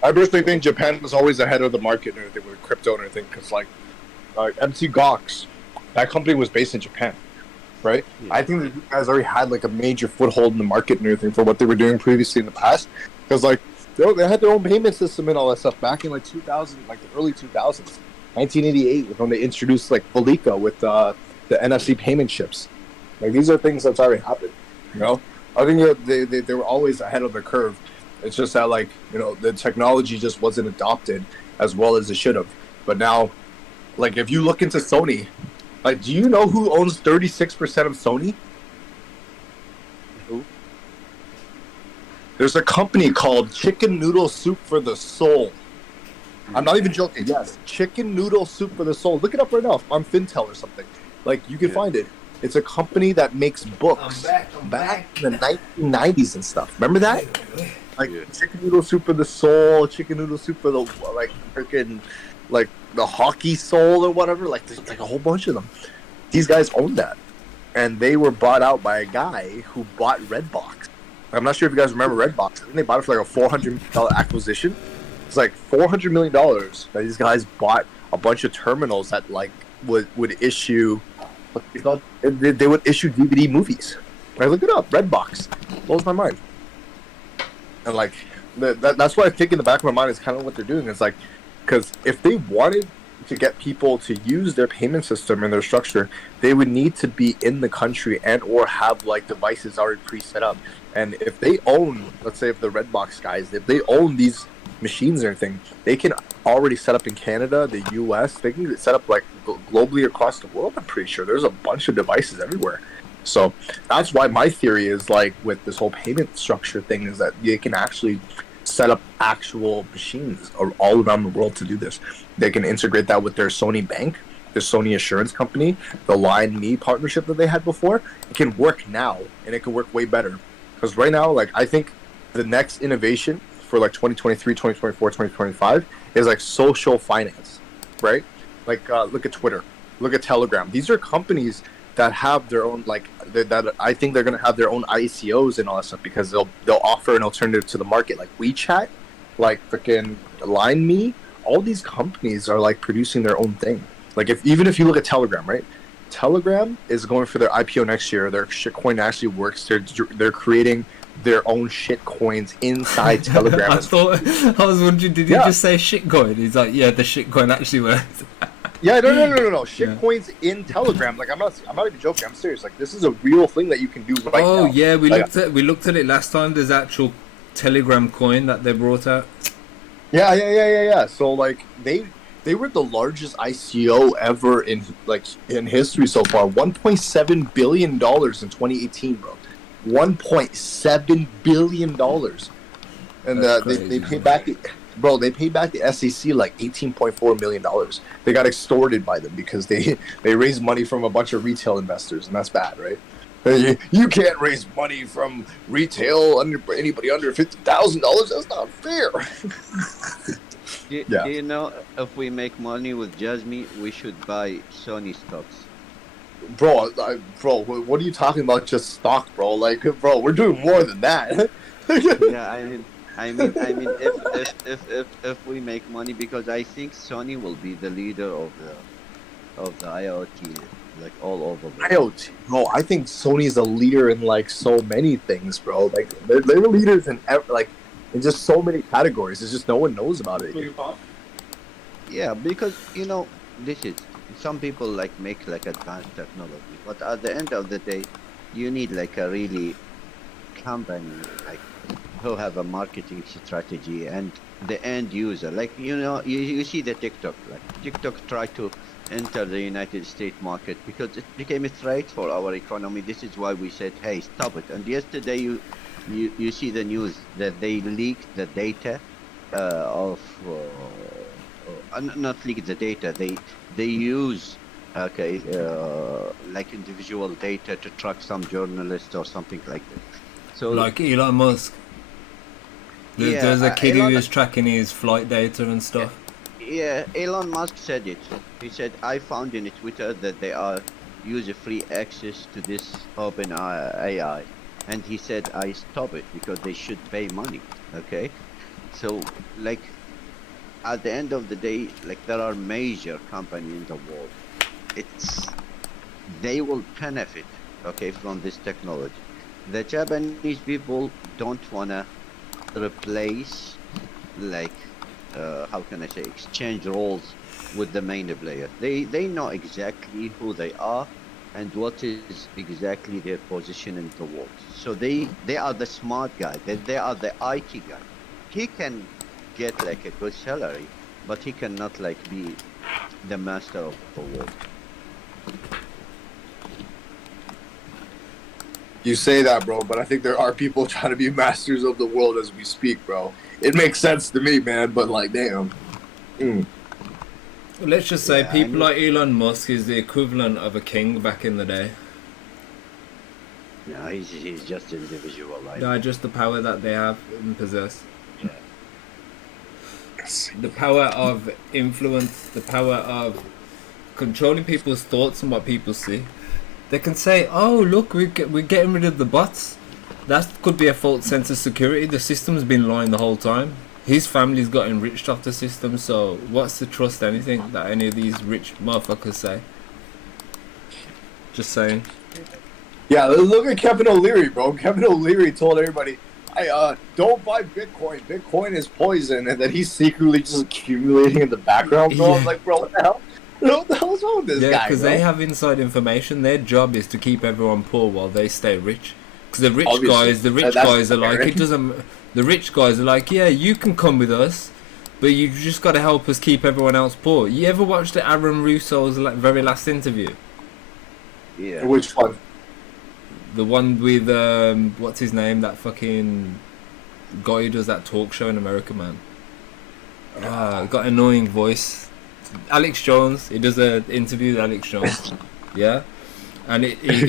I personally think Japan was always ahead of the market and everything with crypto and everything, because like MC Gox, that company was based in Japan, right? Yeah. I think that you guys already had like a major foothold in the market and everything for what they were doing previously in the past, because like they had their own payment system and all that stuff back in like 2000, like the early 2000s, 1988, when they introduced like Felica with the NFC payment chips. Like these are things that's already happened, you know. I think that they were always ahead of the curve. It's just that, like, you know, the technology just wasn't adopted as well as it should have. But now, like, if you look into Sony, like, do you know who owns 36% of Sony? Who? There's a company called Chicken Noodle Soup for the Soul. I'm not even joking. Yes, Chicken Noodle Soup for the Soul. Look it up right now on Fintel or something. Like, you can find it. It's a company that makes books back in the 1990s and stuff. Remember that? Like Chicken Noodle Soup for the Soul, Chicken Noodle Soup for the like freaking like the Hockey Soul or whatever. Like there's like a whole bunch of them. These guys own that, and they were bought out by a guy who bought Redbox. I'm not sure if you guys remember Redbox. I think they bought it for like a $400 million acquisition. It's like $400 million that these guys bought a bunch of terminals that like would issue. They would issue DVD movies. I look it up. Redbox blows my mind. And like that's what I think in the back of my mind is kind of what they're doing. It's like, because if they wanted to get people to use their payment system and their structure, they would need to be in the country and or have like devices already pre-set up. And if they own, let's say if the Redbox guys, if they own these machines or anything, they can already set up in Canada, the US. They can set up like globally across the world. I'm pretty sure there's a bunch of devices everywhere. So that's why my theory is like with this whole payment structure thing is that they can actually set up actual machines all around the world to do this. They can integrate that with their Sony bank, the Sony Assurance Company, the Line Me partnership that they had before. It can work now, and it can work way better. Because right now, like, I think the next innovation for like 2023, 2024, 2025 is like social finance, right? Like, look at Twitter, look at Telegram. These are companies that have their own, like, that I think they're going to have their own ICOs and all that stuff because they'll offer an alternative to the market, like WeChat, like freaking Line Me. All these companies are like producing their own thing. Like, even if you look at Telegram, right? Telegram is going for their IPO next year. Their shitcoin actually works. They're creating their own shit coins inside Telegram. I was wondering, did he just say shitcoin? He's like, yeah, the shitcoin actually works. Yeah, no. Shit coins in Telegram. Like, I'm not even joking. I'm serious. Like, this is a real thing that you can do right now. Oh yeah, we looked at it last time. There's actual Telegram coin that they brought out. Yeah. So like they were the largest ICO ever in history so far. $1.7 billion in 2018, bro. $1.7 billion, and they paid back they paid back the SEC like $18.4 million. They got extorted by them because they raised money from a bunch of retail investors, and that's bad, right? You can't raise money from retail anybody under $50,000. That's not fair. Do you know, if we make money with JASMY, we should buy Sony stocks. Bro, what are you talking about? Just stock, bro? Like, bro, we're doing more than that. Yeah, I mean, if we make money, because I think Sony will be the leader of the IoT, like all over. IoT, bro. I think Sony's a leader in like so many things, bro. Like they're leaders in in just so many categories. It's just no one knows about it. Yeah, because this is, some people like make like advanced technology, but at the end of the day, you need like a really company like who have a marketing strategy and the end user. Like you see the TikTok. Like TikTok tried to enter the United States market because it became a threat for our economy. This is why we said, hey, stop it. And yesterday you see the news that they leaked the data not leak the data. They use like individual data to track some journalist or something like that. So like Elon Musk. There's a kid who is tracking his flight data and stuff. Yeah, Elon Musk said it. He said, I found in Twitter that they are use free access to this open AI, and he said I stop it because they should pay money. Okay, so like, at the end of the day, like, there are major companies in the world. They will benefit, okay, from this technology. The Japanese people don't wanna replace, like, how can I say, exchange roles with the main player. They know exactly who they are and what is exactly their position in the world. So they are the smart guy. They are the IT guy. He can get like a good salary, but he cannot like be the master of the world. You say that, bro, but I think there are people trying to be masters of the world as we speak, bro. It makes sense to me, man, but like, damn. Let's just say people like Elon Musk is the equivalent of a king back in the day. No, he's just individual, right? No, just the power that they have and possess. The power of influence, the power of controlling people's thoughts and what people see. They can say, oh, look, we're getting rid of the bots. That could be a false sense of security. The system's been lying the whole time. His family's got enriched off the system, so what's to trust anything that any of these rich motherfuckers say? Just saying. Yeah, look at Kevin O'Leary, bro. Kevin O'Leary told everybody, don't buy Bitcoin. Bitcoin is poison. And then he's secretly just accumulating in the background, bro. Yeah. I'm like, bro, what the hell? What the hell's wrong with this guy? Yeah, because they have inside information. Their job is to keep everyone poor while they stay rich. Because the rich guys are like, it doesn't. The rich guys are like, yeah, you can come with us, but you just got to help us keep everyone else poor. You ever watched Aaron Russo's very last interview? Yeah. Which one? The one with what's his name? That fucking guy who does that talk show in America, man. Got an annoying voice. Alex Jones. He does an interview with Alex Jones. Yeah. And he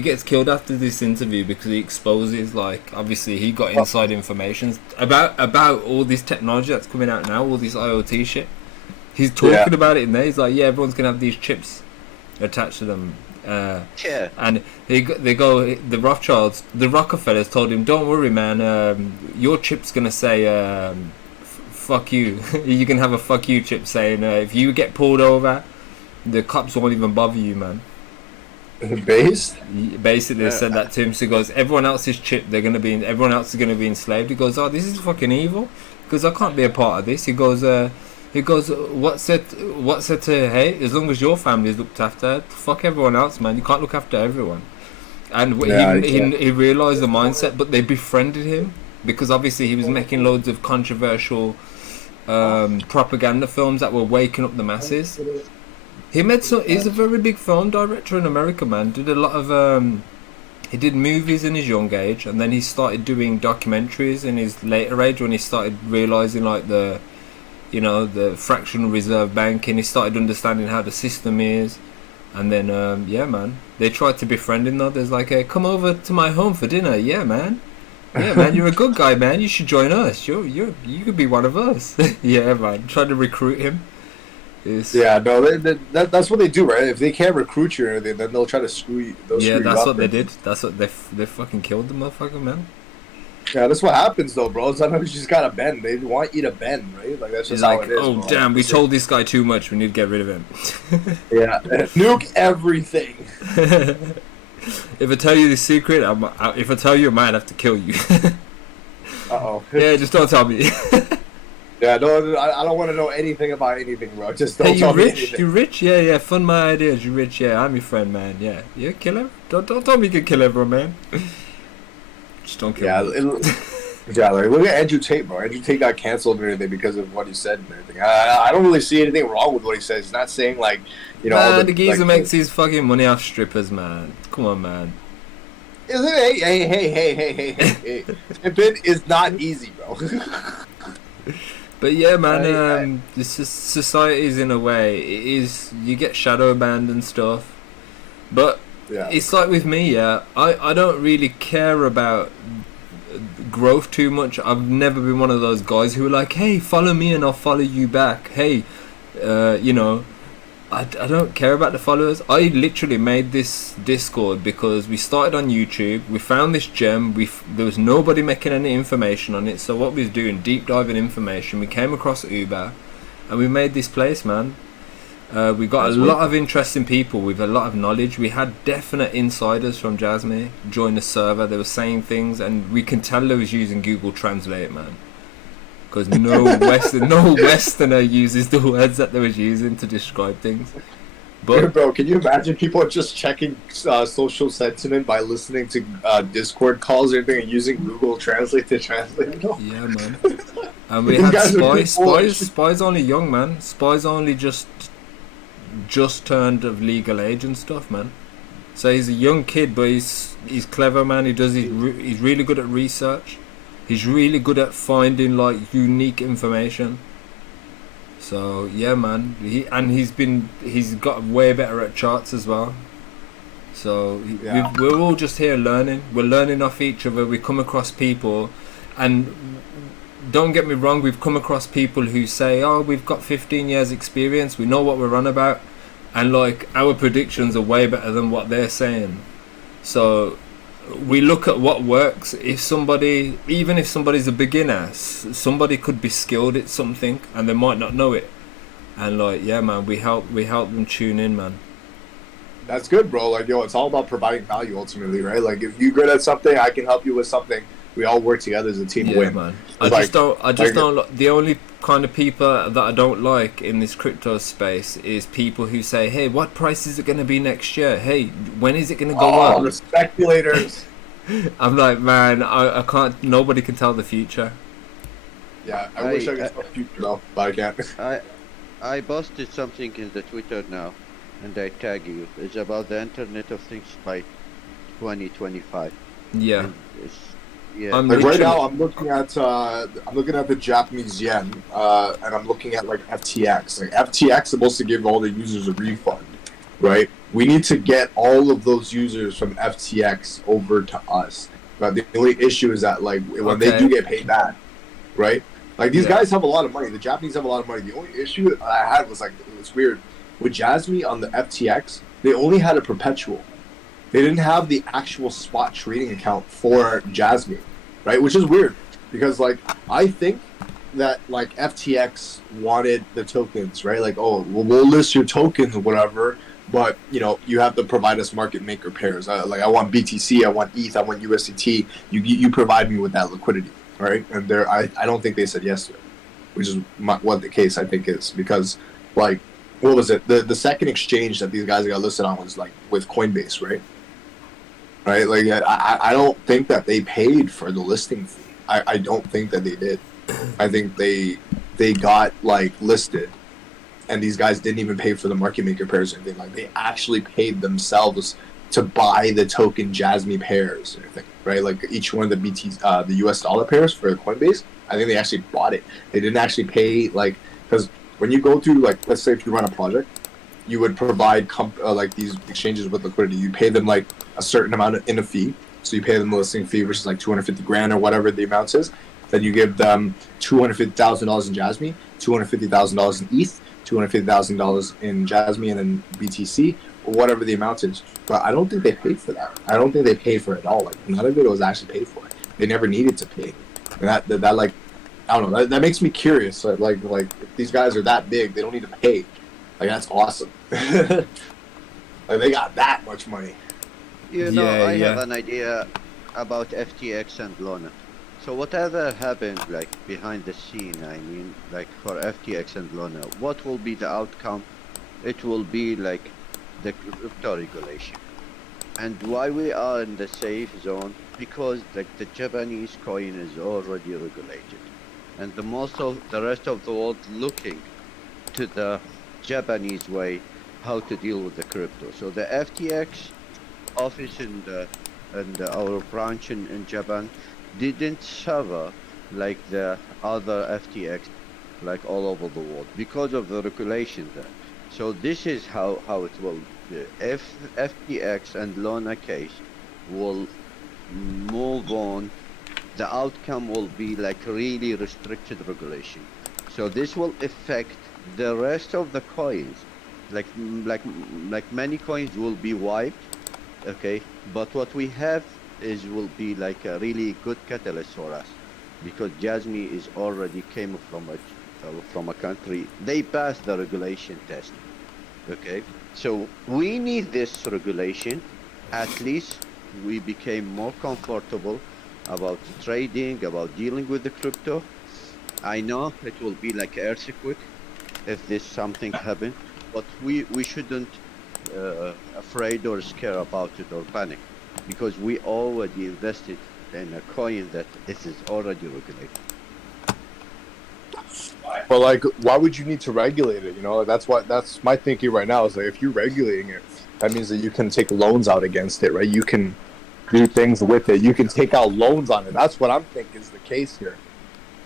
gets killed after this interview because he exposes, like, obviously he got inside information about all this technology that's coming out now, all this IoT shit. He's talking about it in there. He's like, yeah, everyone's gonna have these chips attached to them. And the Rothschilds, the Rockefellers told him, don't worry, man. Your chip's gonna say, fuck you. You can have a fuck you chip saying, if you get pulled over, the cops won't even bother you, man. Basically, they said that to him. So he goes, everyone else's chip, everyone else is gonna be enslaved. He goes, oh, this is fucking evil. He goes, I can't be a part of this. He goes, what's it to, hey, as long as your family is looked after, fuck everyone else, man. You can't look after everyone. And he realised the mindset, but they befriended him because obviously he was making loads of controversial propaganda films that were waking up the masses. He's a very big film director in America, man. Did a lot of he did movies in his young age, and then he started doing documentaries in his later age when he started realising, like, the fractional reserve bank, and he started understanding how the system is. And then man, they tried to befriend him though. There's like, come over to my home for dinner. Yeah, man, you're a good guy, man, you should join us. You could be one of us. Yeah, man, tried to recruit him. That's what they do, right? If they can't recruit you or anything, then they'll try to screw you. That's what they did. That's what they fucking killed the motherfucker, man. Yeah, that's what happens though, bro. Sometimes you just gotta bend. They want you to bend, right? Like, that's just how it is. Oh, bro. Damn, we told this guy too much. We need to get rid of him. Yeah, nuke everything. If I tell you the secret, if I tell you, I might have to kill you. Uh-oh. Yeah, just don't tell me. Yeah, no, I don't want to know anything about anything, bro. Just don't tell me anything. You rich? Yeah. Fund my ideas. You rich? Yeah, I'm your friend, man. Yeah, you're a killer. Don't tell me you can kill everyone, man. Just don't kill me. Like, look at Andrew Tate, bro. Andrew Tate got canceled and everything because of what he said and everything. I don't really see anything wrong with what he says. He's not saying, like, Man, the geezer makes his fucking money off strippers, man. Come on, man. Hey. Stripping is not easy, bro. But yeah, man, this is society's in a way. It is, you get shadow banned and stuff. But it's like with me, I don't really care about growth too much. I've never been one of those guys who are like, hey, follow me and I'll follow you back. Hey, I don't care about the followers. I literally made this Discord because we started on YouTube. We found this gem. There was nobody making any information on it. So what we was doing, deep diving information. We came across Uber, and we made this place, man. We got a lot of interesting people with a lot of knowledge. We had definite insiders from JASMY join the server. They were saying things, and we can tell they was using Google Translate, man. Because no Westerner uses the words that they was using to describe things. But bro, can you imagine people just checking social sentiment by listening to Discord calls or anything and using Google Translate to translate? Yeah, man. And we had Spy's only young, man. Spy's only just turned of legal age and stuff, man. So he's a young kid, but he's clever, man. He's really good at research. He's really good at finding, like, unique information. So yeah, man. He's got way better at charts as well. So we're all just here learning. We're learning off each other. We come across people, and don't get me wrong, we've come across people who say, oh, we've got 15 years experience, we know what we're on about, and like our predictions are way better than what they're saying. So we look at what works. Even if somebody's a beginner, somebody could be skilled at something and they might not know it, and like, yeah, man, we help them tune in, man. That's good, bro. Like, it's all about providing value ultimately, right? Like, if you're good at something, I can help you with something. We all work together as a team to win. Man. I just don't. The only kind of people that I don't like in this crypto space is people who say, "Hey, what price is it going to be next year? Hey, when is it going to go up?" The speculators. I'm like, man, I can't. Nobody can tell the future. Yeah, I wish I could tell the future though, but I can't. I posted something in the Twitter now, and I tag you. It's about the Internet of Things by 2025. Yeah. And yeah. I'm Like right literally- now, I'm looking at the Japanese yen, and I'm looking at like FTX. Like FTX is supposed to give all the users a refund, right? We need to get all of those users from FTX over to us. But the only issue is that like when they Okay. do get paid back, right? Like these Yeah. guys have a lot of money. The Japanese have a lot of money. The only issue I had was like it was weird with JASMY on the FTX. They only had a perpetual. They didn't have the actual spot trading account for JASMY, right? Which is weird because like I think that like FTX wanted the tokens, right? Like, oh, we'll list your tokens or whatever, but you know you have to provide us market maker pairs. Like I want BTC, I want ETH, I want USDT. You provide me with that liquidity, right? And I don't think they said yes to it, which is what the case I think is because like what was it? The second exchange that these guys got listed on was like with Coinbase, right? Right, like I don't think that they paid for the listing fee. I don't think that they did. I think they got like listed, and these guys didn't even pay for the market maker pairs or anything. Like they actually paid themselves to buy the token JASMY pairs or anything, right? Like each one of the US dollar pairs for Coinbase. I think they actually bought it. They didn't actually pay like because when you go through like let's say if you run a project, you would provide like these exchanges with liquidity. You pay them like a certain amount in a fee. So you pay them the listing fee, which is like 250 grand or whatever the amount is. Then you give them $250,000 in JASMY, $250,000 in ETH, $250,000 in JASMY, and then BTC, or whatever the amount is. But I don't think they paid for that. I don't think they paid for it at all. Like none of it was actually paid for. They never needed to pay. And that like I don't know. That makes me curious. Like if these guys are that big, they don't need to pay. Like that's awesome. Like they got that much money. You know, Yeah, I yeah. have an idea about FTX and Luna. So whatever happened, like behind the scene, I mean, like for FTX and Luna, what will be the outcome? It will be like the crypto regulation. And why we are in the safe zone? Because like the Japanese coin is already regulated, and the rest of the world looking to the Japanese way how to deal with the crypto. So the FTX office and our branch in Japan didn't suffer like the other FTX like all over the world because of the regulation there. So this is how it will be. If FTX and Luna case will move on, the outcome will be like really restricted regulation. So this will affect the rest of the coins. Like many coins will be wiped, okay, but what we have will be like a really good catalyst for us because JASMY is already came from a country they passed the regulation test, okay. So we need this regulation. At least we became more comfortable about trading, about dealing with the crypto. I know it will be like an earthquake if this something happen, but we shouldn't afraid or scared about it or panic because we already invested in a coin that it is already regulated. But like, why would you need to regulate it? You know, that's my thinking right now. Is like, if you're regulating it, that means that you can take loans out against it, right? You can do things with it. You can take out loans on it. That's what I'm thinking is the case here.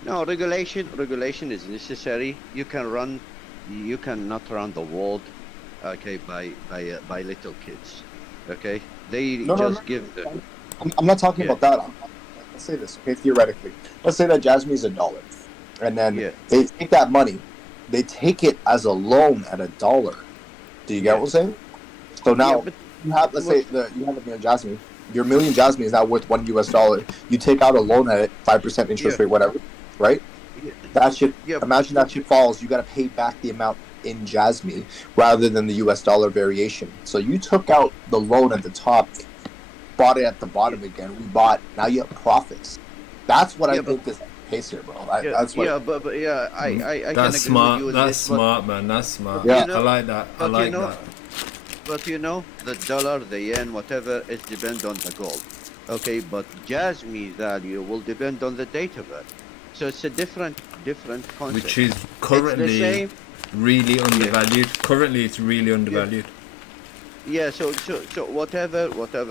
No, regulation is necessary. You cannot run the world, okay, by little kids, okay. They give them. I'm not talking Yeah. about that. Let's say this, okay, theoretically. Let's say that JASMY is $1. And then they take that money, they take it as a loan at $1. Do you get what I'm saying? So now you have, let's say you have $1 million JASMY. Your $1 million JASMY is now worth $1. You take out a loan at it, 5% interest rate, whatever, right? That shit. Imagine that shit falls. You got to pay back the amount in JASMY rather than the US dollar variation. So you took out the loan at the top, bought it at the bottom again. We bought. Now you have profits. That's what I think is the case here, bro. That's what. I That's can smart. agree with you. That's smart, man. That's smart. Yeah. I like that. I like that. But you know, the dollar, the yen, whatever, it depends on the gold. Okay, but JASMY value will depend on the data value. So it's a different concept. Which is currently really undervalued. Currently, it's really undervalued. Yeah. So whatever.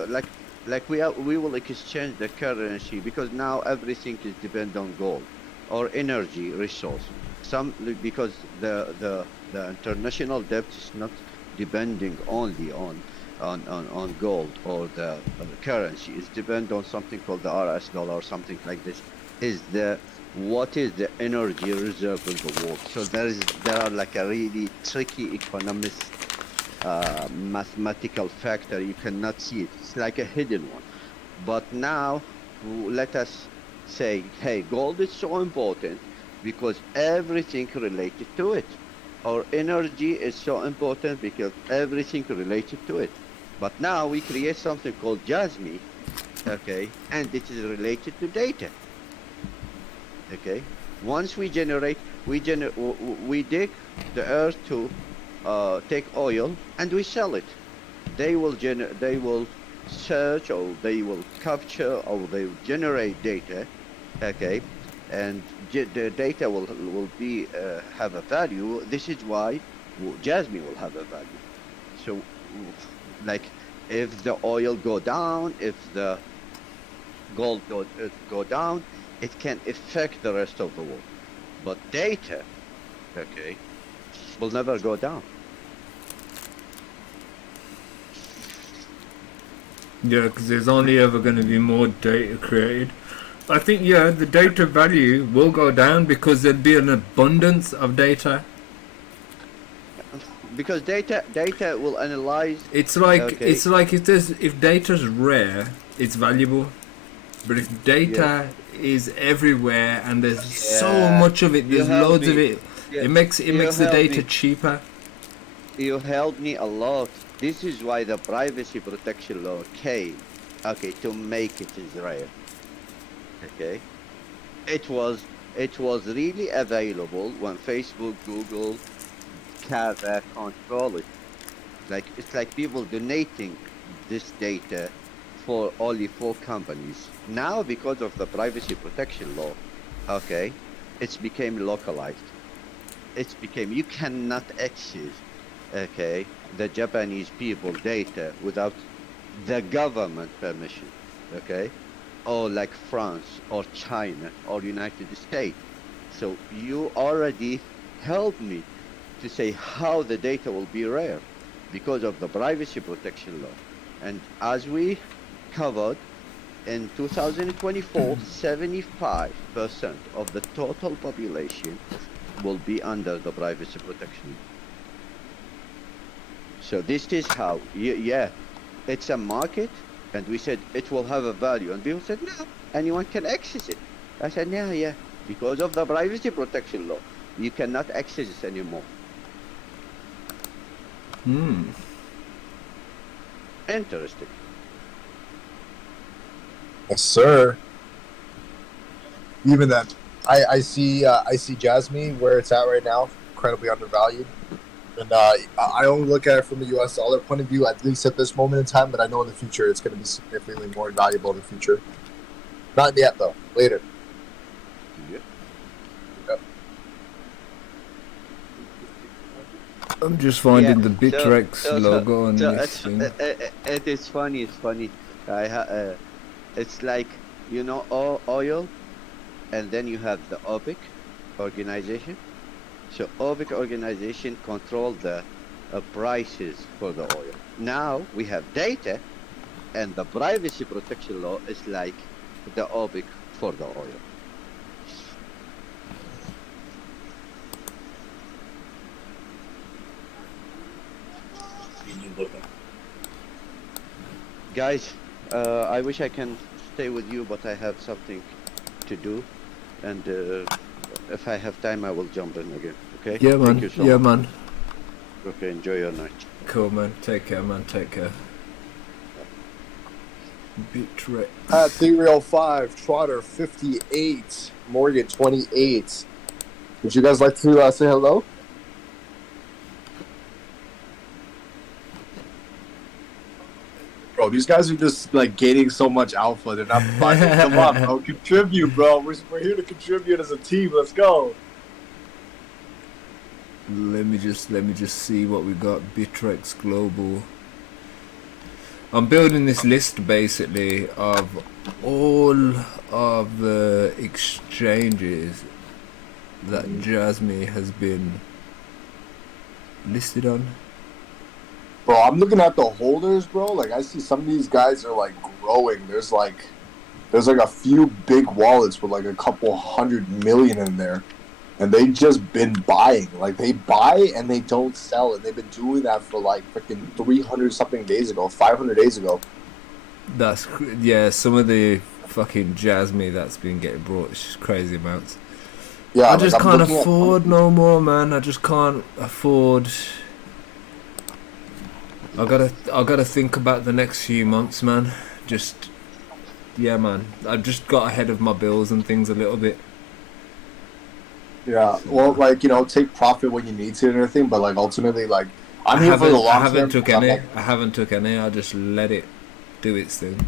Like like we will exchange the currency because now everything is depend on gold or energy resource. Some because the international debt is not depending only on gold or the currency. It's depend on something called the RS dollar or something like this. Is the what is the energy reserve in the world? So there are like a really tricky economic mathematical factor. You cannot see it. It's like a hidden one. But now let us say, hey, gold is so important because everything related to it. Or energy is so important because everything related to it. But now we create something called JASMY, okay, and it is related to data. Okay, once we dig the earth to take oil and we sell it. They will search or they will capture or they will generate data, okay, and the data will be have a value. This is why Jasmy will have a value. So, like, if the oil go down, if the gold go down, it can affect the rest of the world. But data, okay, will never go down. Yeah, because there's only ever going to be more data created. I think, yeah, the data value will go down because there'll be an abundance of data. Because data will analyze. It's like okay. if data's rare, it's valuable. But if data is everywhere and there's so much of it, there's loads of it, it makes the data cheaper. You helped me a lot. This is why the privacy protection law came, okay, to make it is rare. Okay, it was really available when Facebook, Google can't control it. Like it's like people donating this data for only 4 companies. Now, because of the privacy protection law, okay, it's became localized. It's became you cannot access, okay, the Japanese people data without the government permission, okay, or like France or China or United States. So you already helped me to say how the data will be rare because of the privacy protection law. And as we covered in 2024, 75% of the total population will be under the privacy protection law. So this is how, yeah, it's a market, and we said it will have a value, and people said, no, anyone can access it. I said, yeah, because of the privacy protection law, you cannot access it anymore. Interesting. Yes, sir. Even then, I see Jasmy where it's at right now, incredibly undervalued. And I only look at it from the U.S. dollar point of view, at least at this moment in time. But I know in the future it's going to be significantly more valuable in the future. Not yet, though. Later. Yep. I'm just finding the Bitrex logo on this thing. It is funny. It's funny. It's like, you know, oil, and then you have the OPEC organization. So OPEC organization control the prices for the oil. Now we have data, and the privacy protection law is like the OPEC for the oil. Guys, I wish I can stay with you, but I have something to do, and if I have time, I will jump in again. Okay? Yeah, man. Thank you so much. Man. Okay, enjoy your night. Cool, man. Take care, man. Take care. Bitrex. At 305, Trotter 58, Morgan 28. Would you guys like to say hello? Bro, these guys are just like gaining so much alpha. They're not providing. Come on, bro. Contribute, bro. We're here to contribute as a team. Let's go. Let me just see what we got. Bitrex Global. I'm building this list basically of all of the exchanges that JASMY has been listed on. Bro, I'm looking at the holders, bro. Like, I see some of these guys are like growing. There's like a few big wallets with like a couple 100 million in there, and they just been buying. Like, they buy and they don't sell, and they've been doing that for like freaking 300 something days ago, 500 days ago. Yeah, some of the fucking JASMY that's been getting brought is just crazy amounts. Yeah, I just like, can't afford no more, man. I just can't afford. I gotta think about the next few months, man. Yeah, man. I've just got ahead of my bills and things a little bit. Yeah, well, like, you know, take profit when you need to and everything, but like ultimately, like, I'm here for the long term. I haven't took any. I just let it do its thing.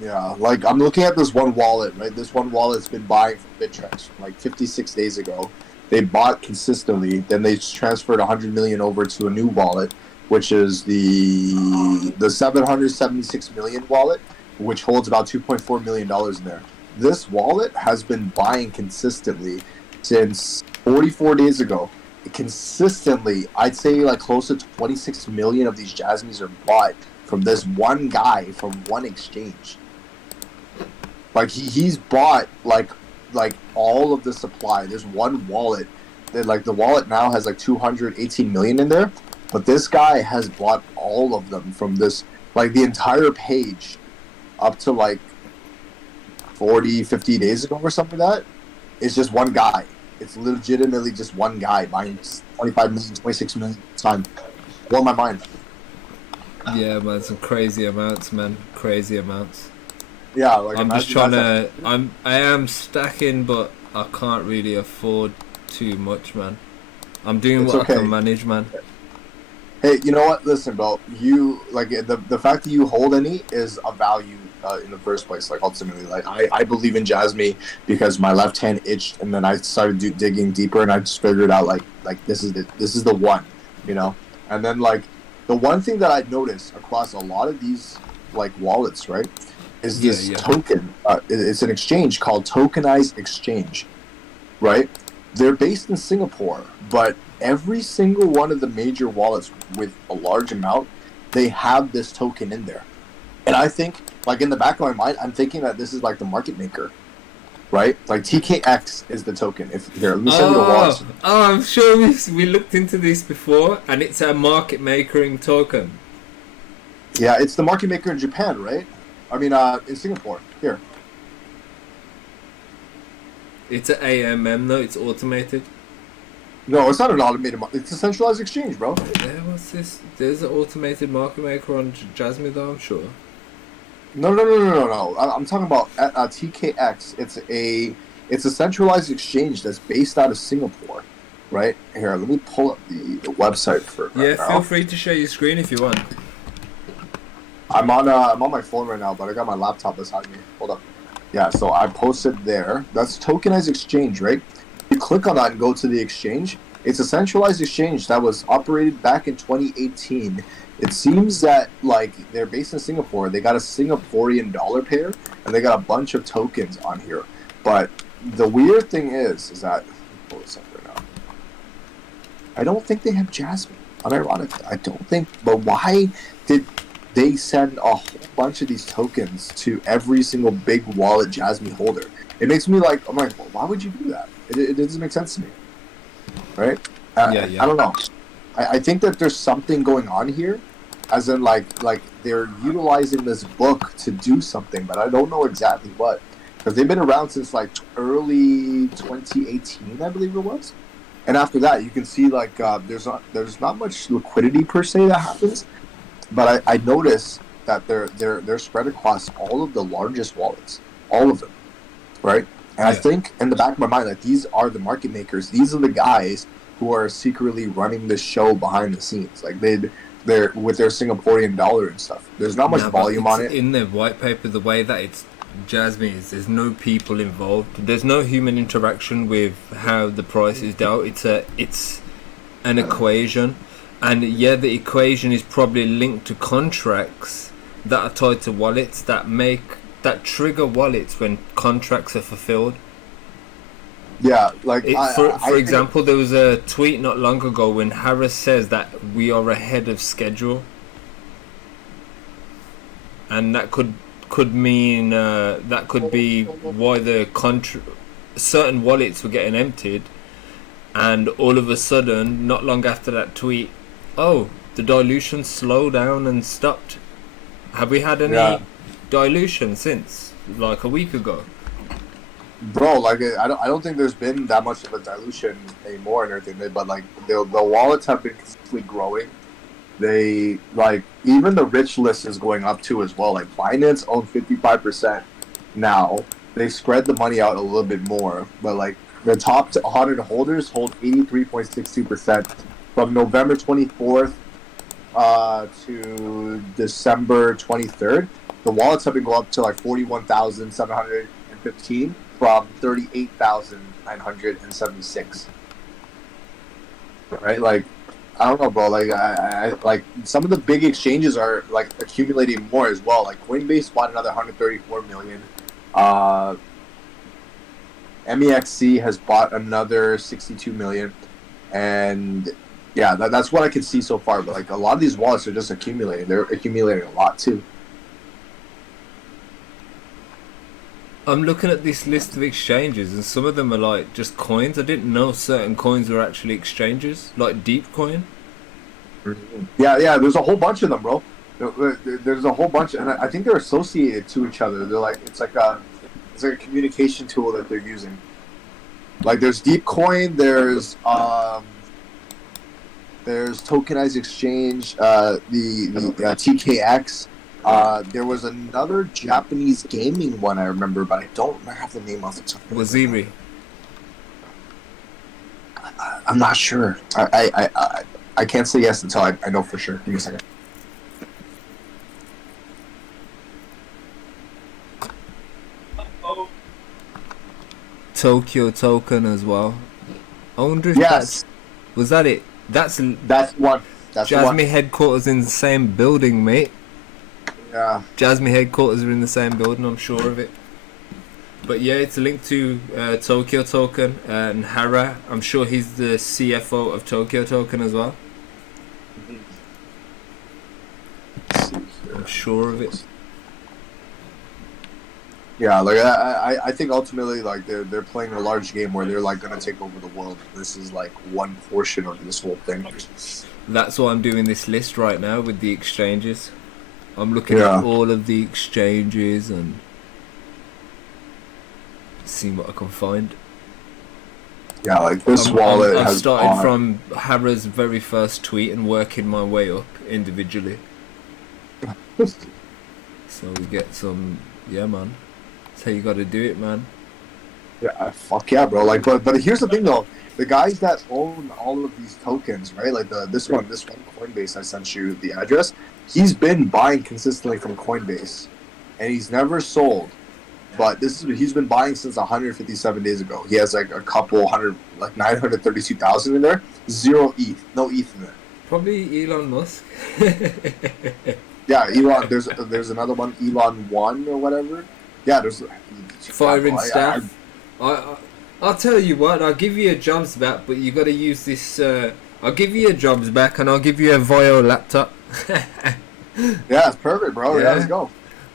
Yeah, like, I'm looking at this one wallet, right? This one wallet's been buying from Bittrex from like 56 days ago. They bought consistently, then they transferred 100 million over to a new wallet, which is the 776 million wallet, which holds about $2.4 million in there. This wallet has been buying consistently since 44 days ago. Consistently, I'd say like close to 26 million of these JASMYs are bought from this one guy from one exchange. Like, he's bought like all of the supply. There's one wallet that, like, the wallet now has like 218 million in there, but this guy has bought all of them from this, like, the entire page up to like 40, 50 days ago or something like that. It's just one guy. It's legitimately just one guy buying 25 million, 26 million at a time. Blow my mind. Yeah, man, some crazy amounts, man. Crazy amounts. Yeah, like, I'm just trying to. I am stacking, but I can't really afford too much, man. I'm doing what I can manage, man. Hey, you know what? Listen, bro. You, like, the fact that you hold any is a value in the first place. Like, ultimately, like, I believe in JASMY because my left hand itched, and then I started digging deeper, and I just figured out like this is the one, you know. And then, like, the one thing that I noticed across a lot of these like wallets, right, is this token. It's an exchange called Tokenized Exchange, right? They're based in Singapore, but every single one of the major wallets with a large amount, they have this token in there. And I think, like, in the back of my mind, I'm thinking that this is like the market maker, right? Like, TKX is the token. Let me send you the wallet. Oh, I'm sure we looked into this before, and it's a market making token. Yeah, it's the market maker in Japan, right? I mean, in Singapore. Here. It's an AMM though. It's automated. No, it's not an automated. It's a centralized exchange, bro. Yeah, what's this? There's an automated market maker on JASMY though, I'm sure. No. I'm talking about TKX. It's a centralized exchange that's based out of Singapore, right? Here, let me pull up the website for it right now. Feel free to share your screen if you want. I'm on my phone right now, but I got my laptop beside me. Hold up. Yeah, so I posted there. That's Tokenized Exchange, right? You click on that and go to the exchange. It's a centralized exchange that was operated back in 2018. It seems that, like, they're based in Singapore. They got a Singaporean dollar pair, and they got a bunch of tokens on here. But the weird thing is that, let me pull this up right now. I don't think they have JASMY. Unironically, I don't think. But why did they send a whole bunch of these tokens to every single big wallet JASMY holder? It makes me like, I'm like, well, why would you do that? It doesn't make sense to me, right? I don't know. I think that there's something going on here, as in like they're utilizing this book to do something, but I don't know exactly what. Because they've been around since like early 2018, I believe it was. And after that, you can see like there's not much liquidity per se that happens. But I noticed that they're spread across all of the largest wallets, all of them, right? And I think in the back of my mind that these are the market makers. These are the guys who are secretly running the show behind the scenes. Like they're with their Singaporean dollar and stuff. There's not much volume on it. In the white paper, the way that it's JASMY is, there's no people involved. There's no human interaction with how the price is dealt. It's an equation. And yeah, the equation is probably linked to contracts that are tied to wallets that trigger wallets when contracts are fulfilled. Yeah, like For example, there was a tweet not long ago when Harris says that we are ahead of schedule, and that could mean that could be why the certain wallets were getting emptied, and all of a sudden, not long after that tweet, oh, the dilution slowed down and stopped. Have we had any dilution since, like a week ago? Bro, like I don't think there's been that much of a dilution anymore and everything, but like the wallets have been consistently growing. They like even the rich list is going up too as well. Like Binance owns 55% now. They spread the money out a little bit more, but like the top 100 holders hold 83.62% from November 24th to December 23rd. The wallets have been going up to like 41,715 from 38,976. Right, like I don't know, bro. Like I like some of the big exchanges are like accumulating more as well. Like Coinbase bought another 134 million. MEXC has bought another 62 million, and yeah, that's what I can see so far. But like a lot of these wallets are just accumulating. They're accumulating a lot too. I'm looking at this list of exchanges, and some of them are like just coins. I didn't know certain coins were actually exchanges, like Deepcoin. Yeah. There's a whole bunch of them, bro. There's a whole bunch, and I think they're associated to each other. They're like it's like a communication tool that they're using. Like there's Deepcoin, there's tokenized exchange, the TKX. There was another Japanese gaming one I remember, but I don't have the name off the top. Waziri. I'm not sure. I can't say yes until I know for sure. Give me a second. Tokyo Token as well. I wonder if was that it? That's one. That's JASMY one. headquarters in the same building, mate. Yeah. JASMY headquarters are in the same building, I'm sure of it. But yeah, it's linked to Tokyo Token and Hara. I'm sure he's the CFO of Tokyo Token as well. I'm sure of it. Yeah, like I think ultimately like they're playing a large game where they're like gonna take over the world. This is like one portion of this whole thing. That's why I'm doing this list right now with the exchanges. I'm looking at all of the exchanges and seeing what I can find. Yeah, like this wallet I've has started from Hara's very first tweet and working my way up individually. So we get some, yeah, man. That's how you got to do it, man. Yeah, fuck yeah, bro. Like, but here's the thing though: the guys that own all of these tokens, right? Like this one Coinbase. I sent you the address. He's been buying consistently from Coinbase, and he's never sold. But he's been buying since 157 days ago. He has like a couple hundred, like 932,000 in there. Zero ETH, no ETH in there. Probably Elon Musk. Yeah, Elon. There's another one, Elon 1 or whatever. Yeah, there's firing staff. I'll tell you what. I'll give you your jobs back, but you got to use this. I'll give you your jobs back, and I'll give you a Vio laptop. Yeah, it's perfect, bro. Yeah, let's go.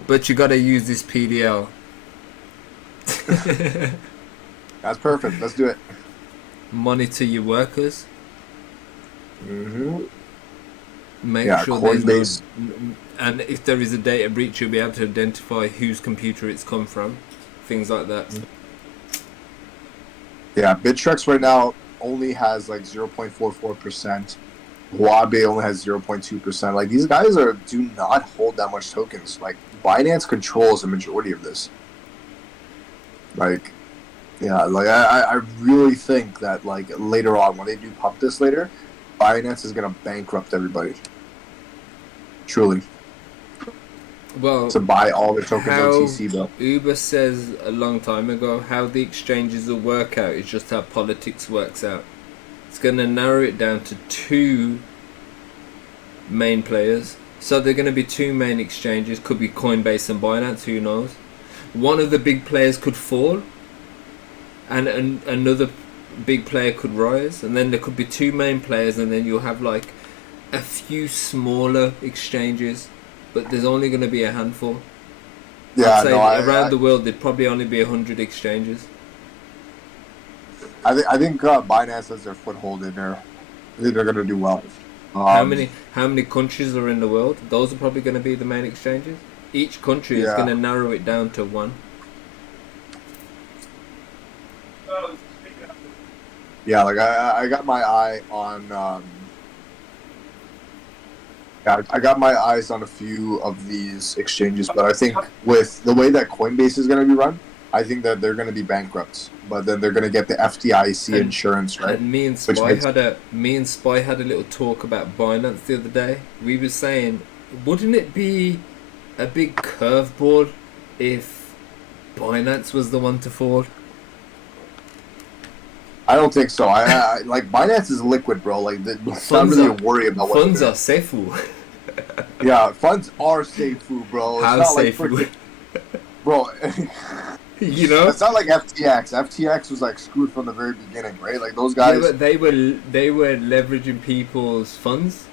But you got to use this PDL. That's perfect. Let's do it. Monitor your workers. Mm-hmm. Make sure there's no, and if there is a data breach, you'll be able to identify whose computer it's come from. Things like that. Yeah, Bittrex right now only has like 0.44%. Huobi only has 0.2%. Like these guys do not hold that much tokens. Like Binance controls the majority of this. Like, yeah, like I really think that like later on when they do pump this later, Binance is gonna bankrupt everybody. Truly. Well, to buy all the tokens OTC though. Uber says a long time ago, how the exchanges will work out is just how politics works out. It's gonna narrow it down to two main players. So there are going to be two main exchanges. Could be Coinbase and Binance. Who knows? One of the big players could fall, and another big player could rise, and then there could be two main players, and then you'll have like a few smaller exchanges, but there's only going to be a handful. Yeah, I'd say around the world there'd probably only be 100 exchanges. I think Binance has their foothold in there. I think they're gonna do well. How many countries are in the world? Those are probably going to be the main exchanges. Each country is going to narrow it down to one. Yeah, like I got my eye on. I got my eyes on a few of these exchanges, but I think with the way that Coinbase is going to be run, I think that they're going to be bankrupt. But then they're going to get the FDIC insurance, right? And me and Spy had a little talk about Binance the other day. We were saying, wouldn't it be a big curveball if Binance was the one to fall? I don't think so. I like Binance is liquid, bro. Like it's not really a worry about what funds are safe. Yeah, funds are safe, bro. It's How not safe, like bro? You know, it's not like FTX. FTX was like screwed from the very beginning, right? Like those guys. Yeah, but they were leveraging people's funds.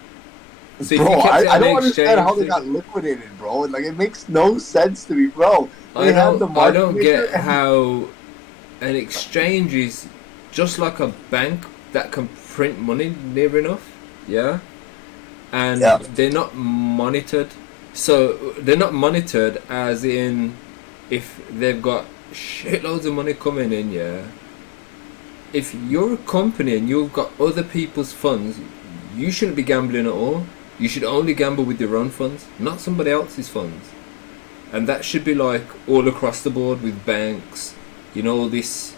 So bro, I don't understand how they got liquidated, bro. Like it makes no sense to me, bro. I don't get how an exchange is just like a bank that can print money near enough, yeah, and they're not monitored. So they're not monitored as in if they've got shitloads of money coming in, yeah. If you're a company and you've got other people's funds, you shouldn't be gambling at all. You should only gamble with your own funds, not somebody else's funds. And that should be like all across the board with banks, you know, all this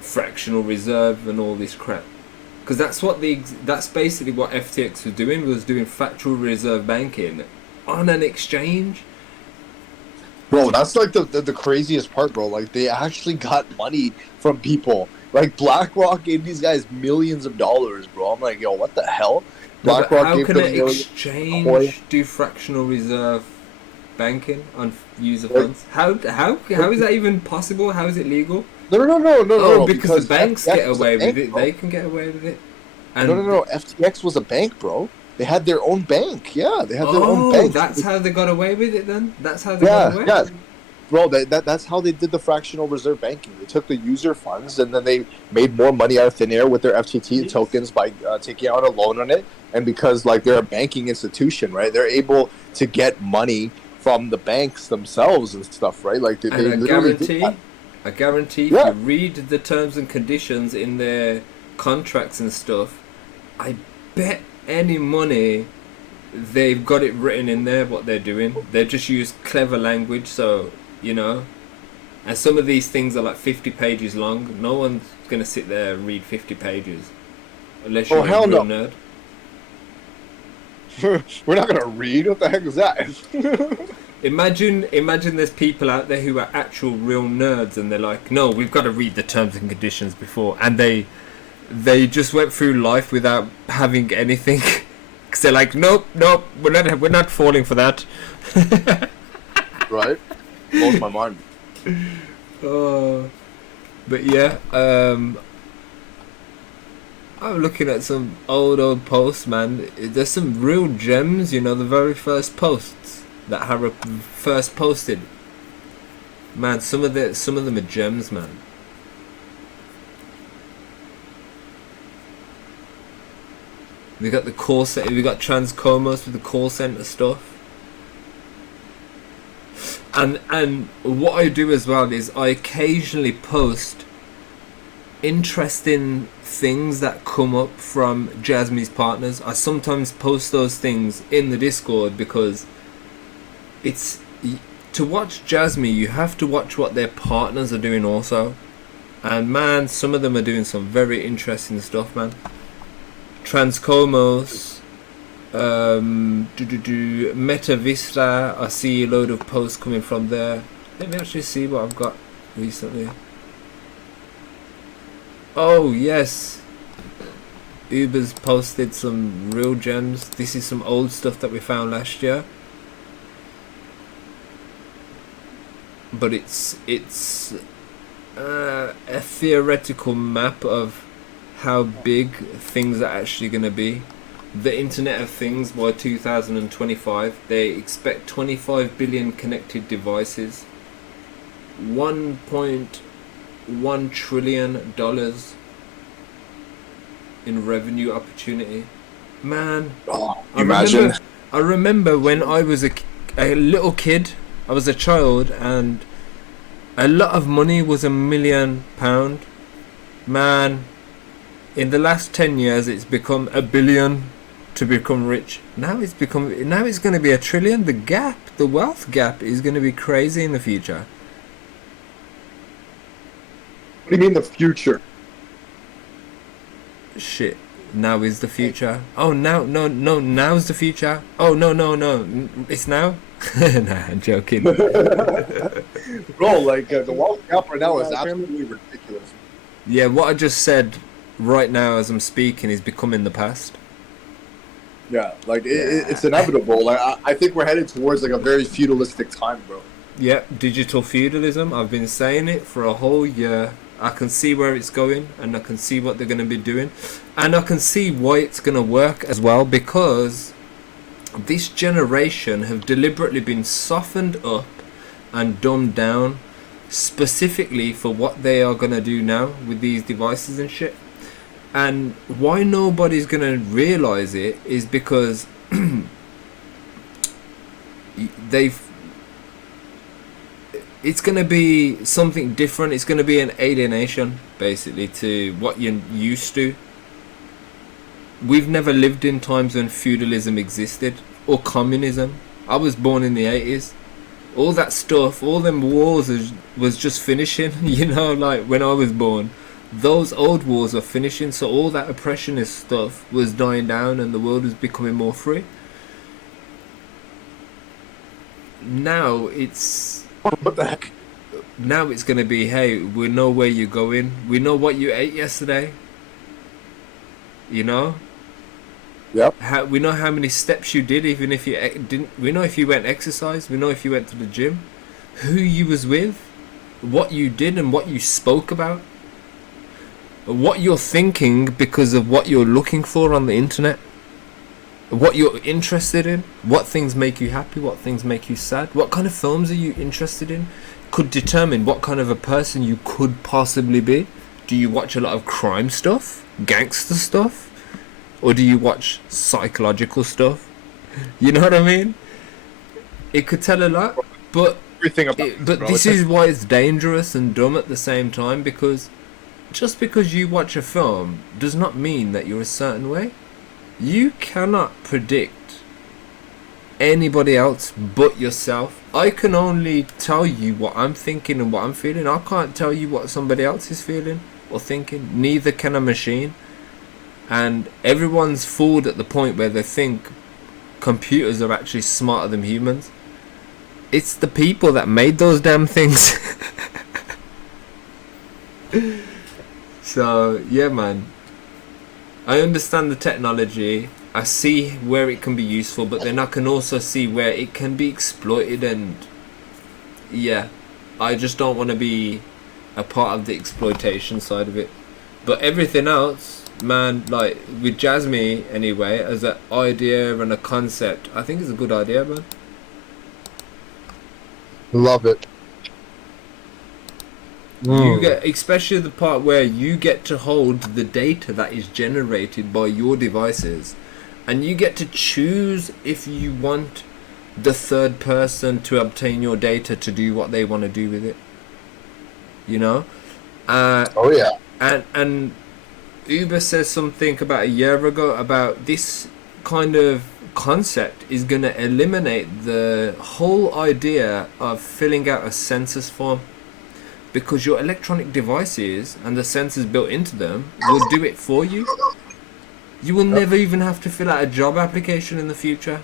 fractional reserve and all this crap. Because that's basically what FTX was doing fractional reserve banking on an exchange. Bro, that's like the craziest part, bro. Like they actually got money from people. Like BlackRock gave these guys millions of dollars, bro. I'm like, yo, what the hell? BlackRock how gave can them an exchange do fractional reserve banking on user funds? How is that even possible? How is it legal? No. Because the banks FTX get away with it. Bro. They can get away with it. And No. FTX was a bank, bro. They had their own bank. Yeah, they had their own bank. That's how they got away with it then? That's how they got away? Yeah. Bro, that's how they did the fractional reserve banking. They took the user funds and then they made more money out of thin air with their FTT tokens by taking out a loan on it. And because like they're a banking institution, right? They're able to get money from the banks themselves and stuff, right? Like I guarantee if you read the terms and conditions in their contracts and stuff, I bet any money they've got it written in there what they're doing. They've just used clever language, so you know. And some of these things are like 50 pages long. No one's gonna sit there and read 50 pages unless you're a real nerd. We're not gonna read. What the heck is that? Imagine there's people out there who are actual real nerds and they're like, no, we've got to read the terms and conditions before, and they just went through life without having anything. Cause they're like, nope, we're not falling for that. Right? Blows my mind. But yeah, I'm looking at some old posts, man. There's some real gems, you know, the very first posts that Harry first posted. Man, some of them are gems, man. We got the call center. We got Transcomos with the call center stuff. And what I do as well is I occasionally post interesting things that come up from JASMY's partners. I sometimes post those things in the Discord because it's to watch JASMY, you have to watch what their partners are doing also. And man, some of them are doing some very interesting stuff, man. Transcomos, Meta Vista, I see a load of posts coming from there. Let me actually see what I've got recently. Oh yes, Uber's posted some real gems. This is some old stuff that we found last year. But it's a theoretical map of how big things are actually going to be. The Internet of Things by 2025, they expect 25 billion connected devices, $1.1 trillion in revenue opportunity. Man, Imagine. I remember when I was a little kid, I was a child, and a lot of money was £1 million. Man, in the last 10 years, it's become $1 billion to become rich. Now it's going to be $1 trillion. The wealth gap is going to be crazy in the future. What do you mean the future? Shit. Now is the future. Oh, now's the future. Oh, no. It's now? Nah, I'm joking. Bro, like the wealth gap right now is absolutely ridiculous. Yeah, what I just said right now as I'm speaking is becoming the past. Yeah, like it's inevitable. Like I think we're headed towards like a very feudalistic time, bro. Yeah, digital feudalism. I've been saying it for a whole year. I can see where it's going, and I can see what they're going to be doing, and I can see why it's going to work as well, because this generation have deliberately been softened up and dumbed down specifically for what they are going to do now with these devices and shit. And why nobody's going to realize it is because it's going to be something different. It's going to be an alienation, basically, to what you're used to. We've never lived in times when feudalism existed, or communism. I was born in the 80s. All that stuff, all them wars was just finishing, you know, like when I was born. Those old wars were finishing, so all that oppressionist stuff was dying down and the world was becoming more free. Now it's... What the heck? Now it's going to be, hey, we know where you're going. We know what you ate yesterday. You know? Yep. We know how many steps you did, even if you didn't. We know if you went exercise. We know if you went to the gym. Who you was with. What you did and what you spoke about. What you're thinking because of what you're looking for on the internet. What you're interested in, what things make you happy, what things make you sad, what kind of films are you interested in, could determine what kind of a person you could possibly be. Do you watch a lot of crime stuff, gangster stuff, or do you watch psychological stuff? You know what I mean? It could tell a lot, but this is why it's dangerous and dumb at the same time, because just because you watch a film does not mean that you're a certain way. You cannot predict anybody else but yourself. I can only tell you what I'm thinking and what I'm feeling. I can't tell you what somebody else is feeling or thinking. Neither can a machine. And everyone's fooled at the point where they think computers are actually smarter than humans. It's the people that made those damn things. So, yeah, man. I understand the technology, I see where it can be useful, but then I can also see where it can be exploited, and yeah, I just don't want to be a part of the exploitation side of it. But everything else, man, like with JASMY anyway, as an idea and a concept, I think it's a good idea, man. Love it. You get, especially the part where you get to hold the data that is generated by your devices, and you get to choose if you want the third person to obtain your data to do what they want to do with it. You know? Oh yeah. And Uber says something about a year ago about this kind of concept is going to eliminate the whole idea of filling out a census form. Because your electronic devices and the sensors built into them will do it for you. You will never even have to fill out a job application in the future.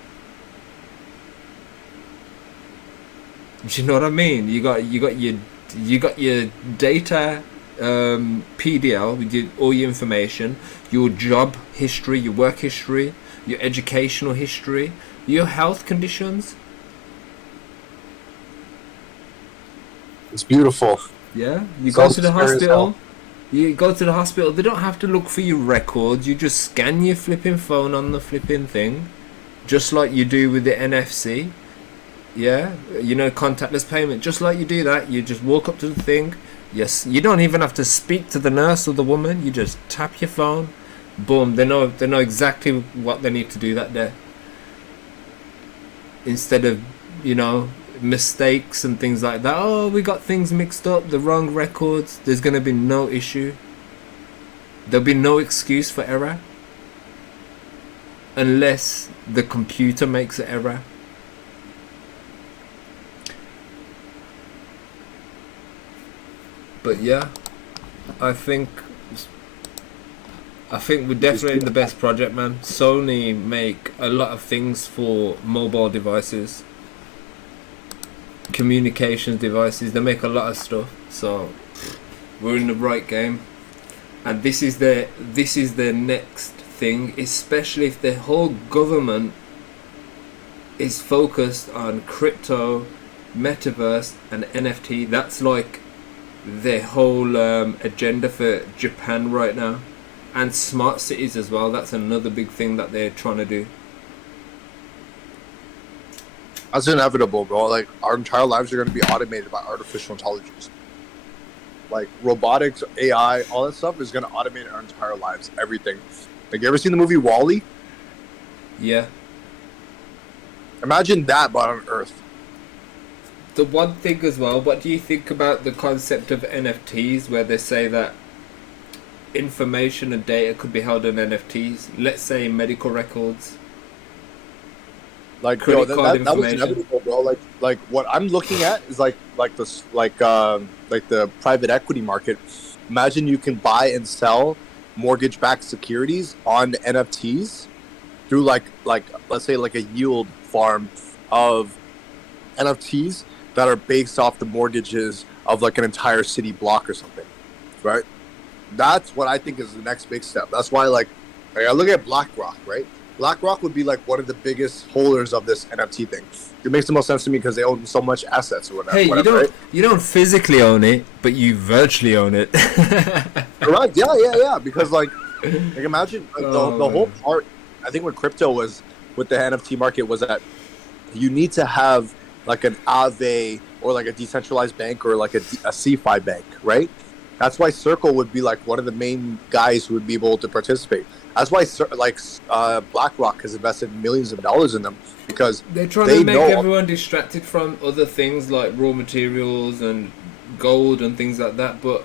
Do you know what I mean? You got your data PDL, we did all your information, your job history, your work history, your educational history, your health conditions. It's beautiful. Yeah, you It's go also to the scary as hospital. hell. You go to the hospital. They don't have to look for your records. You just scan your flipping phone on the flipping thing, just like you do with the NFC. Yeah, you know, contactless payment. Just like you do that, you just walk up to the thing. Yes, you don't even have to speak to the nurse or the woman. You just tap your phone. Boom. They know exactly what they need to do that day. Instead of, you know, mistakes and things like that. Oh, we got things mixed up, the wrong records. There's going to be no issue. There'll be no excuse for error. Unless the computer makes an error. But yeah, I think we're definitely the best project, man. Sony make a lot of things for mobile devices, communications devices. They make a lot of stuff, so we're in the right game. And this is the next thing, especially if the whole government is focused on crypto, metaverse, and NFT. That's like the whole agenda for Japan right now. And smart cities as well. That's another big thing that they're trying to do. That's inevitable, bro. Like, our entire lives are going to be automated by artificial intelligence. Like, robotics, AI, all that stuff is going to automate our entire lives. Everything. Like, you ever seen the movie WALL-E? Yeah. Imagine that, but on Earth. The one thing as well, what do you think about the concept of NFTs, where they say that information and data could be held in NFTs? Let's say medical records. Like, Credit yo, card that was information. inevitable, bro. Like what I'm looking at is like the private equity market. Imagine you can buy and sell mortgage-backed securities on NFTs through like let's say like a yield farm of NFTs that are based off the mortgages of like an entire city block or something, right? That's what I think is the next big step. That's why like I look at BlackRock, right? BlackRock would be like one of the biggest holders of this NFT thing. It makes the most sense to me because they own so much assets or whatever. Hey, right? you don't physically own it, but you virtually own it. Correct. Yeah. Because like imagine Oh, the whole man. part. I think what crypto was with the NFT market was that you need to have like an Aave or like a decentralized bank or like a CeFi bank, right? That's why Circle would be like one of the main guys who would be able to participate. That's why BlackRock has invested millions of dollars in them because They're trying they to make know everyone distracted from other things like raw materials and gold and things like that. But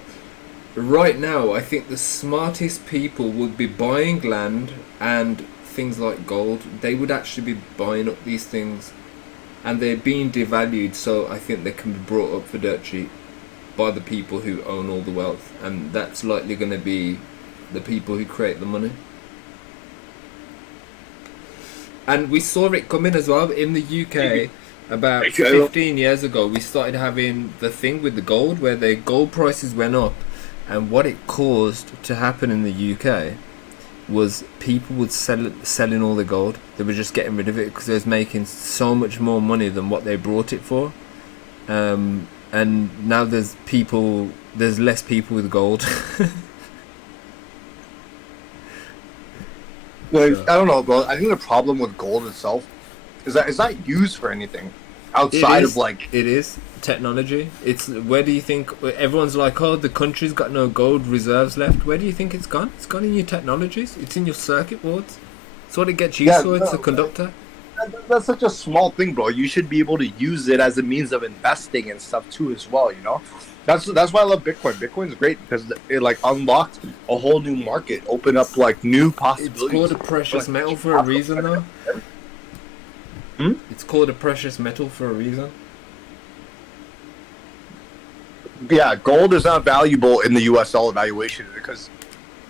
right now, I think the smartest people would be buying land and things like gold. They would actually be buying up these things, and they're being devalued. So I think they can be brought up for dirt cheap by the people who own all the wealth, and that's likely going to be the people who create the money. And we saw it coming as well in the UK. About 15 years ago, we started having the thing with the gold, where the gold prices went up, and what it caused to happen in the UK was people would selling all the gold. They were just getting rid of it because they was making so much more money than what they brought it for. And now there's less people with gold. like I don't know, bro. I think the problem with gold itself is that it's not used for anything outside of like it is technology. It's where do you think everyone's like, oh, the country's got no gold reserves left? Where do you think it's gone? It's gone in your technologies. It's in your circuit boards. It's what it gets used for. It's a conductor. That's such a small thing, bro. You should be able to use it as a means of investing and stuff too, as well. You know, that's why I love Bitcoin. Bitcoin's great because it like unlocked a whole new market, opened up like new possibilities. It's called a precious metal for a reason, though. It's called a precious metal for a reason. Yeah, gold is not valuable in the U.S. dollar valuation because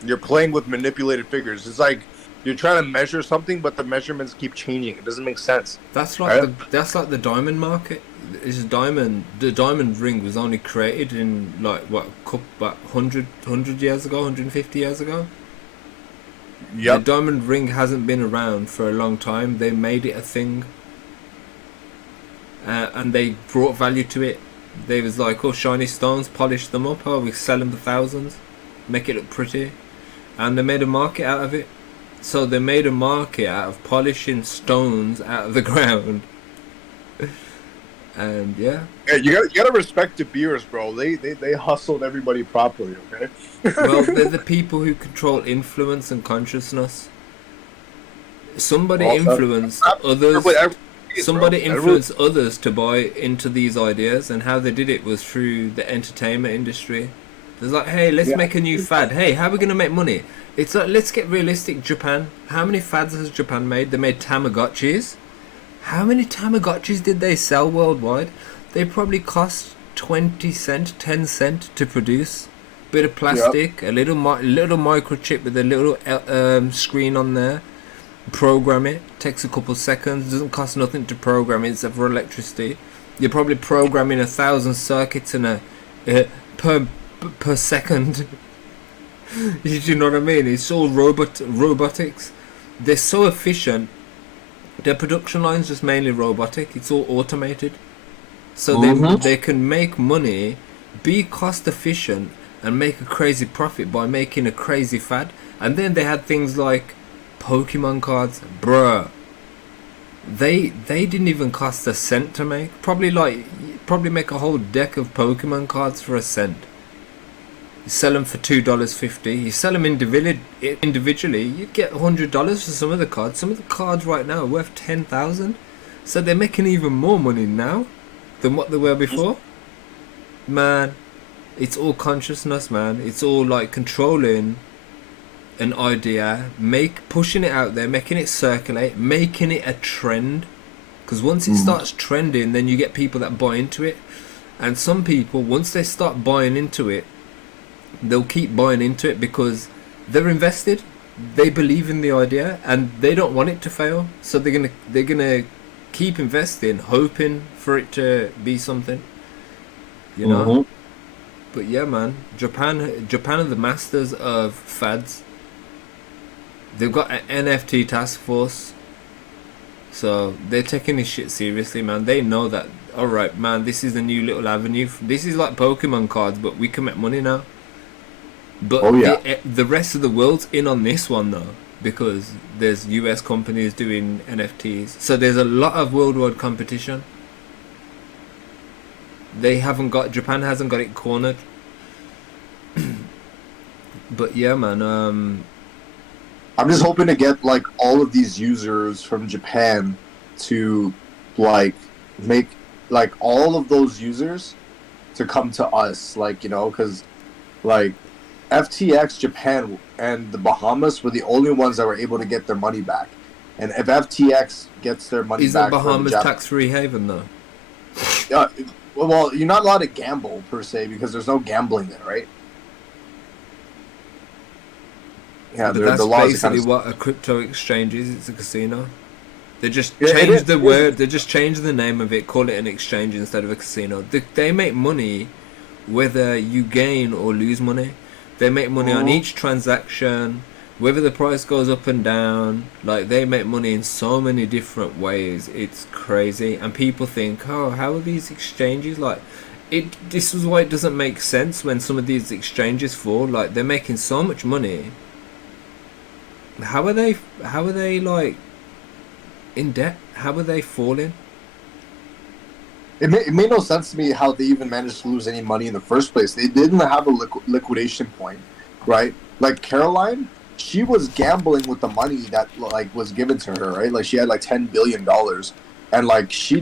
you're playing with manipulated figures. It's like you're trying to measure something, but the measurements keep changing. It doesn't make sense. That's like the diamond market. this diamond. The diamond ring was only created in like what, about 100 years ago, 150 years ago. Yep. The diamond ring hasn't been around for a long time. They made it a thing, and they brought value to it. They was like, oh, shiny stones, polish them up. Oh, we sell them for thousands, make it look pretty, and they made a market out of it. So they made a market out of polishing stones out of the ground. And yeah. Yeah, you gotta respect De Beers, bro. They hustled everybody properly, okay? Well, they're the people who control influence and consciousness. Somebody influenced others. Somebody influenced others to buy into these ideas, and how they did it was through the entertainment industry. It's like, hey, let's make a new fad. Hey, how are we gonna make money? It's like, let's get realistic. Japan. How many fads has Japan made? They made Tamagotchis. How many Tamagotchis did they sell worldwide? They probably cost 20 cent, 10 cent to produce. Bit of plastic, a little microchip with a little screen on there. Program it. Takes a couple seconds. Doesn't cost nothing to program it except for electricity. You're probably programming 1,000 circuits in per second. You know what I mean? It's all robotics. They're so efficient. Their production line's just mainly robotic. It's all automated. So they can make money, be cost efficient, and make a crazy profit by making a crazy fad. And then they had things like Pokemon cards. Bruh. They didn't even cost a cent to make. Probably make a whole deck of Pokemon cards for a cent. You sell them for $2.50. You sell them individually, you get $100 for some of the cards. Some of the cards right now are worth $10,000. So they're making even more money now than what they were before. Man, it's all consciousness, man. It's all like controlling an idea, pushing it out there, making it circulate, making it a trend. Because once it starts trending, then you get people that buy into it. And some people, once they start buying into it, they'll keep buying into it because they're invested. They believe in the idea and they don't want it to fail. So they're gonna keep investing, hoping for it to be something. You know. But yeah, man, Japan are the masters of fads. They've got an NFT task force. So they're taking this shit seriously, man. They know that, alright, man, this is a new little avenue. This is like Pokemon cards, but we can make money now. But the rest of the world's in on this one though, because there's US companies doing NFTs. So there's a lot of worldwide competition. Japan hasn't got it cornered. But yeah, man, I'm just hoping to get like all of these users from Japan to like make like all of those users to come to us, like, you know, because like FTX Japan and the Bahamas were the only ones that were able to get their money back. And if FTX gets their money back, isn't Bahamas tax-free haven though? Well, you're not allowed to gamble per se because there's no gambling there, right? Yeah, but that's the laws basically what a crypto exchange is. It's a casino. They just changed the word. They just changed the name of it. Call it an exchange instead of a casino. They make money whether you gain or lose money. They make money on each transaction, whether the price goes up and down. Like, they make money in so many different ways. It's crazy. And people think, oh, how are these exchanges like? This is why it doesn't make sense when some of these exchanges fall. Like, they're making so much money. How are they like in debt? How are they falling? It made no sense to me how they even managed to lose any money in the first place. They didn't have a liquidation point, right? Like Caroline, she was gambling with the money that like was given to her, right? Like she had like $10 billion, and like she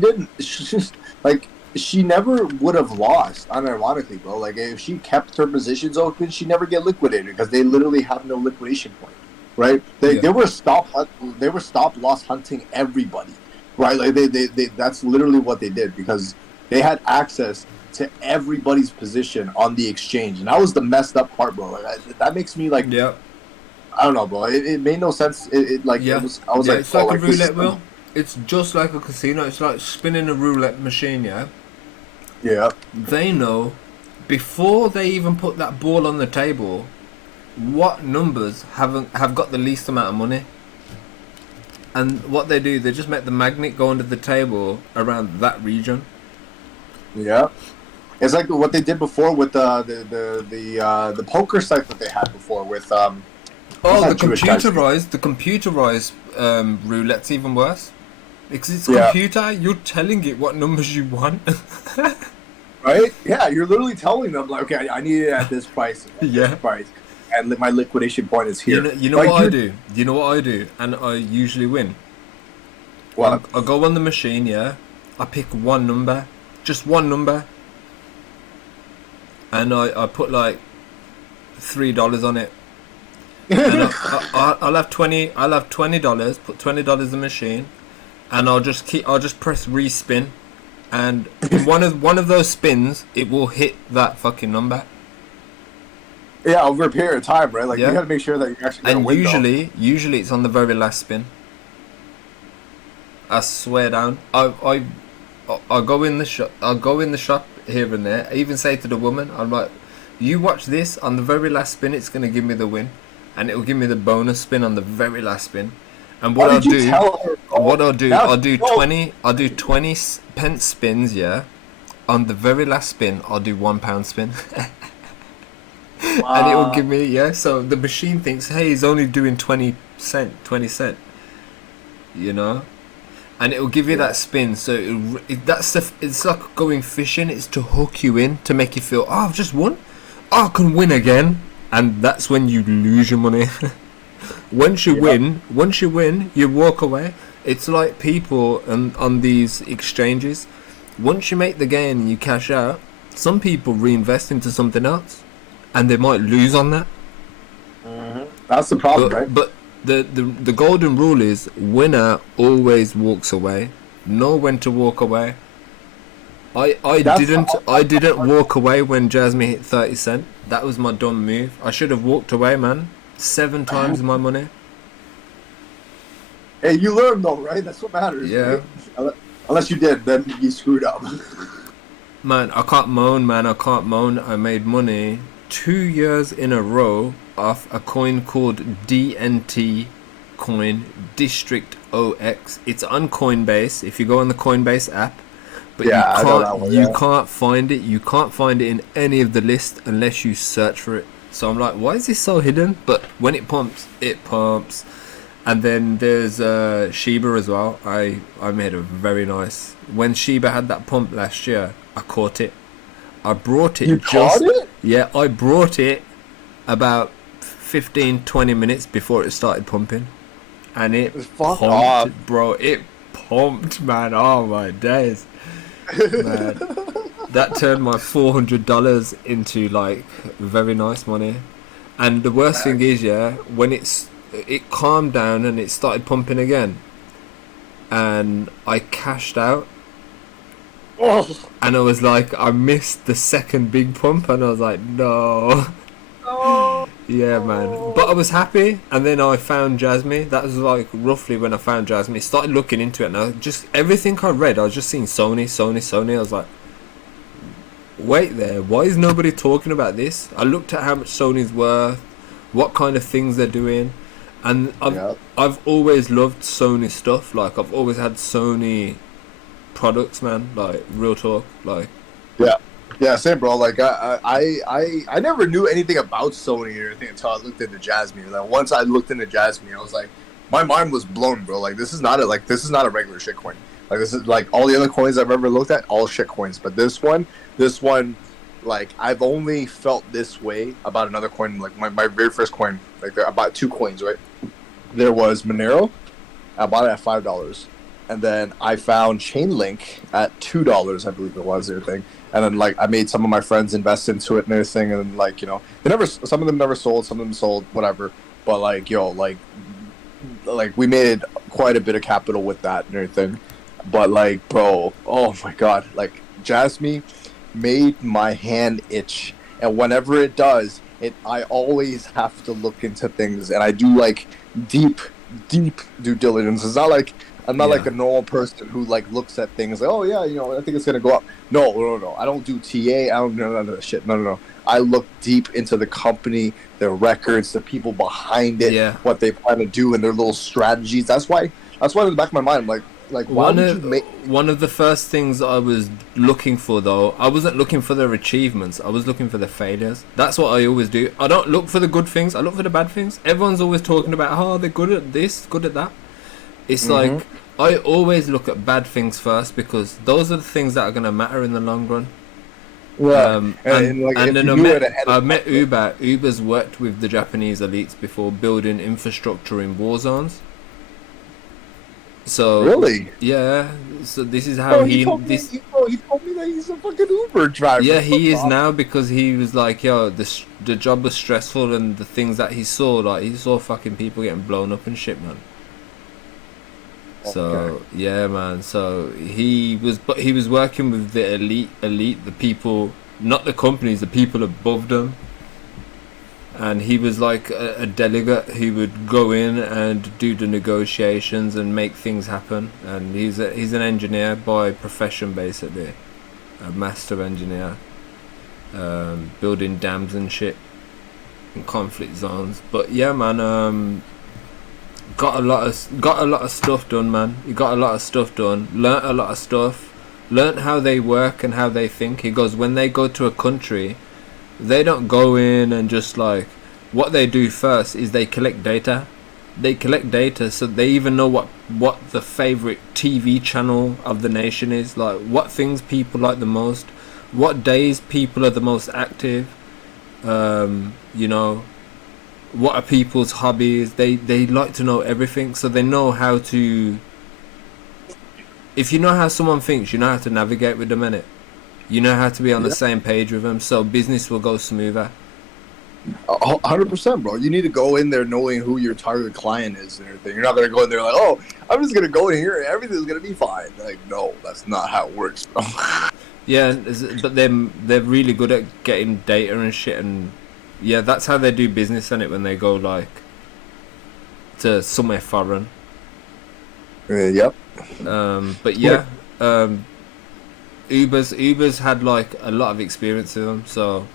never would have lost. Unironically, bro. Like if she kept her positions open, she'd never get liquidated because they literally have no liquidation point, right? They were stop loss hunting everybody. Right, like they that's literally what they did because they had access to everybody's position on the exchange, and that was the messed up part, bro. Like, that makes me like, I don't know, bro. It made no sense. I was like, it's like a roulette wheel. it's just like a casino. It's like spinning a roulette machine. Yeah. Yeah. They know before they even put that ball on the table what numbers have got the least amount of money. And what they do, they just make the magnet go under the table around that region. Yeah. It's like what they did before with the poker site that they had before with the computerized roulette's even worse. Because it's computer, you're telling it what numbers you want. Right? Yeah, you're literally telling them like, okay, I need it at this price. This price. And my liquidation point is here. You know like, what I do? You know what I do? And I usually win. What? I go on the machine, yeah. I pick one number. Just one number. And I put like $3 on it. And I'll have $20. I'll have $20. Put $20 in the machine, and I'll just press respin, and in one of those spins, it will hit that fucking number. Yeah, over a period of time, right? Like you gotta make sure that you're actually gonna win. And usually it's on the very last spin. I swear down. I go in the shop. I'll go in the shop here and there. I even say to the woman, I'm like, you watch this, on the very last spin it's gonna give me the win, and it will give me the bonus spin on the very last spin. And what I'll do 20 pence spins, yeah. On the very last spin I'll do £1 spin. And it will give me, so the machine thinks, hey, he's only doing 20 cent, you know, and it will give you that spin. So it's like going fishing. It's to hook you in, to make you feel, oh, I've just won, oh, I can win again. And that's when you lose your money. Once you win, you walk away. It's like people on these exchanges. Once you make the gain and you cash out, some people reinvest into something else, and they might lose on that. Mm-hmm. That's the problem, right? But the golden rule is winner always walks away. Know when to walk away. I didn't walk away when JASMY hit 30 cent. That was my dumb move. I should have walked away, man. 7 times my money. Hey, you learned though, right? That's what matters. Yeah. Right? Unless you did, then you screwed up. Man, I can't moan, I made money 2 years in a row off a coin called DNT coin, District OX. It's on Coinbase. If you go on the Coinbase app, but you can't find it. You can't find it in any of the lists unless you search for it. So I'm like, why is this so hidden? But when it pumps, it pumps. And then there's Shiba as well. I made a very nice. When Shiba had that pump last year, I caught it. I brought it. You caught it? Yeah, I brought it about 15-20 minutes before it started pumping, and it pumped, bro. It pumped, man. Oh my days, man. That turned my $400 into like very nice money. And the worst thing is, when it calmed down and it started pumping again, and I cashed out. And I was like, I missed the second big pump, and I was like, no. Yeah, man. But I was happy, and then I found JASMY. That was like roughly when I found JASMY. Started looking into it, and I just, everything I read, I was just seeing Sony. I was like, wait there, why is nobody talking about this? I looked at how much Sony's worth, what kind of things they're doing, and I've always loved Sony stuff. Like, I've always had Sony products, man. Like, real talk, like. Yeah, same, bro. Like, I never knew anything about Sony or anything until I looked into JASMY. Like, once I looked into JASMY, I was like, my mind was blown, bro. Like, this is not a regular shit coin. Like, this is like all the other coins I've ever looked at, all shit coins. But this one, like, I've only felt this way about another coin. Like, my very first coin, like, I bought 2 coins, right? There was Monero. I bought it at $5. And then I found Chainlink at $2, I believe it was, everything. And then, like, I made some of my friends invest into it and everything. And then, like, you know, some of them never sold, some of them sold, whatever. But, like, like we made quite a bit of capital with that and everything. But, like, bro, oh my God, like, JASMY made my hand itch. And whenever it does, I always have to look into things. And I do, like, deep due diligence. It's not like I'm not like Yeah. a normal person who like looks at things like, oh yeah, you know, I think it's gonna go up. No. I don't do TA. I don't do none of that shit. No. I look deep into the company, their records, the people behind it, Yeah. what they plan to do, and their little strategies. That's why in the back of my mind, I'm like why One would you of make? one of the first things I was looking for, though, I wasn't looking for their achievements. I was looking for their failures. That's what I always do. I don't look for the good things. I look for the bad things. Everyone's always talking about, oh, they're good at this, good at that. It's like I always look at bad things first, because those are the things that are going to matter in the long run. Yeah, And like, if then you I knew it met, ahead of time, Uber. Uber's worked with the Japanese elites before, building infrastructure in war zones. So really? yeah, so this is how Bro, he told me that he's a fucking Uber driver. yeah, he is now, because he was like, yo, the job was stressful, and the things that he saw, like he saw fucking people getting blown up and shit, man. So yeah, man. So he was working with the elite, the people, not the companies, the people above them. And he was like a delegate who would go in and do the negotiations and make things happen. And he's an engineer by profession, basically, a master engineer, building dams and shit in conflict zones. But yeah, man, got a lot of stuff done, man. He got a lot of stuff done. Learnt a lot of stuff. Learnt how they work and how they think. He goes, when they go to a country, they don't go in and just like, what they do first is they collect data. They collect data, so they even know what the favorite TV channel of the nation is, like what things people like the most, what days people are the most active, you know, what are people's hobbies. They like to know everything, so they know how to, if you know how someone thinks, you know how to navigate with them, innit? You know how to be on the same page with them, so business will go smoother. 100%, bro. You need to go in there knowing who your target client is and everything. You're not gonna go in there like, oh, I'm just gonna go in here and everything's gonna be fine. Like, no, that's not how it works, bro. Yeah, but they're really good at getting data and shit, and yeah, that's how they do business, innit? When they go like to somewhere foreign. Yep. But yeah, Uber's had like a lot of experience with them, so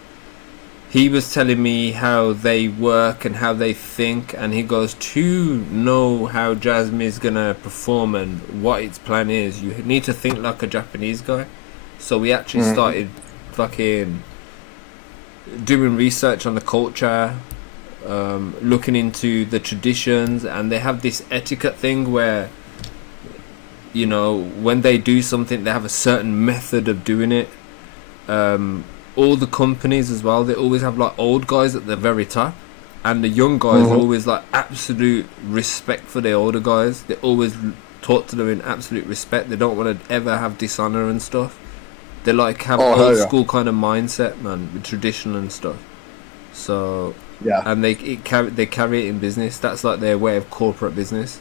he was telling me how they work and how they think, and he goes, to know how JASMY is gonna perform and what its plan is, you need to think like a Japanese guy. So we actually started fucking doing research on the culture, looking into the traditions, and they have this etiquette thing where, you know, when they do something, they have a certain method of doing it. All the companies as well, they always have like old guys at the very top, and the young guys always like absolute respect for the older guys. They always talk to them in absolute respect. They don't want to ever have dishonor and stuff. They like have old school kind of mindset, man, with tradition and stuff. So yeah, and they carry it in business. That's like their way of corporate business.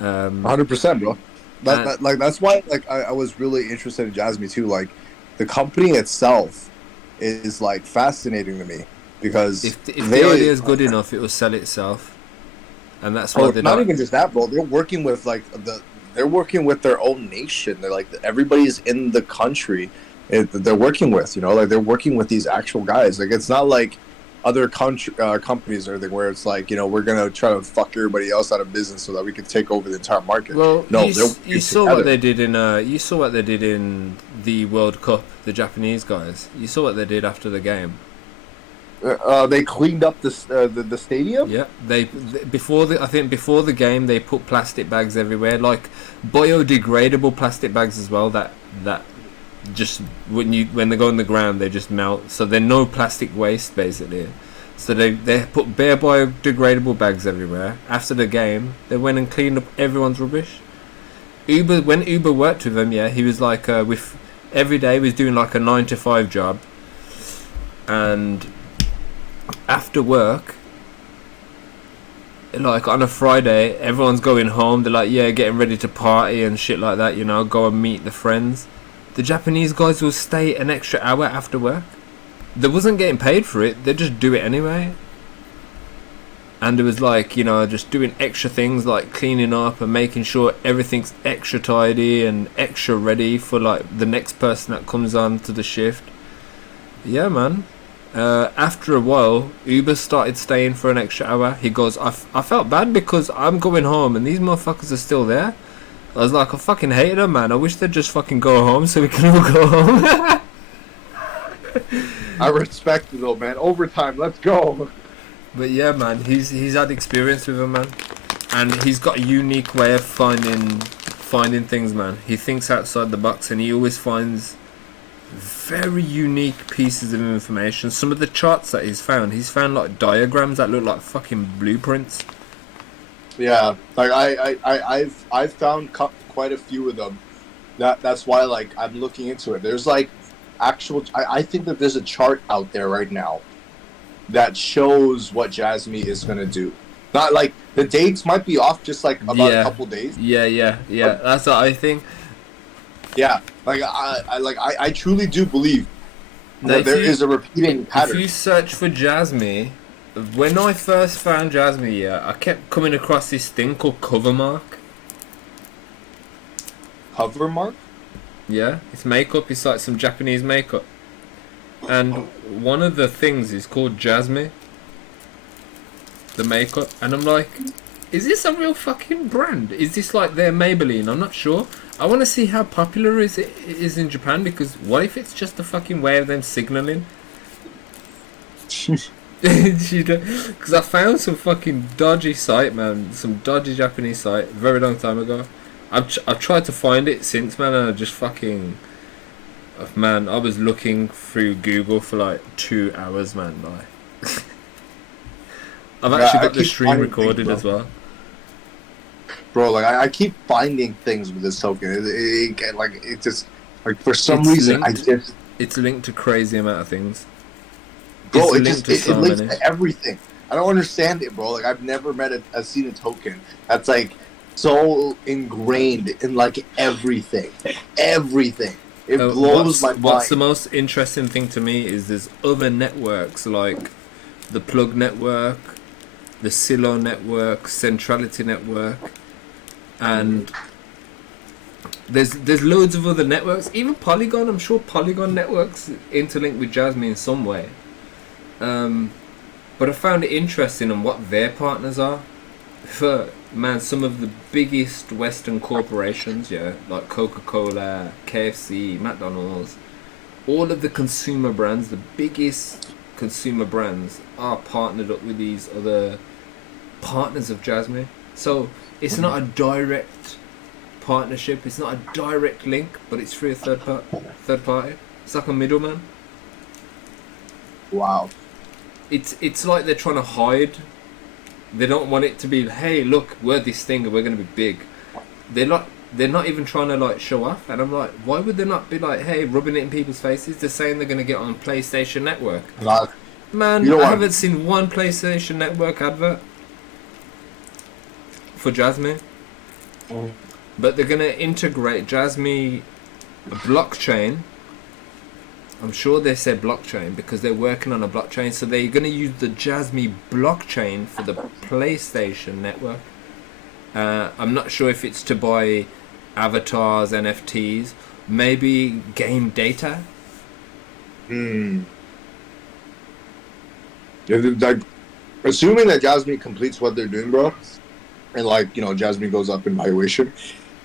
100%, bro. That's why like I was really interested in JASMY too. Like, the company itself is like fascinating to me, because if the idea is good enough, it will sell itself, and that's why they're not even just that, bro. They're working with like they're working with their own nation. They're like, everybody's in the country they're working with, you know, like they're working with these actual guys. Like, it's not like other companies or anything where it's like, you know, we're gonna try to fuck everybody else out of business so that we can take over the entire market. Well, no, you saw what they did in the World Cup. The Japanese guys. You saw what they did after the game. They cleaned up the stadium. Yeah, before the game they put plastic bags everywhere, like biodegradable plastic bags as well. That just when they go on the ground they just melt. So they're no plastic waste basically. So they put bare biodegradable bags everywhere. After the game, they went and cleaned up everyone's rubbish. When Uber worked with them, yeah, he was like with every day he was doing like a 9 to 5 job, and after work, like on a Friday, everyone's going home. They're like, yeah, getting ready to party and shit like that, you know, go and meet the friends. The Japanese guys will stay an extra hour after work. They wasn't getting paid for it. They just do it anyway. and it was like, you know, just doing extra things like cleaning up and making sure everything's extra tidy and extra ready for like the next person that comes on to the shift. Yeah, man. After a while, Uber started staying for an extra hour. He goes, I felt bad because I'm going home and these motherfuckers are still there. I was like, I fucking hated them, man. I wish they'd just fucking go home so we can all go home. I respect it though, man. Overtime, let's go. But yeah, man, he's had experience with him, man, and he's got a unique way of finding things, man. He thinks outside the box, and he always finds very unique pieces of information. Some of the charts that he's found like diagrams that look like fucking blueprints. Yeah, like I've found quite a few of them. That's why like I'm looking into it. There's like actual. I think that there's a chart out there right now that shows what JASMY is gonna do. Not like the dates might be off, just like about a couple days. Yeah. That's what I think. Yeah, like I truly do believe that there is a repeating pattern. If you search for JASMY, when I first found JASMY, yeah, I kept coming across this thing called cover mark. Cover mark? Yeah, it's makeup. It's like some Japanese makeup, and one of the things is called JASMY, the makeup, and I'm like, is this a real fucking brand? Is this like their Maybelline? I'm not sure. I want to see how popular it is in Japan, because what if it's just a fucking way of them signaling? Because I found some fucking dodgy site, man, some dodgy Japanese site a very long time ago. I've tried to find it since, man, and I just fucking, man, I was looking through Google for like 2 hours, man. Like, I've actually got the stream recorded as well. Bro, like I keep finding things with this token. It just like for some reason it's linked to crazy amount of things. Bro, it links to everything. I don't understand it, bro. Like I've never seen a token that's like so ingrained in like everything. Everything. It blows my mind. What's the most interesting thing to me is there's other networks like the Plug Network, the Silo Network, Centrality Network, and there's loads of other networks. Even Polygon, I'm sure Polygon Network's interlinked with JASMY in some way. But I found it interesting on what their partners are. For man, some of the biggest Western corporations, yeah, like Coca-Cola, KFC, McDonald's, all of the consumer brands, the biggest consumer brands are partnered up with these other partners of JASMY. So it's not a direct partnership, it's not a direct link, but it's through a third party. It's like a middleman. Wow. It's like they're trying to hide. They don't want it to be, hey, look, we're this thing and we're going to be big. They're not even trying to like show off. And I'm like, why would they not be like, hey, rubbing it in people's faces? They're saying they're going to get on PlayStation Network. Man, I haven't seen one PlayStation Network advert for JASMY. But they're going to integrate JASMY blockchain. I'm sure they said blockchain because they're working on a blockchain, so they're going to use the JASMY blockchain for the PlayStation Network. I'm not sure if it's to buy avatars, NFTs, maybe game data. Like, assuming that JASMY completes what they're doing, bro, and like, you know, JASMY goes up in valuation,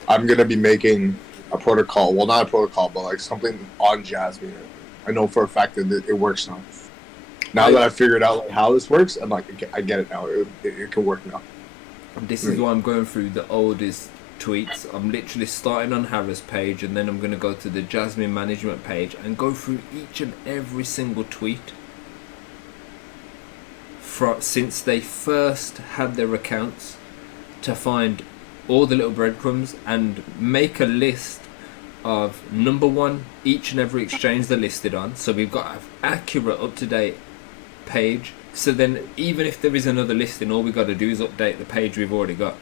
I'm going to be making a protocol. Well, not a protocol, but like something on JASMY. I know for a fact that it works now. Now that I figured out like how this works, I'm like, I get it now. It can work now. This is why I'm going through the oldest tweets. I'm literally starting on Harris' page, and then I'm going to go to the JASMY management page and go through each and every single tweet since they first had their accounts, to find all the little breadcrumbs and make a list of number one each and every exchange they're listed on, so we've got an accurate, up-to-date page. So then even if there is another listing, all we got to do is update the page we've already got.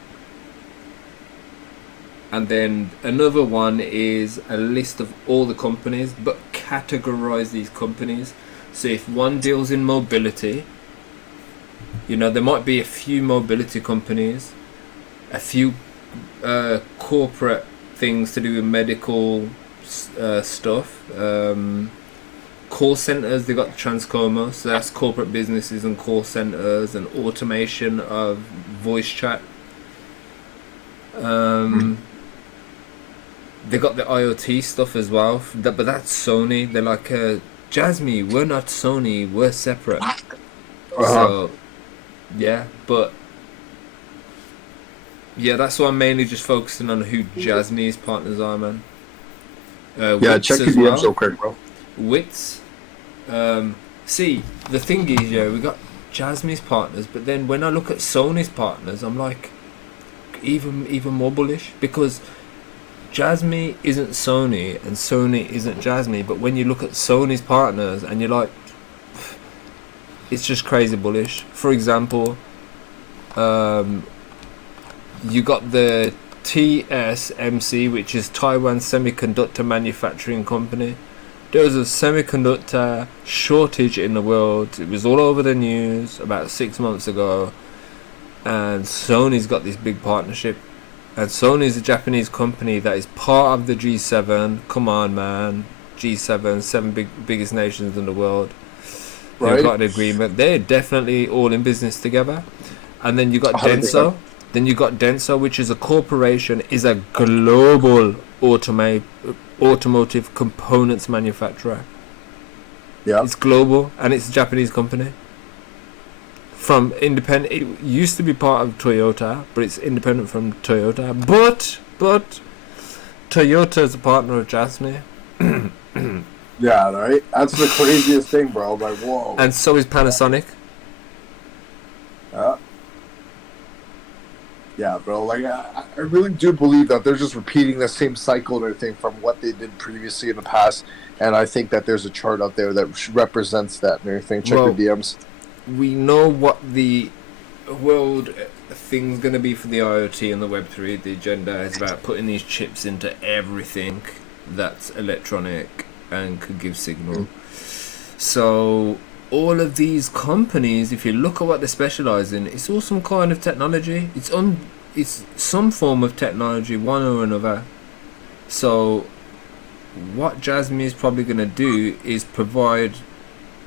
And then another one is a list of all the companies, but categorize these companies. So if one deals in mobility, You know, there might be a few mobility companies, a few corporate things to do with medical stuff. Call centers, they got Transcoma, so that's corporate businesses and call centers and automation of voice chat. They got the IoT stuff as well, but that's Sony. They're like, JASMY, we're not Sony, we're separate. So, yeah, but yeah, that's why I'm mainly just focusing on who JASMY's partners are, man. Yeah, check your DMs real quick, bro. Wits. See, the thing is, yeah, we got JASMY's partners, but then when I look at Sony's partners, I'm like, even more bullish, because JASMY isn't Sony and Sony isn't JASMY, but when you look at Sony's partners and you're like, it's just crazy bullish. For example, you got the TSMC, which is Taiwan Semiconductor Manufacturing Company. There was a semiconductor shortage in the world. It was all over the news about 6 months ago, and Sony's got this big partnership. And Sony's a Japanese company that is part of the G7. Come on, man. G7, biggest nations in the world. They've got an agreement. They're definitely all in business together. And then you got Denso. Then you got Denso, which is a corporation, is a global automotive components manufacturer. Yeah. It's global, and it's a Japanese company. From independent, it used to be part of Toyota, but it's independent from Toyota. But Toyota is a partner of JASMY. Yeah, right. That's the craziest thing, bro. Like, whoa. And so is Panasonic. Yeah, bro. Like, I really do believe that they're just repeating the same cycle and everything from what they did previously in the past. And I think that there's a chart out there that represents that and everything. Check your DMs. We know what the world thing's going to be for the IoT and the Web3. The agenda is about putting these chips into everything that's electronic and could give signal. So all of these companies, if you look at what they specialize in, it's all some kind of technology. It's some form of technology, one or another. So what JASMY is probably going to do is provide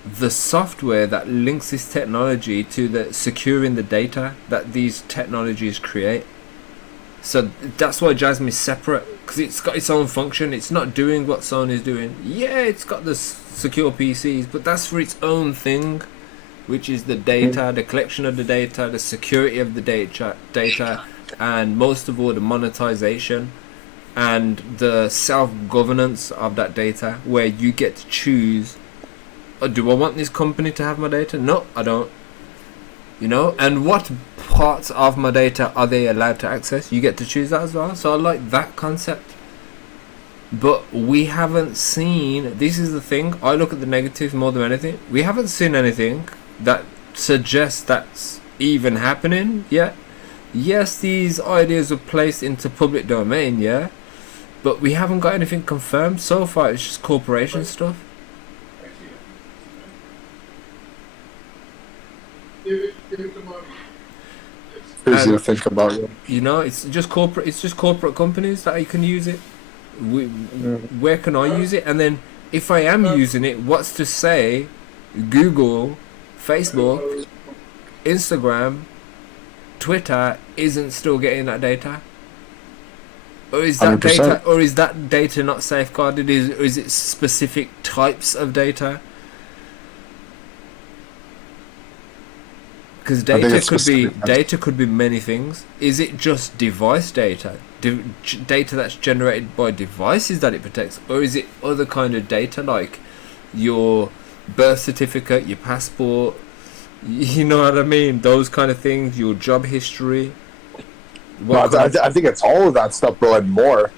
the software that links this technology to the securing the data that these technologies create. So that's why JASMY is separate, because it's got its own function. It's not doing what Sony's doing. Yeah, it's got the secure PCs, but that's for its own thing, which is the data, the collection of the data, the security of the data, and most of all the monetization and the self-governance of that data, where you get to choose, do I want this company to have my data? No, I don't. You know, and what parts of my data are they allowed to access? You get to choose that as well. So I like that concept. But we haven't seen, this is the thing, I look at the negatives more than anything. We haven't seen anything that suggests that's even happening yet. Yes, these ideas were placed into public domain, yeah, but we haven't got anything confirmed. So far it's just corporation stuff. Crazy to think about it. You know, it's just corporate companies that you can use it. Where can I use it? And then if I am using it, what's to say Google, Facebook, Instagram, Twitter isn't still getting that data? Or is that 100%. data not safeguarded? Or is it specific types of data? Because data could be many things. Is it just device data? Data that's generated by devices that it protects, or is it other kind of data like your birth certificate, your passport? You know what I mean? Those kind of things. Your job history. I think it's all of that stuff, bro, and more.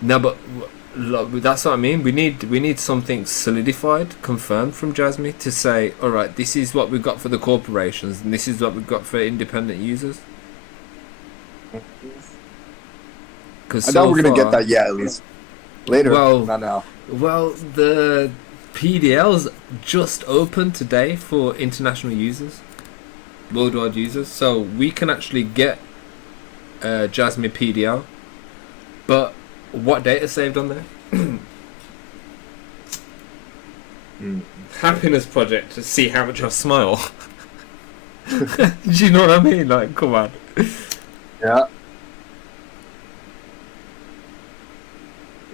No, but that's what I mean. We need something solidified, confirmed from JASMY to say, all right, this is what we've got for the corporations, and this is what we've got for independent users. I doubt we're gonna get that yet, at least later. Well, not now. Well, the PDL's just opened today for international users. worldwide users. So we can actually get JASMY PDL, but what data saved on there? Happiness project to see how much I smile. Do you know what I mean? Like, come on. Yeah.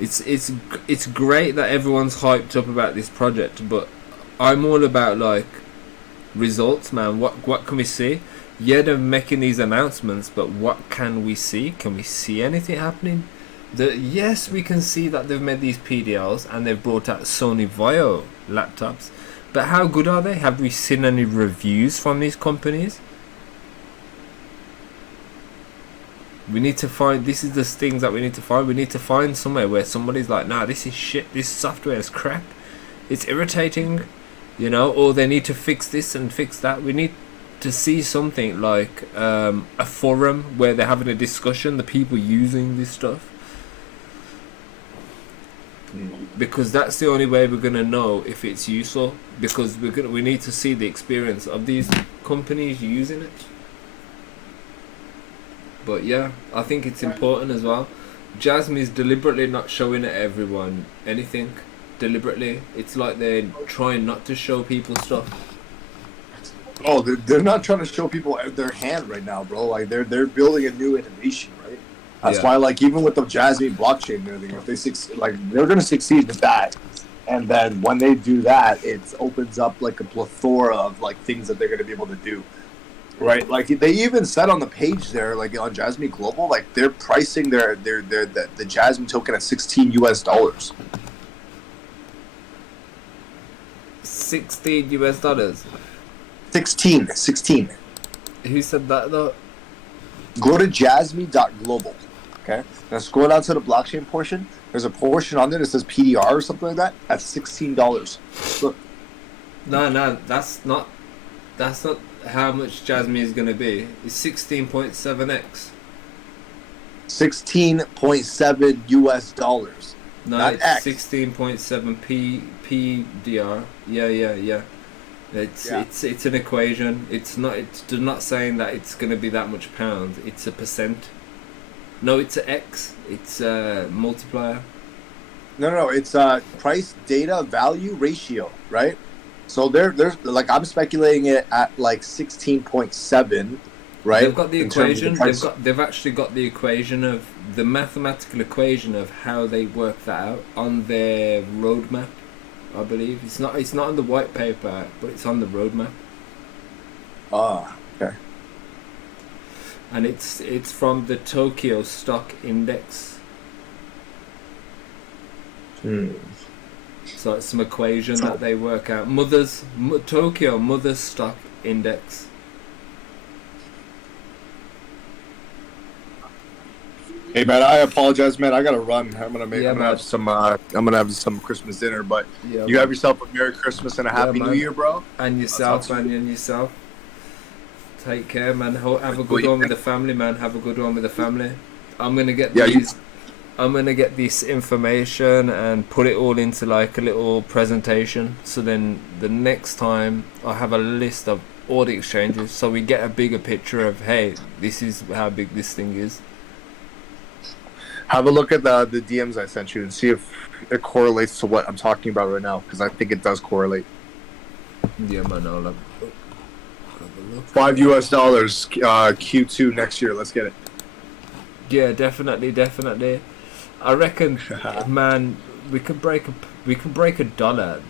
It's great that everyone's hyped up about this project, but I'm all about like results, man. What can we see? Yeah, they're making these announcements, but what can we see? Can we see anything happening? Yes, we can see that they've made these PDLs and they've brought out Sony Vio laptops, but how good are they? Have we seen any reviews from these companies? We need to find, this is the things that we need to find. We need to find somewhere where somebody's like, nah, this is shit, this software is crap, it's irritating, you know, or they need to fix this and fix that. We need to see something like a forum where they're having a discussion, the people using this stuff. Because that's the only way we're gonna know if it's useful, because we need to see the experience of these companies using it. But yeah, I think it's important as well. JASMY is deliberately not showing everyone anything. Deliberately, it's like they're trying not to show people stuff. Oh, they're not trying to show people their hand right now, bro. Like they're building a new innovation, right? That's why, like, even with the JASMY blockchain and everything, if they succeed, like, they're gonna succeed with that. And then when they do that, it opens up like a plethora of like things that they're gonna be able to do. Right, like they even said on the page there, like on JASMY Global, like they're pricing the JASMY token at $16 US. $16 US. 16. Who said that though? Go to jasmy.global. Okay, now scroll down to the blockchain portion. There's a portion on there that says PDR or something like that. That's $16. Look. No, that's not how much JASMY is going to be. It's 16.7x. 16.7 US dollars. No, not it's X. 16.7 PDR. Yeah. It's an equation. It's not saying that it's going to be that much pounds. It's a percent. No, it's an X. It's a multiplier. No, it's price data value ratio, right? So there's like, I'm speculating it at like 16.7, right? They've got the equation. They've actually got the equation of the mathematical equation of how they work that out on their roadmap. I believe it's not on the white paper, but it's on the roadmap. Ah, okay. And it's from the Tokyo Stock Index. So it's some equation that they work out. Tokyo Mother Stock Index. Hey man, I apologize, man. I gotta run. I'm gonna have some Christmas dinner. But you have yourself a Merry Christmas and a Happy New Year, bro. And yourself, man. And yourself. Take care, man. Have a good one with the family, man. Have a good one with the family. I'm gonna get I'm gonna get this information and put it all into like a little presentation. So then the next time I have a list of all the exchanges, so we get a bigger picture of, hey, this is how big this thing is. Have a look at the DMs I sent you and see if it correlates to what I'm talking about right now, because I think it does correlate. Yeah, man. I'll have a look. $5 US, Q2 next year. Let's get it. Yeah, definitely. I reckon, man, we could break a dollar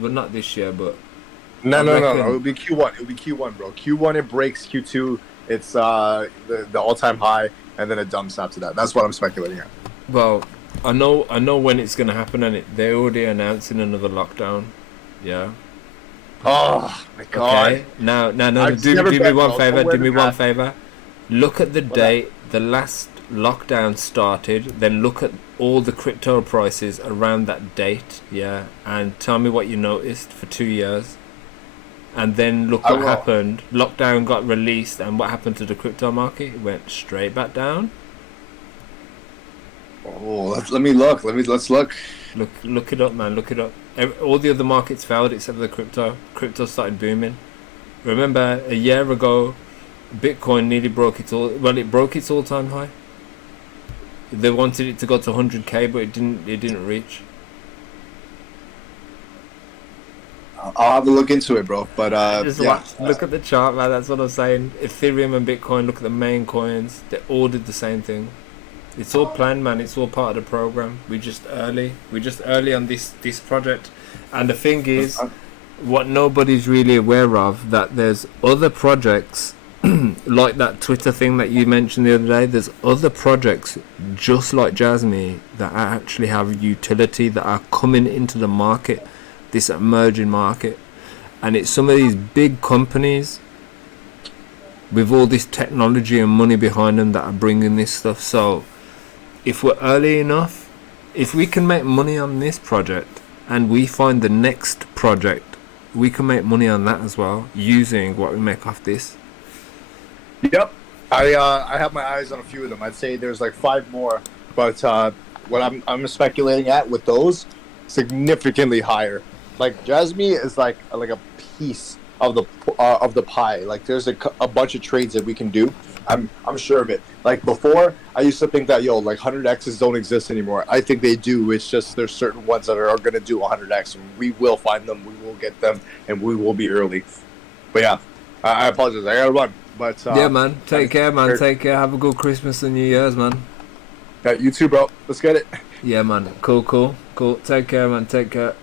not this year, but no. It'll be Q1. Bro. Q1 it breaks. Q2 it's the all-time high, and then it dumps after that. That's what I'm speculating at. Well, I know when it's gonna happen, and they're already announcing another lockdown. Yeah. Oh my God. Okay. Now, do me one favor. Do me one favor. Look at the date the last lockdown started, then look at all the crypto prices around that date, and tell me what you noticed for 2 years, and then look what happened. Lockdown got released, and what happened to the crypto market? It went straight back down. Oh, let me look. Let's look. Look it up, man. Look it up. All the other markets failed except for the crypto. Crypto started booming. Remember a year ago, Bitcoin nearly broke its it broke its all-time high. They wanted it to go to 100k, but it didn't reach. I'll have a look into it, bro. But Just yeah, look at the chart, man. That's what I'm saying. Ethereum and Bitcoin. Look at the main coins. They all did the same thing. It's all planned, man. It's all part of the program. We're just early. We're just early on this project. And the thing is, what nobody's really aware of, that there's other projects like that Twitter thing that you mentioned the other day. There's other projects just like JASMY that actually have utility, that are coming into the market, this emerging market. And it's some of these big companies with all this technology and money behind them that are bringing this stuff. So if we're early enough, if we can make money on this project and we find the next project, we can make money on that as well, using what we make off this. Yep. I have my eyes on a few of them. I'd say there's like 5 more, but what I'm speculating at with those, significantly higher. Like JASMY is like a piece of the pie. Like there's a bunch of trades that we can do. I'm sure of it. Like before, I used to think that like 100x's don't exist anymore. I think they do. It's just there's certain ones that are going to do 100x, and we will find them. We will get them, and we will be early. But yeah, I apologize. I gotta run. But yeah, man. Take care, man. Take care. Have a good Christmas and New Year's, man. Yeah, you too, bro. Let's get it. Yeah, man. Cool. Take care, man. Take care.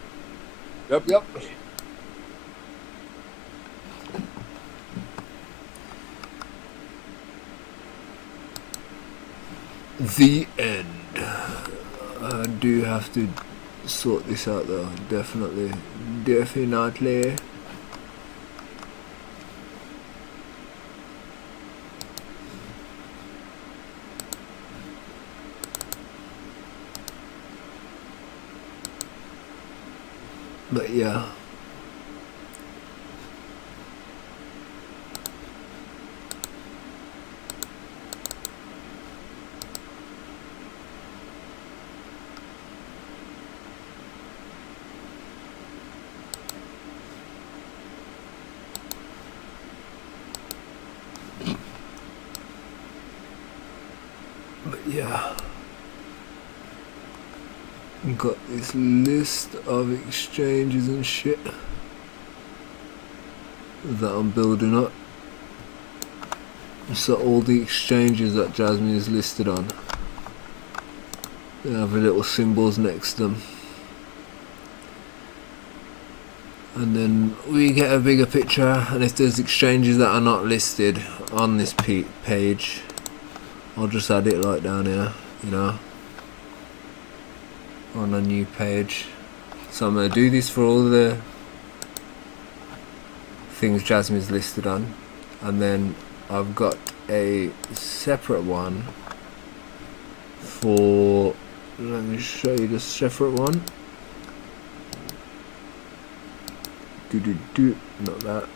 Yep. The end. I do have to sort this out though. Definitely. But yeah. Yeah, got this list of exchanges and shit that I'm building up. So all the exchanges that JASMY is listed on, they have little symbols next to them, and then we get a bigger picture. And if there's exchanges that are not listed on this page, I'll just add it like down here, you know, on a new page. So I'm going to do this for all the things JASMY's listed on, and then I've got a separate one for, let me show you the separate one. Not that.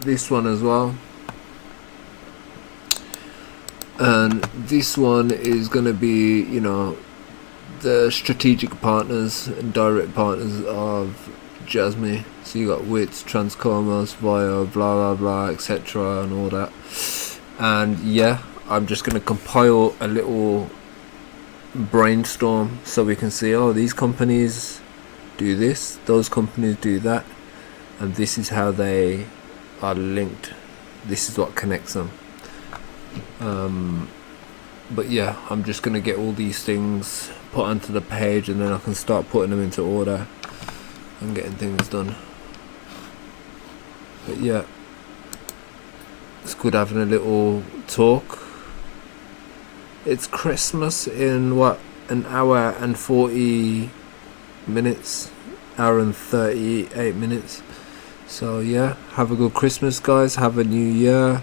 This one as well. And this one is going to be, you know, the strategic partners and direct partners of JASMY. So you got WITS, Transcomos, Vio, blah blah blah, etc. and all that. And yeah, I'm just going to compile a little brainstorm so we can see, oh, these companies do this, those companies do that, and this is how they are linked. This is what connects them. But yeah, I'm just gonna get all these things put onto the page, and then I can start putting them into order and getting things done. But yeah, it's good having a little talk. It's Christmas in what, an hour and 40 minutes, hour and 38 minutes. So yeah, have a good Christmas, guys. Have a new year.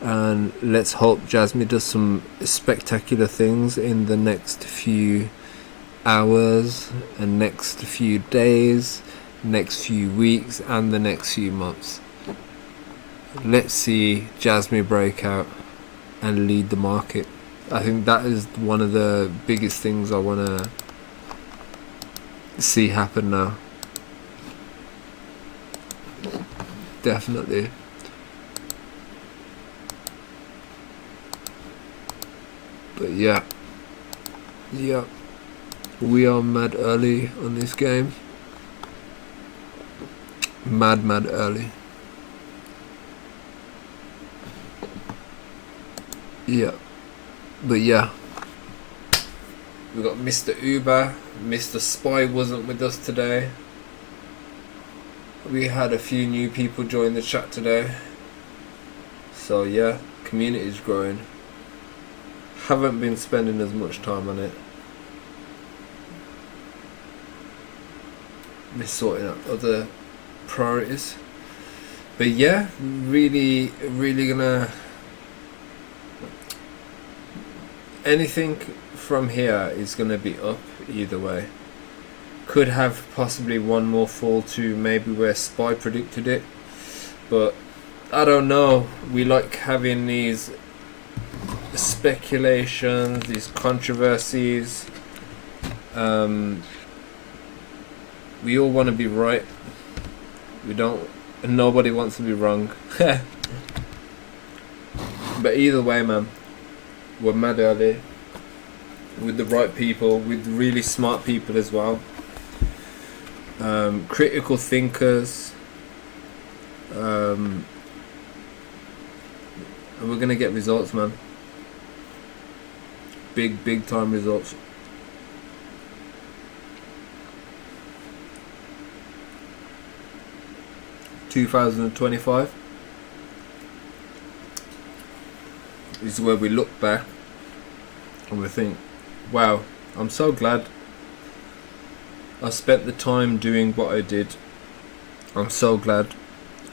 And let's hope JASMY does some spectacular things in the next few hours and next few days, next few weeks, and the next few months. Let's see JASMY break out and lead the market. I think that is one of the biggest things I want to see happen now. Definitely. But yeah, we are mad early on this game. Mad early. Yeah, but yeah, we got Mr. Uber. Mr. Spy wasn't with us today. We had a few new people join the chat today. So yeah, community's growing. Haven't been spending as much time on it. Been sorting out other priorities. But yeah, really gonna... Anything from here is gonna be up either way. Could have possibly one more fall to maybe where Spy predicted it. But I don't know. We like having these speculations, these controversies. We all want to be right. Nobody wants to be wrong. But either way, man, we're mad early with the right people, with really smart people as well. Critical thinkers. And we're gonna get results, man. Big time results. (2025) is where we look back and we think, wow, I'm so glad I spent the time doing what I did. I'm so glad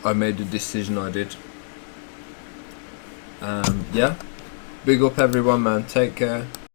I made the decision I did. Yeah, big up everyone, man. Take care.